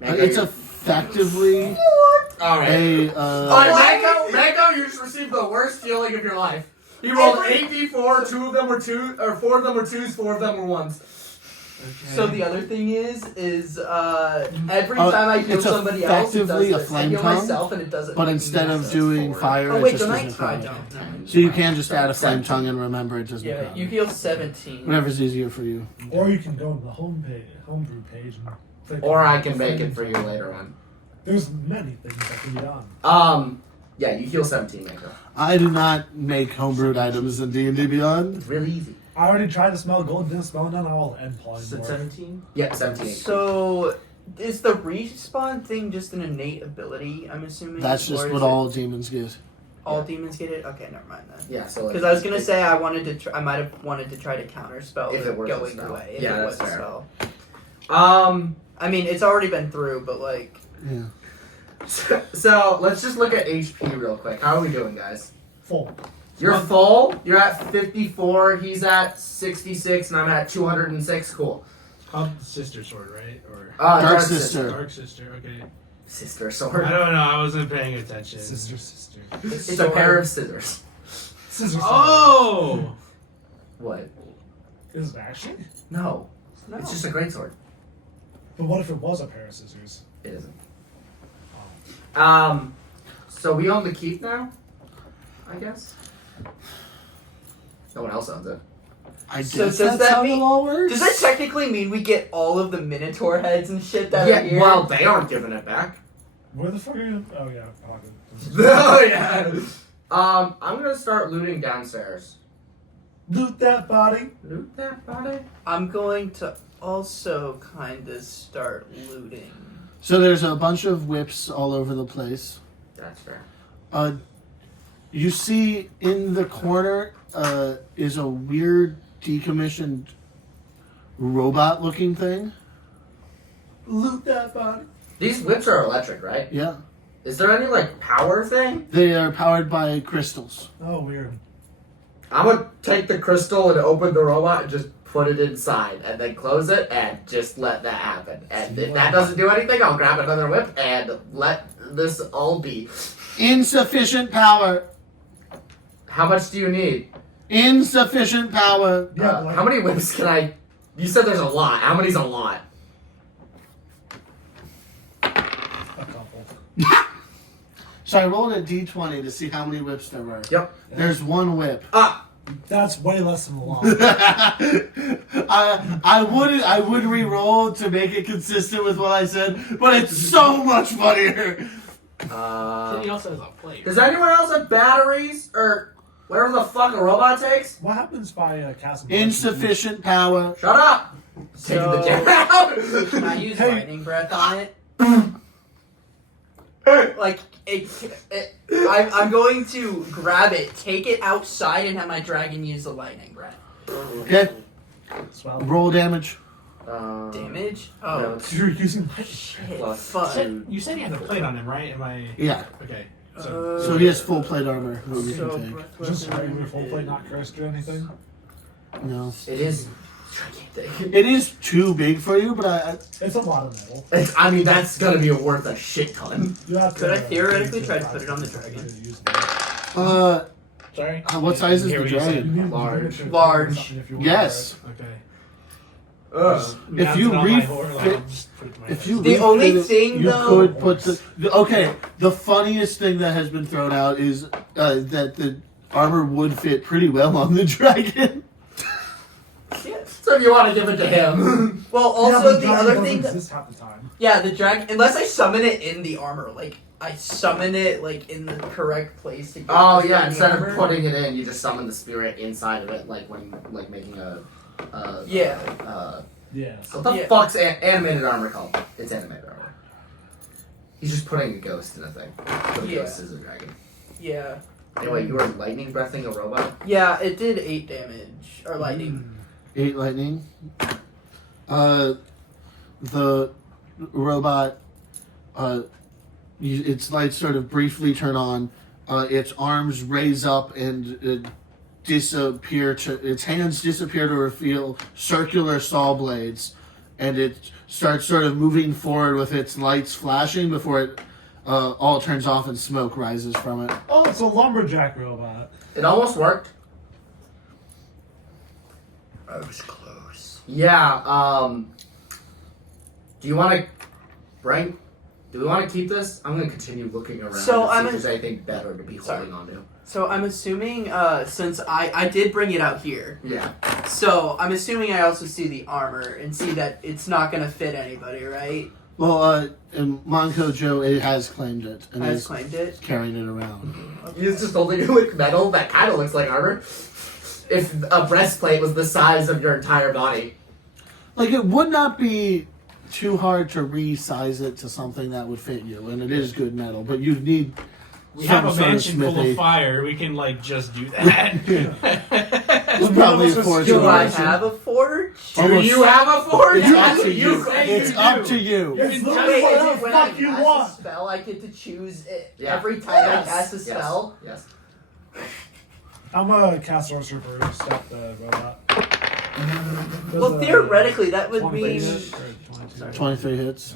It's effectively Alright. a. Alright, Manco, you just received the worst feeling of your life. He rolled 8d4, 2 of them were 2, or 4 of them were 2s, 4 of them were 1s. So the other thing is every time I heal it's somebody else, it does effectively a this. I flame heal tongue, myself and it doesn't. but make instead me of mess doing forward. fire, Oh it wait, just don't I? doesn't I count. don't. So you can just add a flame tongue and remember it doesn't Yeah, count. you heal 17. Whatever's easier for you. Or you can go to the homebrew page and click Or on I the can make flame it for you tongue. later on. There's many things that can be done. Yeah, you heal 17, Manco. I do not make homebrewed items in D&D Beyond. It's really easy. I already tried to smell gold, didn't smell none. I'll end plotting Is it more. 17? Yeah, 17. So is the respawn thing just an innate ability? I'm assuming. That's just Or is what it- all demons get. all demons get it. Okay, never mind then. Yeah, so Because I was gonna say I wanted to. I might have wanted to try to counterspell If the it was a going spell. away. If Yeah, it that's was a fair. spell. Um, I mean, it's already been through, but like. Yeah. so let's just look at HP real quick. How are we doing, guys? Full. You're full. You're at 54. He's at 66, and I'm at 206. Cool. Called the sister sword, right? Or Dark Sister. dark sister? Okay. Sister I sword. don't know. I wasn't paying attention. Sister. It's a pair of scissors. Scissors. Oh. What? Is it actually? No. No. It's just a great sword. But what if it was a pair of scissors? It isn't. So we own the keep now? I guess? No one else owns it. I guess So does that's that how mean- it all works. Does that technically mean we get all of the Minotaur heads and shit that are Yeah, here? well, they aren't giving it back. Where the fuck are you? Oh yeah, pocket. Oh, yeah. I'm gonna start looting downstairs. Loot that body. Loot that body? I'm going to also kind of start looting. So there's a bunch of whips all over the place. That's fair. You see in the corner is a weird decommissioned robot-looking thing. Loot that body. These whips are electric, right? Yeah. Is there any, like, power thing? They are powered by crystals. Oh weird. I'm gonna take the crystal and open the robot and just put it inside and then close it and just let that happen. And if that doesn't do anything, I'll grab another whip and let this all be. Insufficient power. How much do you need? Insufficient power. Yeah, like, How many whips can I... You said there's a lot. How many's a lot? a couple. So I rolled a d20 to see how many whips there were. Yep. There's one whip. That's way less than a lot. I would re-roll to make it consistent with what I said, but it's so much funnier. He also has a plate. Does anyone else have batteries? Or Whatever the fuck a robot takes? What happens if I cast Insufficient power. Shut up! Taking the jam out! Can I use Hey. lightning breath on it? Like, I'm going to grab it, take it outside, and have my dragon use the lightning breath. Okay. Swell. Roll damage. Damage? No, Oh, it's You're using shit. plus Fuck. 2. You said you had the plate on him, right? Am I Yeah. okay? So he has full plate armor. Who you So, can breath just weapon regular full plate, is- not cursed or anything. take. No. It is gigantic. It is too big for you, but It's a lot of metal. I mean, that's gonna be worth a shit ton. You have Could to, I theoretically try to put it on the dragon? Sorry. What size is Hear the what you dragon? Large. Large. Yes. Okay. If you If you The only refit it, thing, you though- could put okay. The funniest thing that has been thrown out is that the armor would fit pretty well on the dragon. So if you want to give it to him. Well, also the other thing that, exist half the time. yeah, the dragon, unless I summon it in the armor, like, I summon it, like, in the correct place to get Oh the yeah, instead armor. of putting it in, you just summon the spirit inside of it, like when making a. Yeah. Yeah. What the Yeah. fuck's animated armor called? It's animated armor. He's just putting a ghost in a thing. So the Yeah. ghost is a dragon. Yeah. Anyway, you were lightning breathing a robot? Yeah, it did 8 damage. Or lightning. 8 lightning. The robot. Its lights sort of briefly turn on. Its arms raise up and disappear. Its hands disappear to reveal circular saw blades, and it starts sort of moving forward with its lights flashing before it all turns off and smoke rises from it. Oh, it's a lumberjack robot. It almost worked. I was close. Yeah, do you want to bring... Do we want to keep this? I'm going to continue looking around So, and see I'm if there's anything better to be Sorry. holding on to. So I'm assuming, since I did bring it out here, Yeah. so I'm assuming I also see the armor and see that it's not gonna fit anybody, right? Well, and Manco Joe it has claimed it and I is just claimed it. carrying it around. He's just holding it with metal that kind of looks like armor. If a breastplate was the size of your entire body. Like, it would not be too hard to resize it to something that would fit you, and it is good metal, but you'd need We have some a sort of mansion full smithy. of fire. We can like just do that. It's probably a forge. Do I mansion. have a forge? Do Almost- you have a forge? It's up to You you. say It's you up do. to you. It's Wait, literally Wait, what is the it when fuck I you cast want. a spell, I get to choose it Yeah. every time Yes. I cast a Yes. spell? Yes. I'm gonna cast Sorcerer for stop the robot. Well, theoretically, that would 20 mean... hit or 22? 23 hits.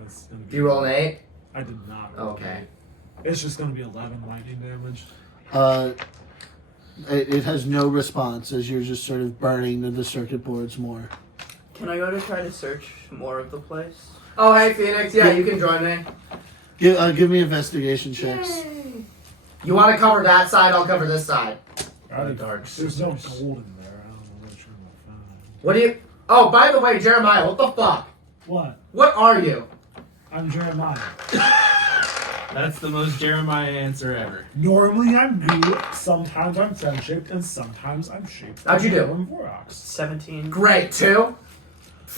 That's gonna be- Do you roll an 8? I did not roll. Okay. It's just gonna be 11 lightning damage. It has no response as you're just sort of burning the circuit boards more. Can I go to try to search more of the place? Oh, hey, Phoenix. Yeah, you can join me. Give me investigation checks. You want to cover that side? I'll cover this side. There's no gold in there. I don't know what you're gonna find. What do you... Oh, by the way, Jeremiah, what the fuck? What? What are you? I'm Jeremiah. That's the most Jeremiah answer ever. Normally I'm new, sometimes I'm sun-shaped, and sometimes I'm shaped. How'd you do? I'm Vorox. 17. Great, 2.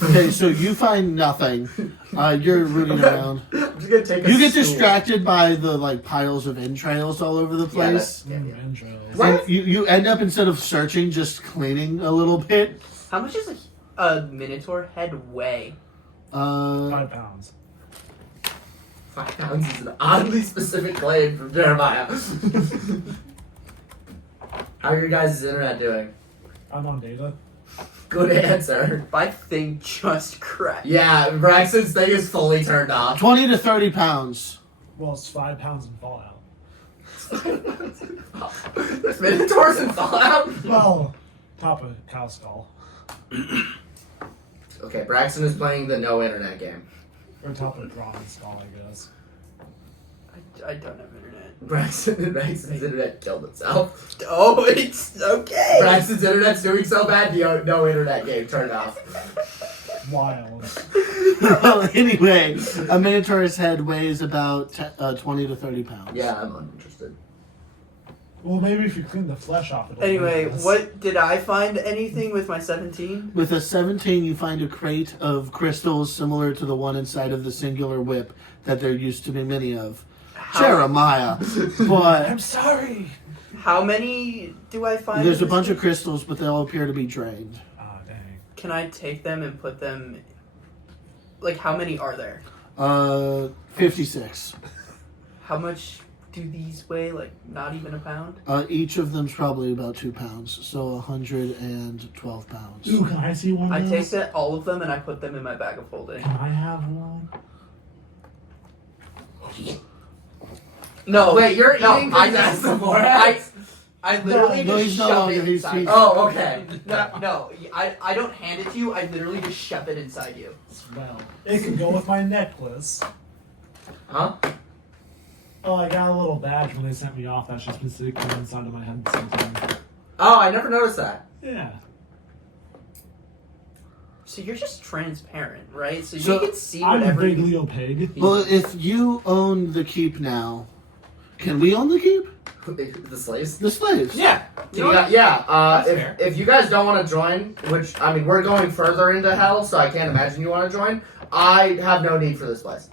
Okay, so you find nothing. You're rooting around. I'm just going to take a You get stool. distracted by the like piles of entrails all over the Yeah, place. Entrails. What? And you end up, instead of searching, just cleaning a little bit. How much does a Minotaur head weigh? 5 pounds. 5 pounds is an oddly specific claim from Jeremiah. How are your guys' internet doing? I'm on data. Good answer. My thing just cracked. Yeah, Braxton's thing is fully turned off. 20 to 30 pounds. Well, it's 5 pounds in Fallout. There's Minotaurs in Fallout? Well, top of cow skull. Okay, Braxton is playing the no internet game. Or top of drawn skull, I guess. I don't have internet. Braxton's internet killed itself. Oh, it's okay. Braxton's internet's doing so bad, the no internet game turned off. Wild. Well, anyway, a Minotaur's head weighs about 20 to 30 pounds. Yeah, I'm uninterested. Well, maybe if you clean the flesh off it. Anyway, what did I find anything with my 17? With a 17, you find a crate of crystals similar to the one inside of the singular whip that there used to be many of. Jeremiah. But I'm sorry. How many do I find? there's a bunch of crystals, but they all appear to be drained. Ah, dang. Can I take them and put them? Like, how many are there? 56. How much do these weigh? Like, not even a pound? Each of them's probably about 2 pounds, so 112 pounds. Ooh, can I see one I of take those? that all of them and I put them in my bag of holding. Can I have one? No, Wait, you're no, eating I things just out before I literally No, just he's no shove longer, it he's- inside. he's- Oh, okay. No, I don't hand it to you. I literally just shove it inside you. Well, it can go with my necklace. Huh? Oh, I got a little badge when they sent me off that's just been sitting inside of my head sometimes. Oh, I never noticed that. Yeah. So you're just transparent, right? So So, you can see I'm a whatever. big Leo pig. Well, if you own the keep now, can we own the keep? The slaves? The slaves. Yeah. Yeah. fair. If you guys don't want to join, which I mean, we're going further into hell, so I can't imagine you want to join. I have no need for this place.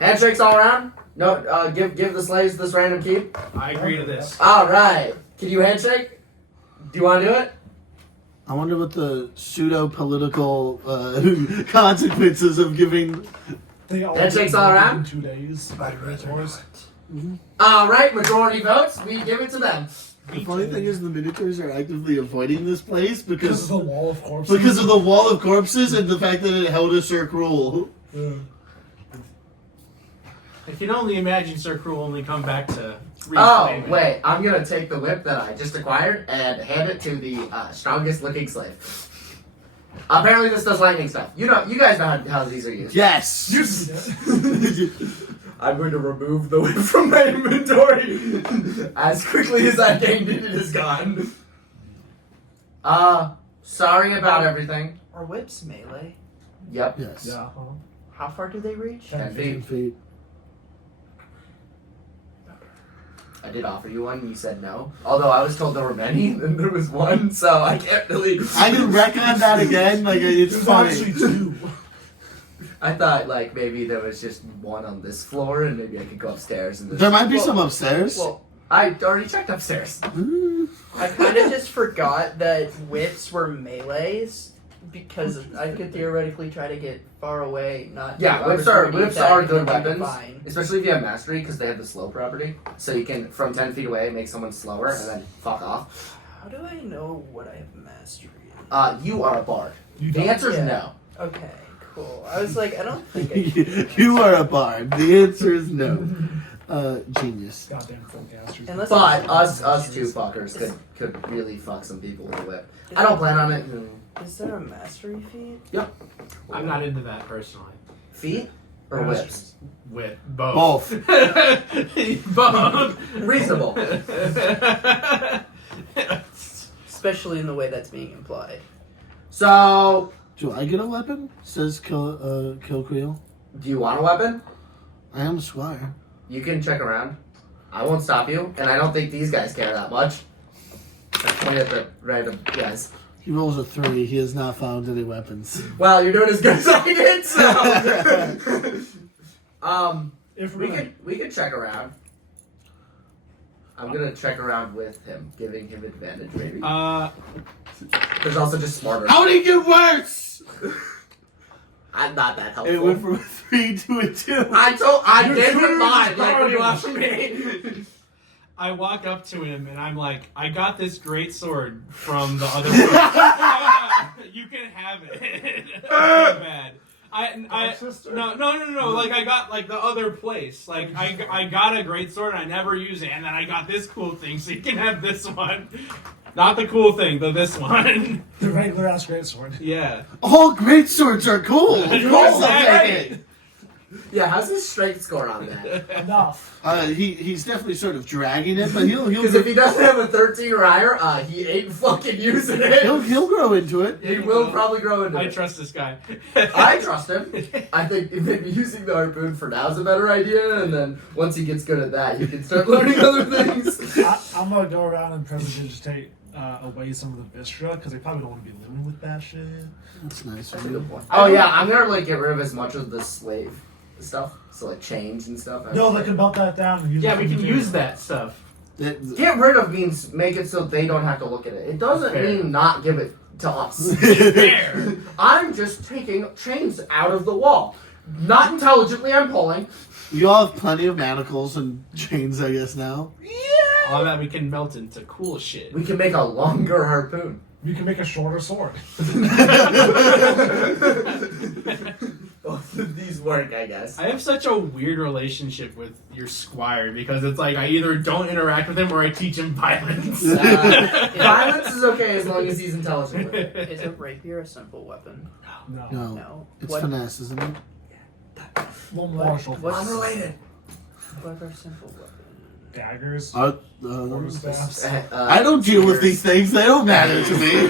Handshakes all around. No, give the slaves this random keep. I agree to this. All right. Can you handshake? Do you want to do it? I wonder what the pseudo-political consequences of giving... They all Handshakes get all voted around? in 2 days. I'd rather Minotaurs. not. All right. Majority votes. We give it to them. The funny thing is the Minotaurs are actively avoiding this place Because of because the wall of corpses. because of the wall of corpses and the fact that it held a Sir Cruel. Yeah. I can only imagine Sir Cruel only come back to Oh, reclaim it. wait. I'm going to take the whip that I just acquired and hand it to the strongest looking slave. Apparently this does lightning stuff. You guys know how these are used. Yes! I'm going to remove the whip from my inventory. As quickly as I gained it, it is gone. Sorry about everything. Are whips melee? Yep. Yes. Yeah. How far do they reach? 10 feet. 10 feet. I did offer you one, and you said no. Although I was told there were many, and there was one, so I can't really... I can retcon that again, like, it's There's funny. actually 2. I thought, like, maybe there was just one on this floor, and maybe I could go upstairs and... There might be some upstairs. Well, I already checked upstairs. Mm. I kind of just forgot that whips were melees because I could theoretically try to get far away. Not do Yeah, whips are opportunity attack good and then be weapons, fine. especially if you have mastery, because they have the slow property. So you can, from 10 feet away, make someone slower and then fuck off. How do I know what I have mastery in? You are a bard. You The don't. answer is Yeah. no. Okay, cool. I was like, I don't think I should. You are a bard. The answer is no. Genius. Goddamn forecasters. Unless But it's- us two fuckers could really fuck some people with a whip. I don't plan on it. Is there a mastery feat? I'm not into that personally. Feet or whips? With both. Both. Both. Reasonable. Especially in the way that's being implied. So, Do I get a weapon? Says Kill Creel. do you want a weapon? I am a squire. You can check around. I won't stop you, and I don't think these guys care that much. I point at the random guys. He rolls a 3. He has not found any weapons. Well, you're doing as good as I did, so. If we we're gonna, could check around. I'm gonna check around with him, giving him advantage, maybe. There's also just smarter. How did it get worse? I'm not that helpful. It went from a 3 to a 2. I Your gave him tutor mine, is like what do you want guarding. from me? I walk up to him and I'm like, I got this great sword from the other place. You can have it. It's so bad. No. Like I got like the other place. Like I got a great sword and I never use it, and then I got this cool thing, so you can have this one. Not the cool thing, but this one. the regular ass greatsword. Yeah. All great swords are cool. Of course I'll Exactly. take it. Yeah, how's his strength score on that? Enough. He's definitely sort of dragging it, but he'll Because if he doesn't have a 13 or higher, he ain't fucking using it. he'll grow into it. He will probably grow into I it. trust this guy. I trust him. I think maybe using the harpoon for now is a better idea, and then once he gets good at that, he can start learning other things. I'm gonna go around and prestidigitate away some of the viscera because they probably don't want to be living with that shit. That's nice. That's a good point. Oh yeah, I'm gonna like get rid of as much of the slave stuff, so like chains and stuff. No, they can melt that down. And use Yeah, it we for can material. use that stuff. Get rid of means make it so they don't have to look at it. It doesn't Fair. mean not give it to us. Fair. I'm just taking chains out of the wall. Not intelligently, I'm pulling. You all have plenty of manacles and chains, I guess, now. All that we can melt into cool shit. We can make a longer harpoon. You can make a shorter sword. Both of these work, I guess. I have such a weird relationship with your squire because it's like I either don't interact with him or I teach him violence. Violence is okay as long as he's intelligent with it. Is a rapier a simple weapon? No. No. No. It's What- finesse, isn't it? Well, What- martial. what's- Unrelated. What are simple weapons? Daggers. Quarterstaffs. Quarterstaffs. I don't deal with these things. They don't matter to me.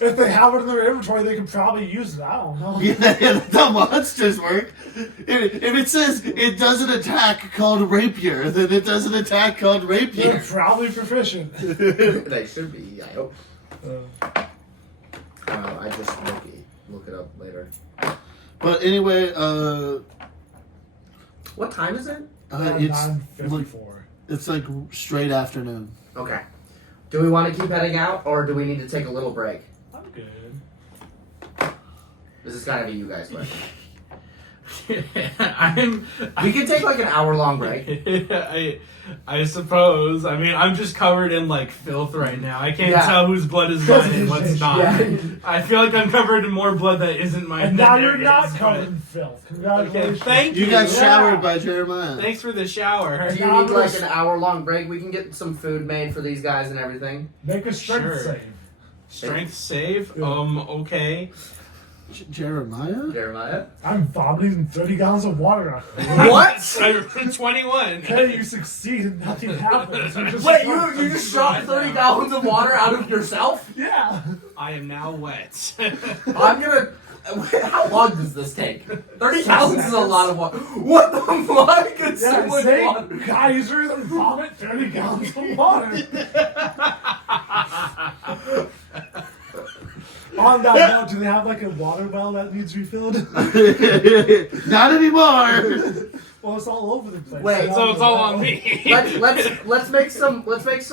If they have it in their inventory, they can probably use it. I don't know. Yeah, that's how monsters work. If it says it does an attack called rapier, then it does an attack called They're rapier. probably proficient. They should be, I hope. I just look it up later. But anyway, What time is it? it's 9:54. it's like straight afternoon. Okay. Do we want to keep heading out, or do we need to take a little break? I'm good. This is kind of a you guys question. I'm. We can take like an hour-long break. I suppose. I mean, I'm just covered in like filth right now. I can't Yeah. tell whose blood is mine and what's not. Yeah. I feel like I'm covered in more blood that isn't mine. And than now there you're not is, covered but- in filth. Okay, Congratulations. thank you. You got Yeah. showered by Jeremiah. Thanks for the shower. Do you need like an hour-long break? We can get some food made for these guys and everything. Make a strength Sure. save. Strength save. Yeah. Okay. Jeremiah? Jeremiah? I'm vomiting 30 gallons of water out. What? 21. Okay, you succeed and nothing happens. You just Wait, you just shot 30 gallons of water out of yourself? Yeah. I am now wet. I'm gonna... How long does this take? 30 gallons is a lot of water. What the fuck? It's so Yeah, much say water. geysers and vomit 30 gallons of water. On that note, do they have like a water well that needs refilled? Not anymore. Well, it's all over the place. Wait, So it's all on me. Let's make some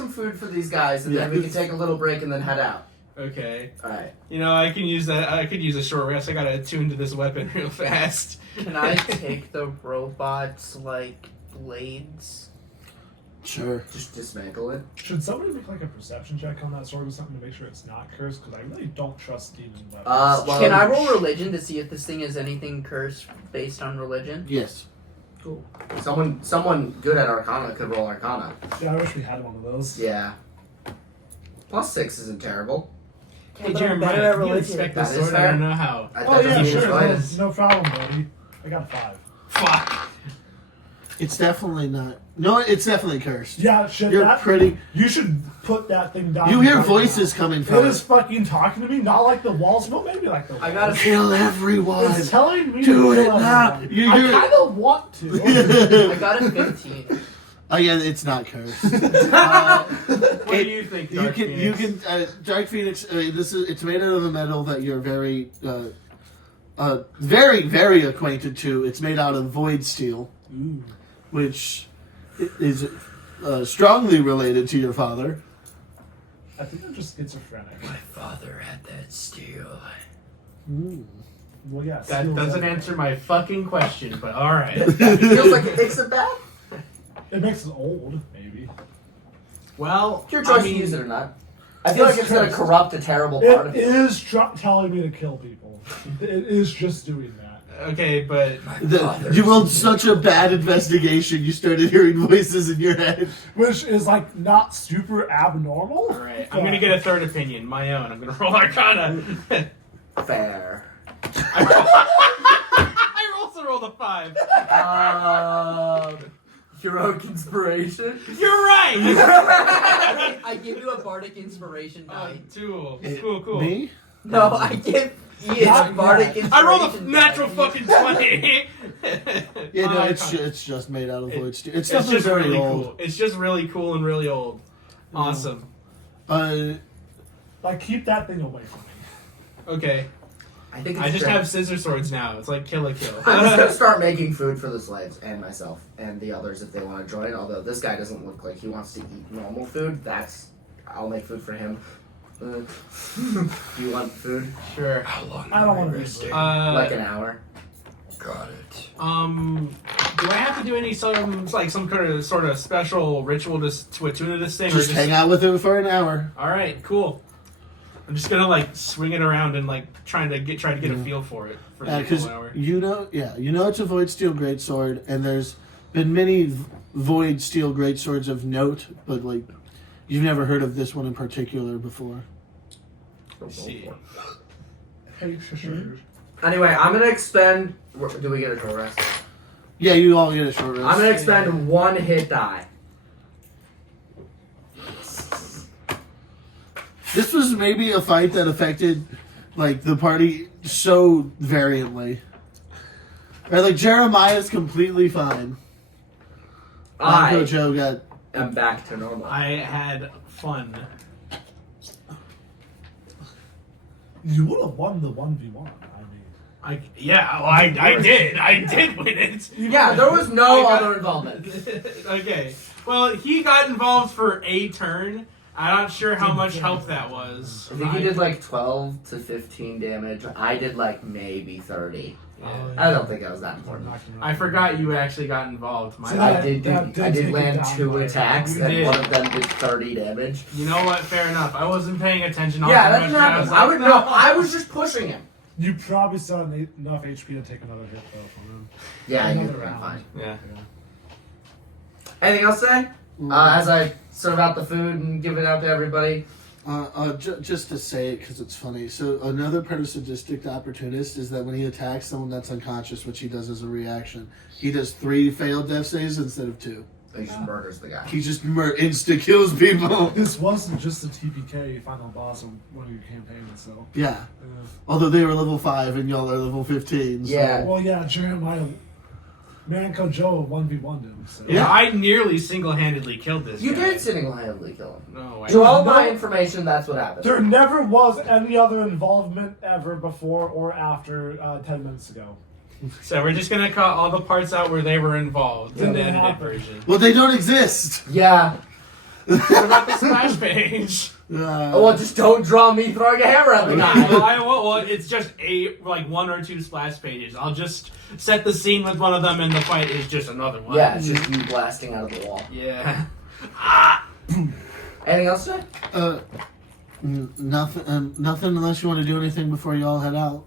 food for these guys, and then we can take a little break and then head out. Okay. All right. You know, I can use that. I could use a short rest. I gotta attune to this weapon real fast. Can I take the robot's like blades? Sure. Just dismantle it. Should somebody make like a perception check on that sword or something to make sure it's not cursed? Because I really don't trust demon weapons. Well, Can I roll religion to see if this thing is anything cursed based on religion? Yes. Cool. Someone good at Arcana could roll Arcana. Yeah, I wish we had one of those. Yeah. +6 isn't terrible. Hey, but I'm better Jeremiah, at you religion. inspect That the is sword. I fair. don't know how. That Oh doesn't yeah, mean it's sure. minus. No problem, buddy. I got a 5. Fuck. It's definitely not. No, it's definitely cursed. Yeah, shit. You're that, pretty. You should put that thing down. You hear right voices now. coming It from is fucking talking to me, not like the walls, but maybe like the walls. I got a Kill everyone. It's telling me Do to it kill now. everyone. You- I you're- kind of want to. I got a 15. Oh yeah, it's not cursed. What do you think, Dark Phoenix? Dark Phoenix. It's made out of a metal that you're very, very, very acquainted to. It's made out of void steel, which is strongly related to your father. I think I'm just schizophrenic. My father had that steel. Well, yeah. That steel's doesn't everywhere. answer my fucking question, but all right. Feels like it makes it bad. It makes it old, maybe. Well, It's your choice I mean, to use it or not. I feel like it's going to cursed. corrupt a terrible part It of you. is telling me to kill people. It is just doing that. okay, but My father. You rolled such a bad investigation. You started hearing voices in your head. Which is like not super abnormal. all right, I'm gonna get a third opinion, my own. I'm gonna roll Arcana. Fair. I also rolled a 5. Heroic inspiration. You're right. I give you a bardic inspiration die. Cool. Me? No, I give Ian bardic inspiration. I rolled a die. natural fucking 20. Yeah, no, Oh, it's just made out of void steel. It's It's nothing just very really old. cool. It's just really cool and really old. Awesome. Like, keep that thing away from me. Okay. I think it's I just fair. have scissor swords now. It's like kill a kill. I'm just gonna start making food for the slaves and myself and the others if they want to join. Although this guy doesn't look like he wants to eat normal food. I'll make food for him. You want food? Sure. How long I don't am want to be resting? Like an hour. Got it. Do I have to do any sort of special ritual to attune to this thing? Just hang out with him for an hour. All right, cool. I'm just gonna like swing it around and like try to get a feel for it for the Because full hour. you know it's a void steel greatsword, and there's been many void steel greatswords of note, but like you've never heard of this one in particular before. Let's see. Hey, shushers. Anyway, I'm gonna expend. Do we get a short rest? Yeah, you all get a short rest. I'm gonna expend 1 hit die. This was maybe a fight that affected like the party so variantly. Right, like Jeremiah's completely fine. Manco I Joe got am back to normal. I had fun. You would have won the 1v1. I mean, I did win it. Yeah, there was no other involvement. Okay. Well, he got involved for a turn. I'm not sure how much help that was. I think he did like 12 to 15 damage. I did like maybe 30. Yeah. I don't think that was that important. I forgot you actually got involved. My So bad. I did land 2 attacks, You and did. one of them did 30 damage. You know what? Fair enough. I wasn't paying attention. all Yeah, that that much, didn't and I happen. was I like, would no. I was just pushing him. You probably still have enough HP to take another hit though from him. Yeah, I Another knew. round. Fine. Yeah. Anything else to say? As I serve out the food and give it out to everybody. Just to say it because it's funny. So another part of sadistic opportunist is that when he attacks someone that's unconscious, which he does as a reaction, he does 3 failed death saves instead of 2. He just murders the guy. He just insta kills people. This wasn't just the TPK final boss of one of your campaigns, so. Yeah. Although they were level 5 and y'all are level 15. So. Yeah. Well, yeah, Jeremiah, Manco Joe 1v1'd him. So. Yeah, I nearly single-handedly killed this You guy. did single-handedly kill him. No, I To all no- my information, that's what happened. There never was any other involvement ever before or after 10 minutes ago. So we're just gonna cut all the parts out where they were involved in the Yeah, that edited happened. version. Well, they don't exist. Yeah. What about the splash page? Well, just don't draw me throwing a hammer at the guy. well, it's just 1 or 2 splash pages. I'll just set the scene with one of them, and the fight is just another one. Yeah, it's just you blasting out of the wall. Yeah. Anything else to say? Nothing. Nothing unless you want to do anything before you all head out.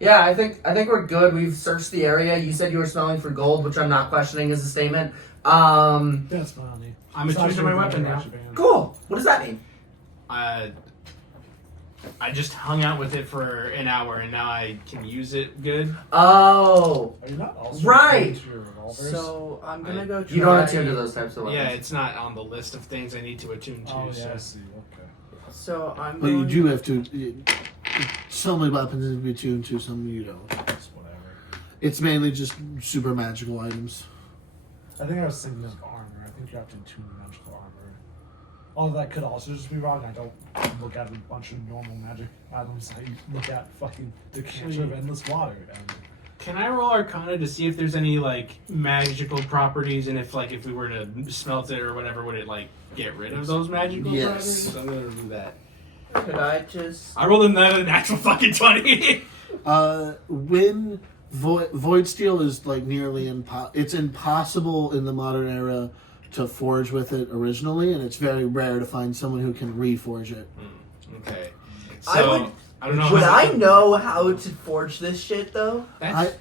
Yeah, I think we're good. We've searched the area. You said you were smelling for gold, which I'm not questioning as a statement. That's fine. I'm attuned to my weapon now. Cool. What does that mean? I just hung out with it for an hour, and now I can use it good. Oh, Are you not also Right. attuned to your revolvers? So I'm gonna go try. you don't attune to those types of weapons. Yeah, it's not on the list of things I need to attune to. Oh, so. yeah, I see. Okay. So I'm But you going. do have to. Some of the weapons need to be tuned to, some you don't. It's whatever. It's mainly just super magical items. I think I was thinking of armor. I think you have to tune magical armor. Although that could also just be wrong. I don't look at a bunch of normal magic items. I look at fucking the cancer of endless water. And Can I roll Arcana to see if there's any like magical properties, and if we were to smelt it or whatever, would it like get rid of those magical Yes. properties? I'm gonna do that. Could I just? I rolled another natural fucking 20. When void steel is like nearly it's impossible in the modern era to forge with it originally, and it's very rare to find someone who can reforge it. Okay. I So would- I don't know. Would how I know how to forge this shit though? That's,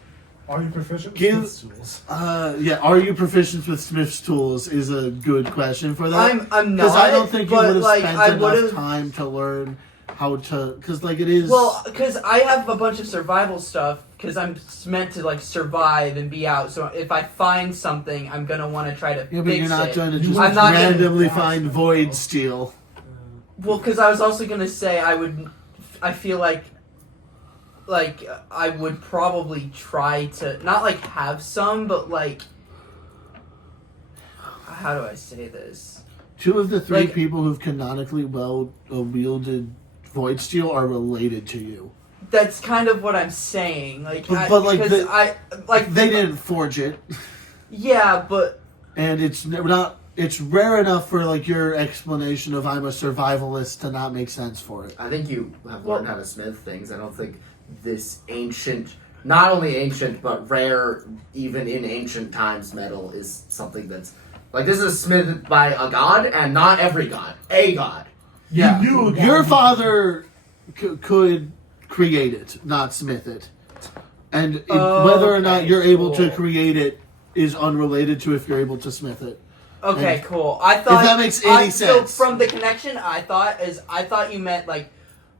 are you proficient Give- with tools? Yeah, are you proficient with Smith's tools is a good question for that. I'm not. Because I don't think you but would have like spent I enough would have. time to learn how to. Because like it is. Well, because I have a bunch of survival stuff. Because I'm meant to like survive and be out. So if I find something, I'm gonna want to try to yeah, but fix you're not it. going to You just I'm not gonna- randomly find void steel. Well, because I was also gonna say I I feel like I would probably try to not like have some, but like how do I say this? 2 of the 3 Like- people who've canonically wielded void steel are related to you. That's kind of what I'm saying. Like, But, like, because They didn't forge it, Yeah, but and it's not. It's rare enough for like your explanation of I'm a survivalist to not make sense for it. I think you have learned how to smith things. I don't think this ancient, not only ancient, but rare, even in ancient times, metal is something that's... Like, this is smithed by a god, and not every god. A god. Yeah, You knew your that. father could create it, not smith it, and Oh, whether or not okay, you're able to cool. create it is unrelated to if you're able to smith it. okay, And- cool. I thought that makes any So sense. from the connection, I thought you meant like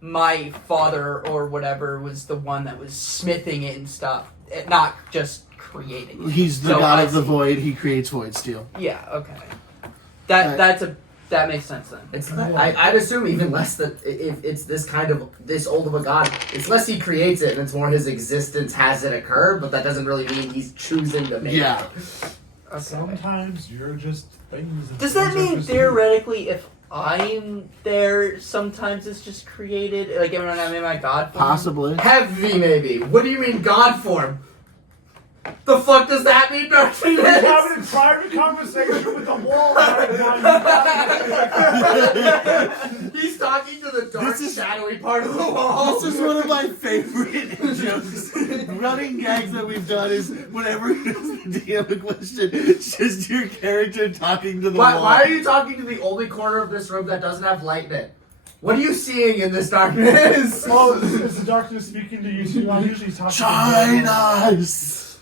my father or whatever was the one that was smithing it and stuff, not just creating it. He's the So god I of the see. void. He creates void steel. Yeah. Okay. Right. That makes sense then. It's I'd assume even less that if it's this kind of this old of a god, it's less he creates it and it's more his existence has it occur, but that doesn't really mean he's choosing to make Yeah. it. Okay. Sometimes you're just things. and Does that things are mean just- theoretically, if I'm there, sometimes it's just created, like when I'm in my god form? Possibly. Heavy maybe. What do you mean god form? The fuck does that mean, Dark He's Phoenix? having a private conversation with the wall right now. He's talking to the dark, This is- shadowy part of the wall. This is one of my favorite jokes. Running gags that we've done is whenever he asks the DM a question, it's just your character talking to the wall. Why are you talking to the only corner of this room that doesn't have light in it? What are you seeing in this darkness? Oh, is the darkness speaking to you too? I usually talk to Join us!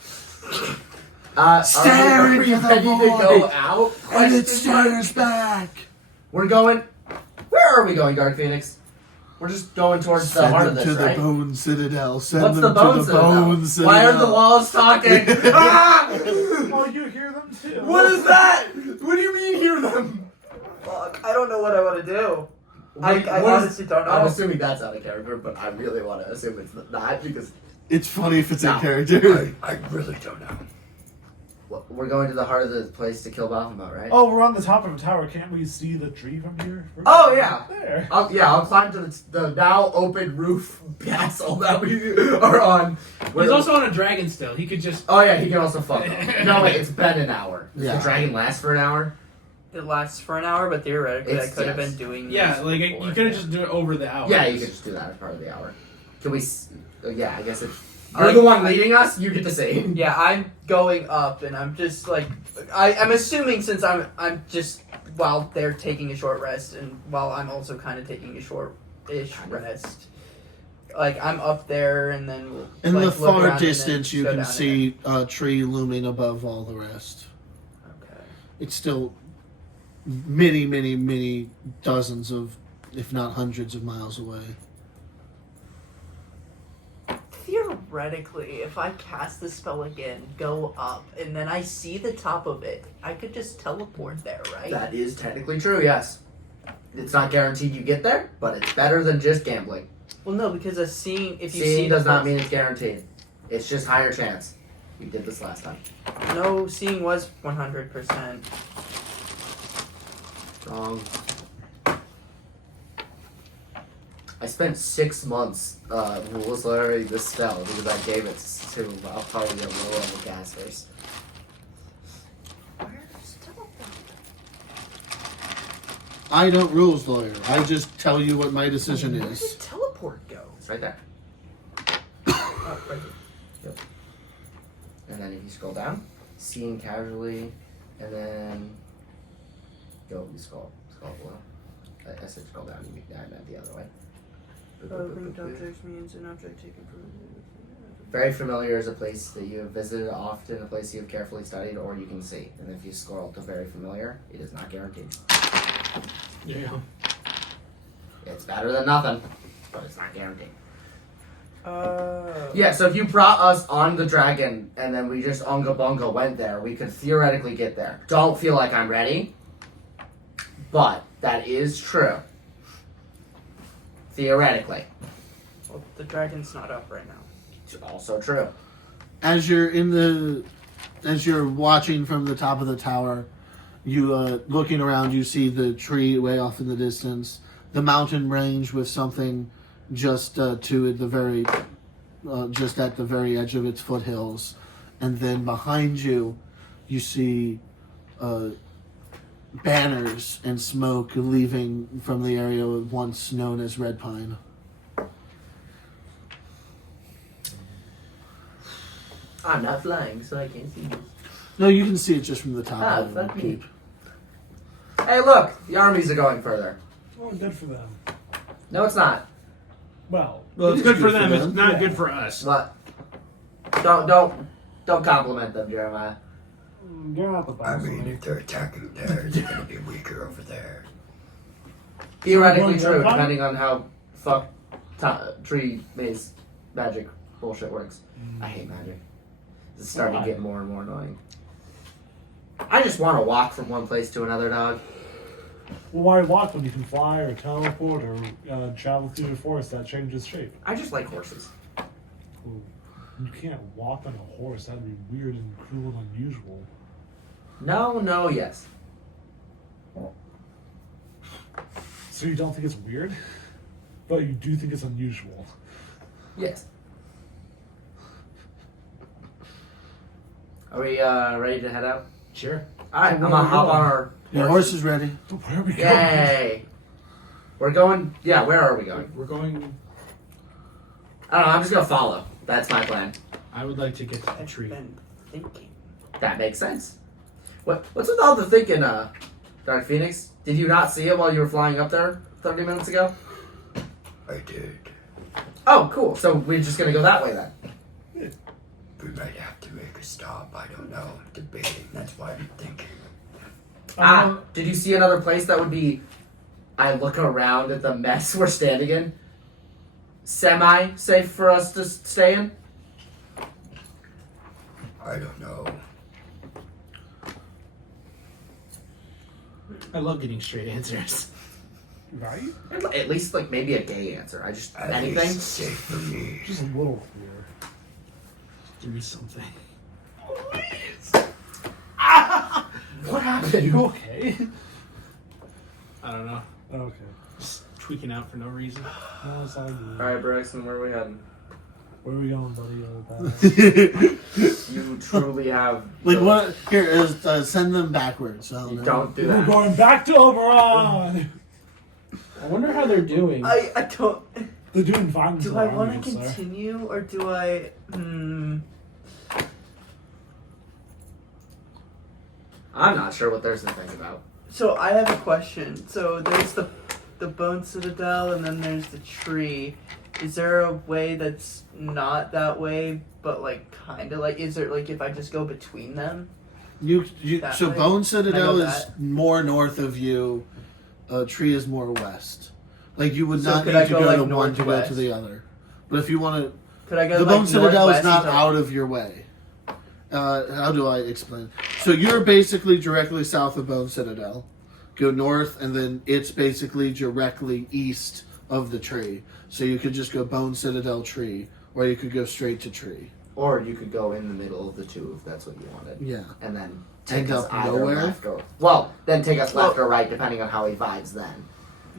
Stare are we into the ready to void, go out? and it Question mark? stares back. We're going. Where are we going, Dark Phoenix? We're just going towards the Send heart them of to this, the right? Bone Citadel. Send What's them the bone to the citadel? Bone Citadel. Why are the walls talking? Ah! Oh, you hear them too. What is that? What do you mean hear them? Fuck, I don't know what I want to do. I What is- honestly don't know. I'm assuming that's out of character, but I really want to assume it's not because It's funny if it's No. in character. I really don't know. we're going to the heart of the place to kill Baphomet, right? Oh, we're on the top of a tower. Can't we see the tree from here? Oh, yeah. There. I'll climb to the now open roof castle that we are on. He's also on a dragon still. He could just. Oh yeah, he can also fuck up. No wait, it's been an hour. Does Yeah. the dragon last for an hour? It lasts for an hour, but theoretically I It's- could have yes. been doing Yeah, this like before. you could have just do it over the hour. Yeah, you can just do that as part of the hour. Can we? Yeah, I guess if I you're like- the one leading us, you get to say. Yeah, I'm going up, and I'm just like, I'm assuming since I'm just while they're taking a short rest, and while I'm also kind of taking a short-ish rest. Like I'm up there, and then we'll, In like, the look far around and distance, then you go can down see a tree looming above all the rest. again. Okay. It's still many, many, many dozens of, if not hundreds of miles away. Theoretically, if I cast the spell again, go up, and then I see the top of it, I could just teleport there, right? That is technically true. Yes, it's not guaranteed you get there, but it's better than just gambling. Well, no, because if you see Seeing does the not first- mean it's guaranteed. It's just higher chance. We did this last time. No, seeing was 100%. Wrong. I spent 6 months was learning this spell because I gave it to probably the lower level casters. I don't rules lawyer. I just tell you what my decision Where is. did teleport go? It's right there. Oh, right here. And then if you scroll down, seeing casually, and then go, you scroll below. I said scroll down, I meant the other way. Linked objects means an object taken from. Very familiar is a place that you have visited often, a place you have carefully studied, or you can see. And if you scroll to very familiar, it is not guaranteed. There you go. It's better than nothing, but it's not guaranteed. Oh. Yeah, so if you brought us on the dragon and then we just unga bunga went there, we could theoretically get there. Don't feel like I'm ready, but that is true. Theoretically. Well, the dragon's not up right now. It's also true. As you're watching from the top of the tower, you looking around, you see the tree way off in the distance, the mountain range with something just to the very, just at the very edge of its foothills, and then behind you, you see banners and smoke leaving from the area once known as Red Pine. I'm not flying, so I can't see this. No, you can see it just from the top of the fuck me. keep. Hey, look! The armies are going further. Oh, good for them. No, it's not. Well, Well, it's good for them. them. It's not Yeah. good for us. What? Don't compliment them, Jeremiah. you're not the I boss. mean, if they're attacking there, they're gonna be weaker over there. Theoretically One true, Red Pine? depending on how tree maze magic bullshit works. I hate magic. It's starting to get more and more annoying. I just want to walk from one place to another, dog. Well, why walk when you can fly or teleport or travel through the forest that changes shape? I just like horses. Well, you can't walk on a horse. That'd be weird and cruel and unusual. No, yes. So you don't think it's weird, but you do think it's unusual. Yes. Are we ready to head out? Sure. Alright, So I'm where gonna are we hop on going? our Your horse is ready. So where are we going? Yay! We're going. Yeah, where are we going? We're going. I don't know, I'm just gonna follow. That's my plan. I would like to get to the I've tree. been thinking. That makes sense. What's with all the thinking, Dark Phoenix? Did you not see it while you were flying up there 30 minutes ago? I did. Oh, cool. So we're just gonna go that way then. We might have to make a stop. I don't know. Debating. That's why I'm thinking. Did you see another place that would be, I look around at the mess we're standing in, semi-safe for us to stay in? I don't know. I love getting straight answers. Right? At least, like, maybe a gay answer. I just, At anything? least safe for me. Just a little fear. Give me something. What Are happened? you okay? I don't know. Okay. Just tweaking out for no reason. No, it's all good. Alright, Braxton, where are we heading? Where are we going, buddy? You truly have... Like what? Here, send them backwards. I don't know. Don't do We're that. going back to Oberon! I wonder how they're doing. I don't. They're doing fine. Do I want to continue or do I? I'm not sure what there's to think about. So I have a question. So there's the Bone Citadel, and then there's the tree. Is there a way that's not that way, but like kind of like? Is there like if I just go between them? That So way? Bone Citadel Can I go is that? more north of you. Tree is more west. Like you would So not could need I to go, go like, to one to go northwest? to the other. But if you want to, Could I go the like Bone Citadel is northwest not until- out of your way. How do I explain? So you're basically directly south of Bone Citadel. Go north, and then it's basically directly east of the tree. So you could just go Bone Citadel tree, or you could go straight to tree. Or you could go in the middle of the two if that's what you wanted. Yeah. And then take End us up either nowhere? left or... Well, then take us left or right depending on how he vibes then.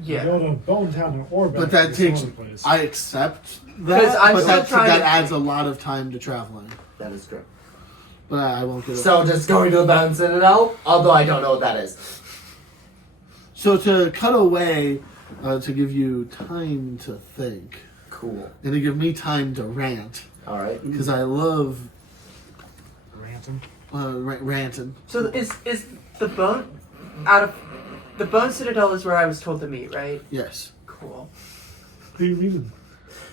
Yeah. Go to Bone Town or back But to that this takes. other place. I accept 'Cause that, I'm but still that trying to- adds a lot of time to traveling. That is true. But I won't get it. So just going to the Bone Citadel, although I don't know what that is. So to cut away, to give you time to think, Cool. and to give me time to rant, Alright. because I love Ransom. ranting. So is the bone out of the Bone Citadel is where I was told to meet, right? Yes. Cool. What do you mean?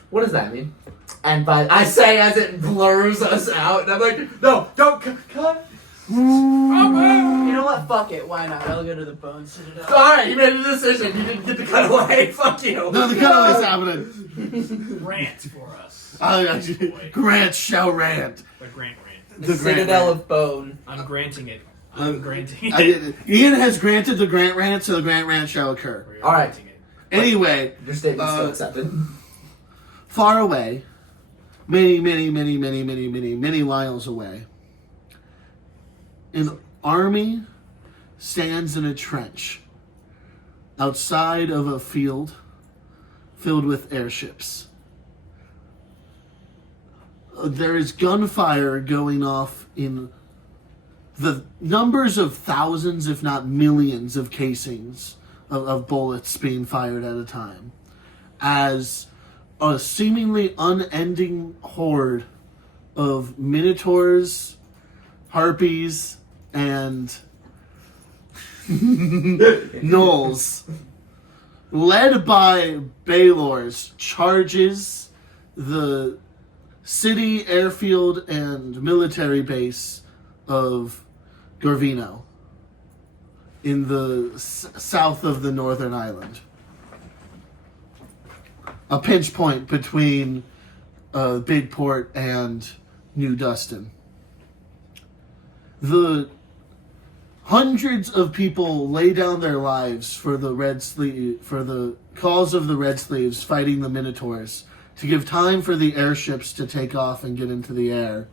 What does that mean? And I say as it blurs us out, and I'm like, no, don't cut. You know what? Fuck it. Why not? I'll go to the Bone Citadel. Alright, you made a decision. You didn't get to cut away. Fuck you. No, the cutaway's happening. Rant for us. Grant shall rant. The Grant rant. The Citadel of Bone. I'm granting it. I'm granting I it. did- Ian has granted the Grant rant, so the Grant rant shall occur. We are All right. granting it. Anyway, Your statement's still accepted. Far away, many miles away, an army stands in a trench outside of a field filled with airships. There is gunfire going off in the numbers of thousands, if not millions, of casings of bullets being fired at a time, as a seemingly unending horde of minotaurs, harpies, and gnolls, led by Baylors, charges the city, airfield, and military base of Garvino in the south of the northern island. A pinch point between Bigport and New Dustin. The hundreds of people lay down their lives for the cause of the Red Sleeves fighting the Minotaurs, to give time for the airships to take off and get into the air,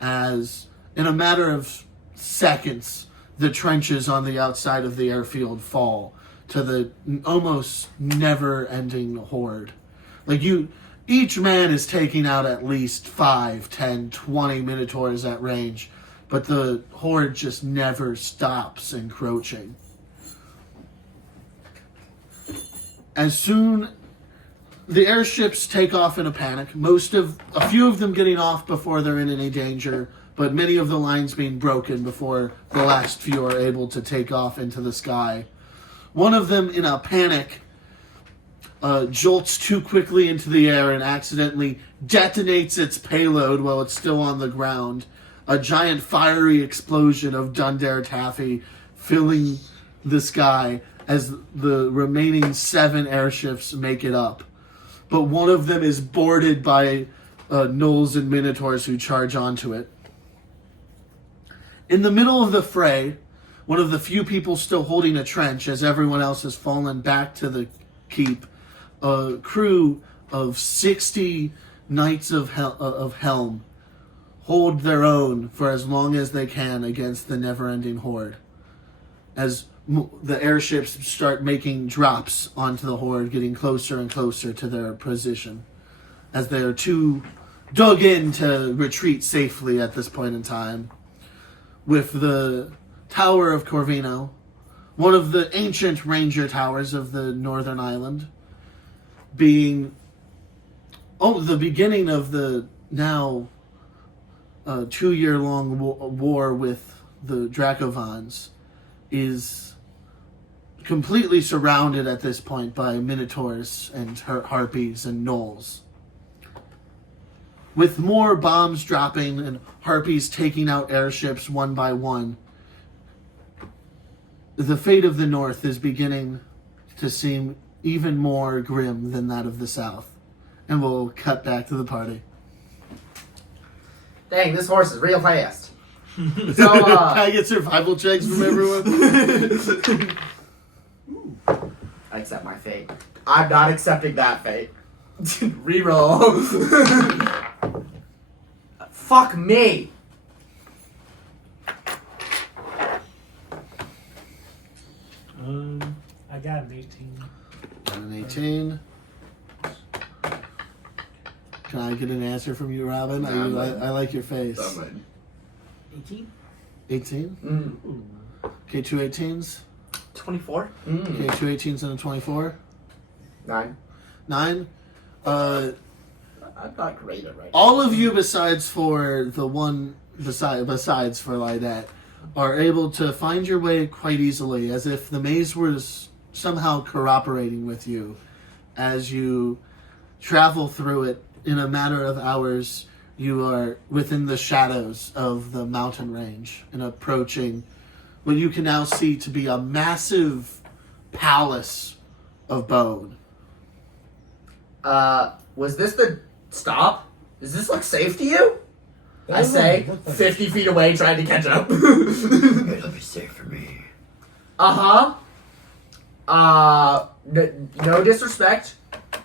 as in a matter of seconds, the trenches on the outside of the airfield fall to the almost never-ending horde. Each man is taking out at least 5, 10, 20 Minotaurs at range, but the horde just never stops encroaching. As soon the airships take off in a panic, a few of them getting off before they're in any danger, but many of the lines being broken before the last few are able to take off into the sky. One of them, in a panic, jolts too quickly into the air and accidentally detonates its payload while it's still on the ground. A giant fiery explosion of Dundare Taffy filling the sky as the remaining 7 airships make it up. But one of them is boarded by gnolls and minotaurs who charge onto it. In the middle of the fray, one of the few people still holding a trench as everyone else has fallen back to the keep, a crew of 60 Knights of Helm hold their own for as long as they can against the never-ending horde. As the airships start making drops onto the horde, getting closer and closer to their position, as they are too dug in to retreat safely at this point in time. With the Tower of Corvino, one of the ancient ranger towers of the northern island, being the beginning of the now 2-year-long war with the Dracovans, is completely surrounded at this point by minotaurs and harpies and gnolls. With more bombs dropping and harpies taking out airships one by one, the fate of the North is beginning to seem even more grim than that of the South. And we'll cut back to the party. Dang, this horse is real fast. So, Can I get survival checks from everyone? I accept my fate. I'm not accepting that fate. Reroll. Fuck me. I got an 18. Got an 18. Can I get an answer from you, Robin? I like your face. 18? 18? Okay, 2 18s. 24? Okay, 2 18s and a 24. 9. 9. I'm not great at writing. All of you, besides for the one besides for Lynette, are able to find your way quite easily, as if the maze was somehow cooperating with you as you travel through it. In a matter of hours, you are within the shadows of the mountain range and approaching what you can now see to be a massive palace of bone. Was this the stop? Does this look safe to you? I say, 50 feet away, trying to catch up. It'll be safe for me. No disrespect.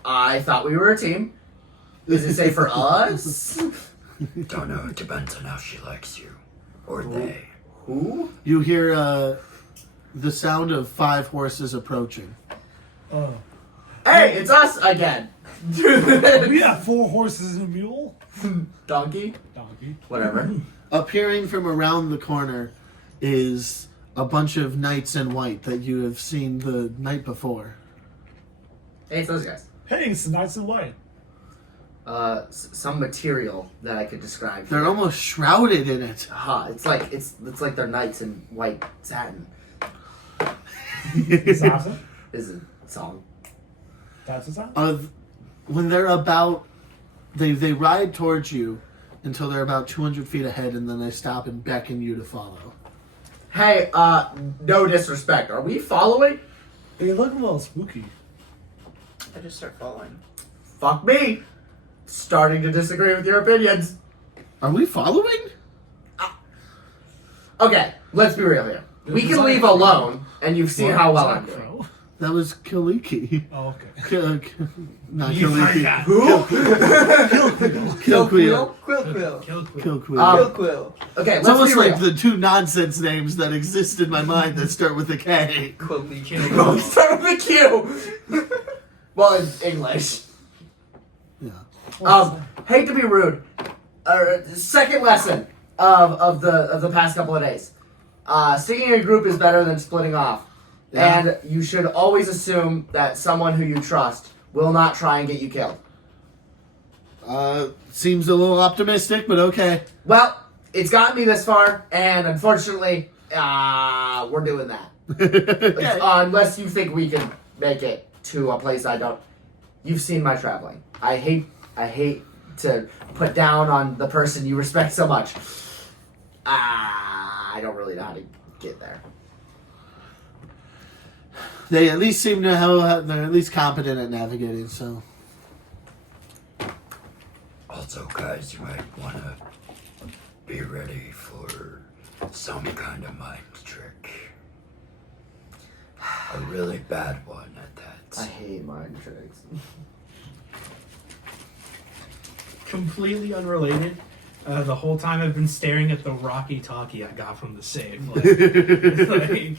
I thought we were a team. Is it safe for us? Don't know. It depends on how she likes you. Or they. Who? You hear the sound of 5 horses approaching. Oh. Hey, it's us again. We have 4 horses and a mule. Donkey? Donkey. Whatever. Appearing from around the corner is a bunch of knights in white that you have seen the night before. Hey, it's those guys. Hey, it's the Knights in White. Some material that I could describe. They're here. almost shrouded in it. It's like they're knights in white satin. Is that it? Is a song. That's a sound? When they're about, they ride towards you until they're about 200 feet ahead, and then they stop and beckon you to follow. Hey, no disrespect. Are we following? They look a little spooky. I just start following. Fuck me. Starting to disagree with your opinions. Are we following? Okay, let's be real here. We It was can like- leave alone, and you've seen how well I'm doing. Crow? That was Kaliki. Oh, okay. Not You Kaliki. forgot. Who? Kilquill. Quill. Kill Quill. Kilquill. Quill. Okay, It's let's almost be real. like the 2 nonsense names that exist in my mind that start with a K. We'll start with a Q. Well, in English. Yeah. Hate to be rude. Second lesson of the past couple of days. Sticking in a group is better than splitting off. Yeah. And you should always assume that someone who you trust will not try and get you killed. Seems a little optimistic, but okay. Well, it's gotten me this far, and unfortunately, we're doing that. Unless you think we can make it to a place I don't. You've seen my traveling. I hate to put down on the person you respect so much. I don't really know how to get there. They at least seem to have, they're at least competent at navigating, so. Also, guys, you might want to be ready for some kind of mind trick. A really bad one at that. I hate mind tricks. Completely unrelated. The whole time I've been staring at the rocky talkie I got from the safe. Like,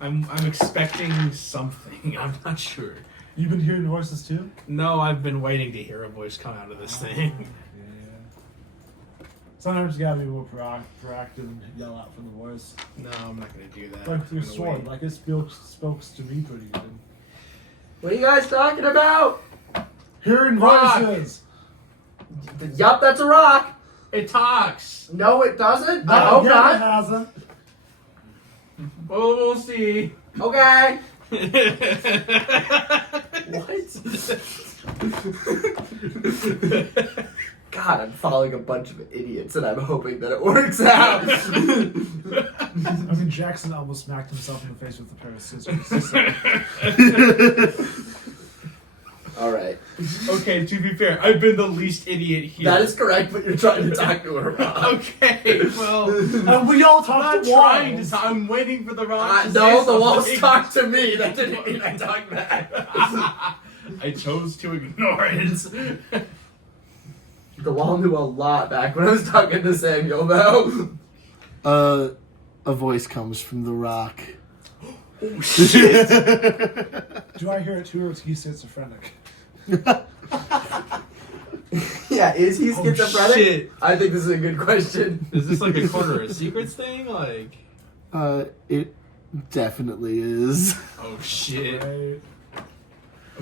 I'm expecting something. I'm not sure. You've been hearing voices too? No, I've been waiting to hear a voice come out of this thing. Yeah. Sometimes you gotta be more proactive and yell out for the voice. No, I'm not gonna do that. Like I'm your gonna sword, wait. like it spoke to me pretty good. What are you guys talking about? Hearing Rock. voices! Yup, that's a rock. It talks. No, it doesn't. I hope It not. hasn't. Well, we'll see. Okay. God, I'm following a bunch of idiots, and I'm hoping that it works out. I mean, Jackson almost smacked himself in the face with a pair of scissors. So. All right. Okay, to be fair, I've been the least idiot here. That is correct, but you're trying to talk to her. Okay, well, And we all I'm talked not to trying walls. to talk. I'm waiting for the rock to No, say the walls something. talked to me. That didn't mean I talked back. I chose to ignore it. The wall knew a lot back when I was talking to Samuel, though. A voice comes from the rock. Oh, shit. Do I hear it too, or is he schizophrenic? Yeah, is he Oh, schizophrenic? shit. I think this is a good question. Is this like a corner of secrets thing? Like, It definitely is. oh shit. Right.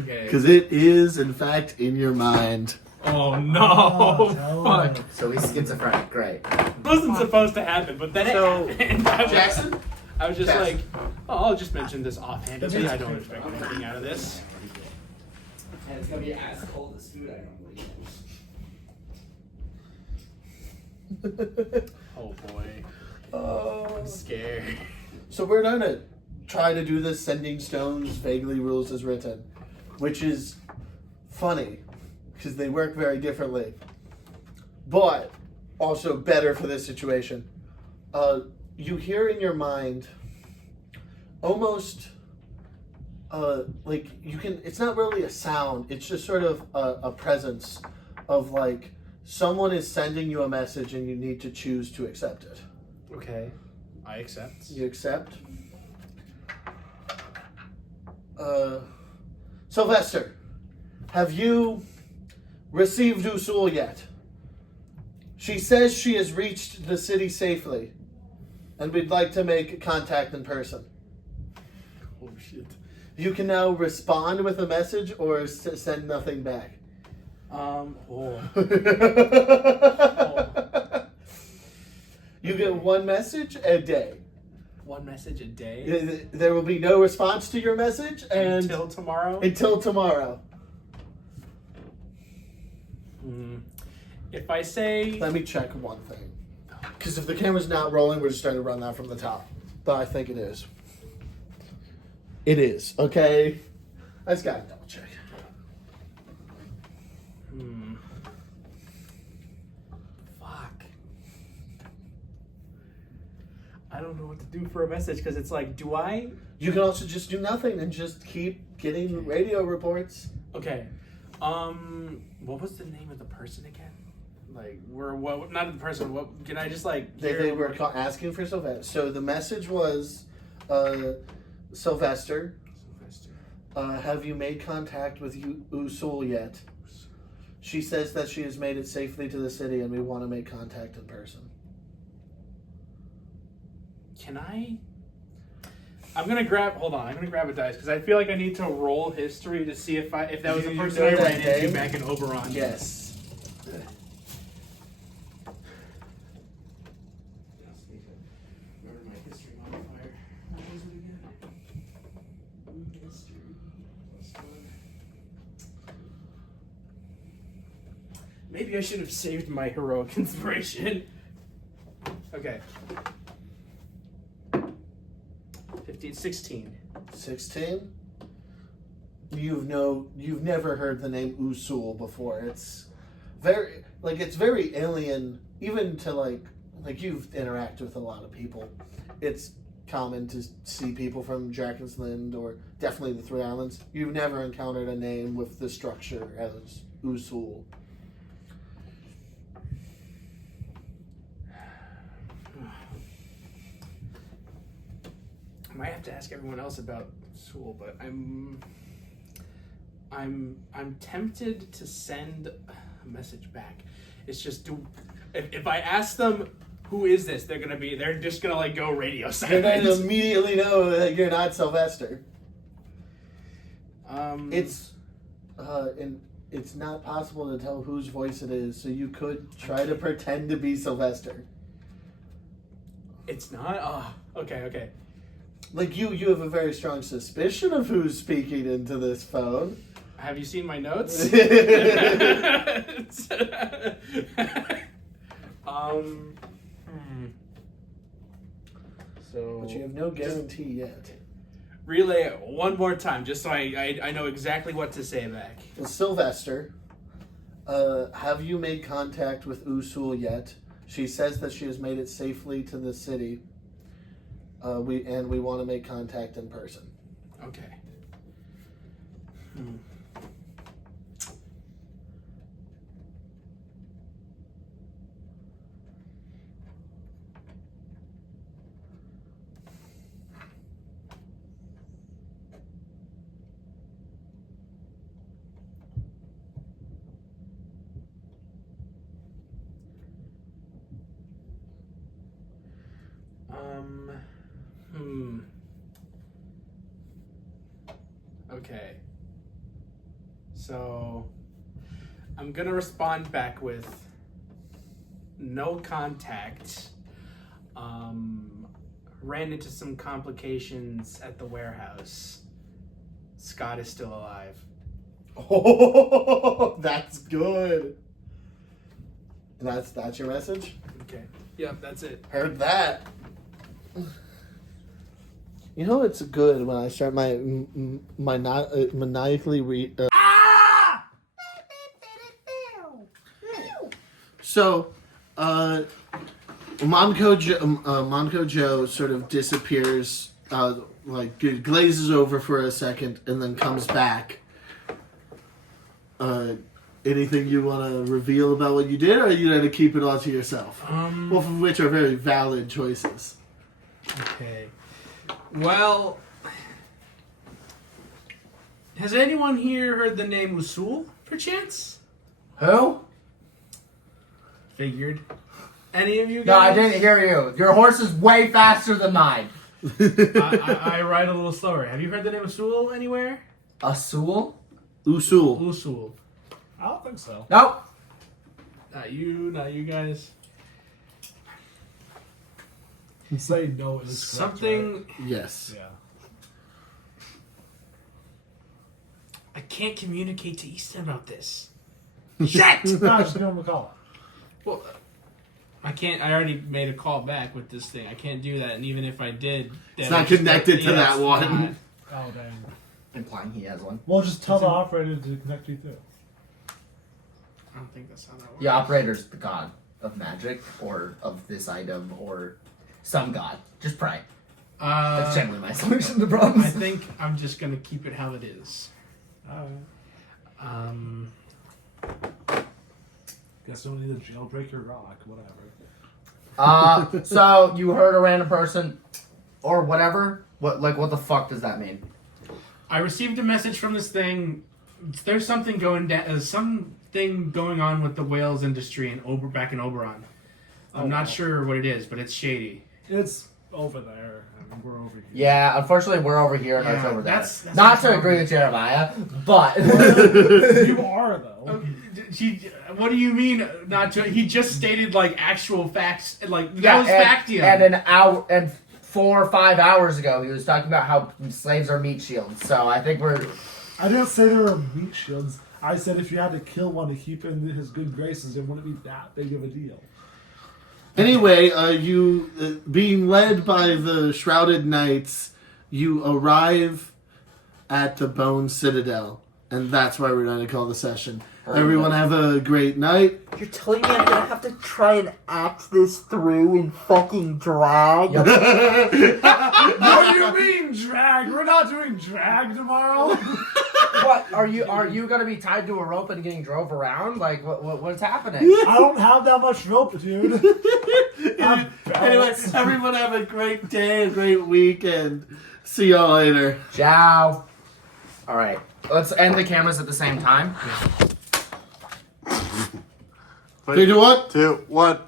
Okay. Because it is, in fact, in your mind. Oh no! Oh, tell Fuck. him. So he's schizophrenic. Great. Wasn't supposed to happen, but then So, it happened. I was- Jackson? I was just Jackson. like, oh, I'll just mention this offhandedly. I don't expect anything out of this. And it's gonna be as cold as food, I don't believe. Oh boy, Oh. I'm scared. So we're gonna try to do this sending stones vaguely rules as written, which is funny because they work very differently, but also better for this situation. You hear in your mind almost like you can. It's not really a sound. It's just sort of a presence of like someone is sending you a message and you need to choose to accept it. Okay. I accept. You accept. Sylvester, have you received Usul yet? She says she has reached the city safely, and we'd like to make contact in person. Oh shit. You can now respond with a message or send nothing back. You get one message a day. One message a day? There will be no response to your message Until tomorrow? Until tomorrow. If I say... Let me check one thing. Because if the camera's not rolling, we're just trying to run that from the top. But I think it is. It is, okay? I just gotta double check. Fuck. I don't know what to do for a message, because it's like, do I... You can also just do nothing and just keep getting radio reports. Okay. What was the name of the person again? Like, what? Not the person. What? Can I just like? They were asking for Sylvester. So the message was, Sylvester. Have you made contact with Usul yet? She says that she has made it safely to the city, and we want to make contact in person. Can I? I'm gonna grab. Hold on. I'm gonna grab a dice because I feel like I need to roll history to see if that was the You person know I that ran into name? back in Oberon. Yes. Remember my history modifier. What was it again? History +1. Maybe I should have saved my heroic inspiration. Okay. 16. 16. You've never heard the name Usul before. It's very alien, even to like you've interacted with a lot of people. It's common to see people from Dragon's Land or definitely the Three Islands. You've never encountered a name with the structure as Usul. I might have to ask everyone else about Sewell, but I'm tempted to send a message back. It's just if I ask them who is this, they're just gonna like go radio They're going to silent. immediately know that you're not Sylvester. It's not possible to tell whose voice it is, so you could try to pretend to be Sylvester. It's not. Oh, okay. Like you have a very strong suspicion of who's speaking into this phone. Have you seen my notes? So, But you have no guarantee yet. relay it one more time, just so I know exactly what to say back. Well, Sylvester, have you made contact with Usul yet? She says that she has made it safely to the city. We want to make contact in person. Okay. Okay. So I'm gonna respond back with no contact. Ran into some complications at the warehouse. Scott is still alive. Oh, that's good. That's your message? Okay. Yep, that's it. Heard that. You know it's good when I start my maniacally So, Manco Joe sort of disappears, glazes over for a second, and then comes back. anything you want to reveal about what you did, or are you going to keep it all to yourself? Both of which are very valid choices. Okay. Well, has anyone here heard the name Usul, perchance? Who? Figured. Any of you guys? No, I didn't hear you. Your horse is way faster than mine. I ride a little slower. Have you heard the name Usul anywhere? Asul? Usul. Usul. I don't think so. Nope. Not you guys. Say no is Something. correct, Yes. right? I can't communicate to Easton about this. Yeah. Shit! No, just give him a call. Well, I can't. I already made a call back with this thing. I can't do that, and even if I did, It's then not I just- connected to yeah, that it's one. not. Oh, dang. Implying he has one. Well, just tell the operator to connect you through. I don't think that's how that works. The operator's the god of magic, or of this item, or some god. Just pray. That's generally my solution to problems. I think I'm just gonna keep it how it is. Alright. Guess we'll need a jailbreak or rock, whatever. So you heard a random person, or whatever. What the fuck does that mean? I received a message from this thing. There's something going down. Something going on with the whales industry back in Oberon. I'm not sure what it is, but it's shady. It's over there, and we're over here. Yeah, unfortunately, we're over here and Yeah, it's over there. that's Not the to agree with Jeremiah, but You are, though. What do you mean not to? He just stated like actual facts. Like that was fact to him. and an hour and 4 or 5 hours ago, he was talking about how slaves are meat shields. So I think we're. I didn't say there were meat shields. I said if you had to kill one to keep in his good graces, it wouldn't be that big of a deal. Anyway, you being led by the Shrouded Knights, you arrive at the Bone Citadel, and that's why we're going to call the session. Everyone have a great night. You're telling me I'm gonna have to try and act this through in fucking drag? What do you mean drag? We're not doing drag tomorrow. What are you gonna be tied to a rope and getting drove around? Like what's happening? I don't have that much rope, dude. Anyway, everyone have a great day, a great week, and see y'all later. Ciao. All right, let's end the cameras at the same time. 3, 2, 1. 2, 1.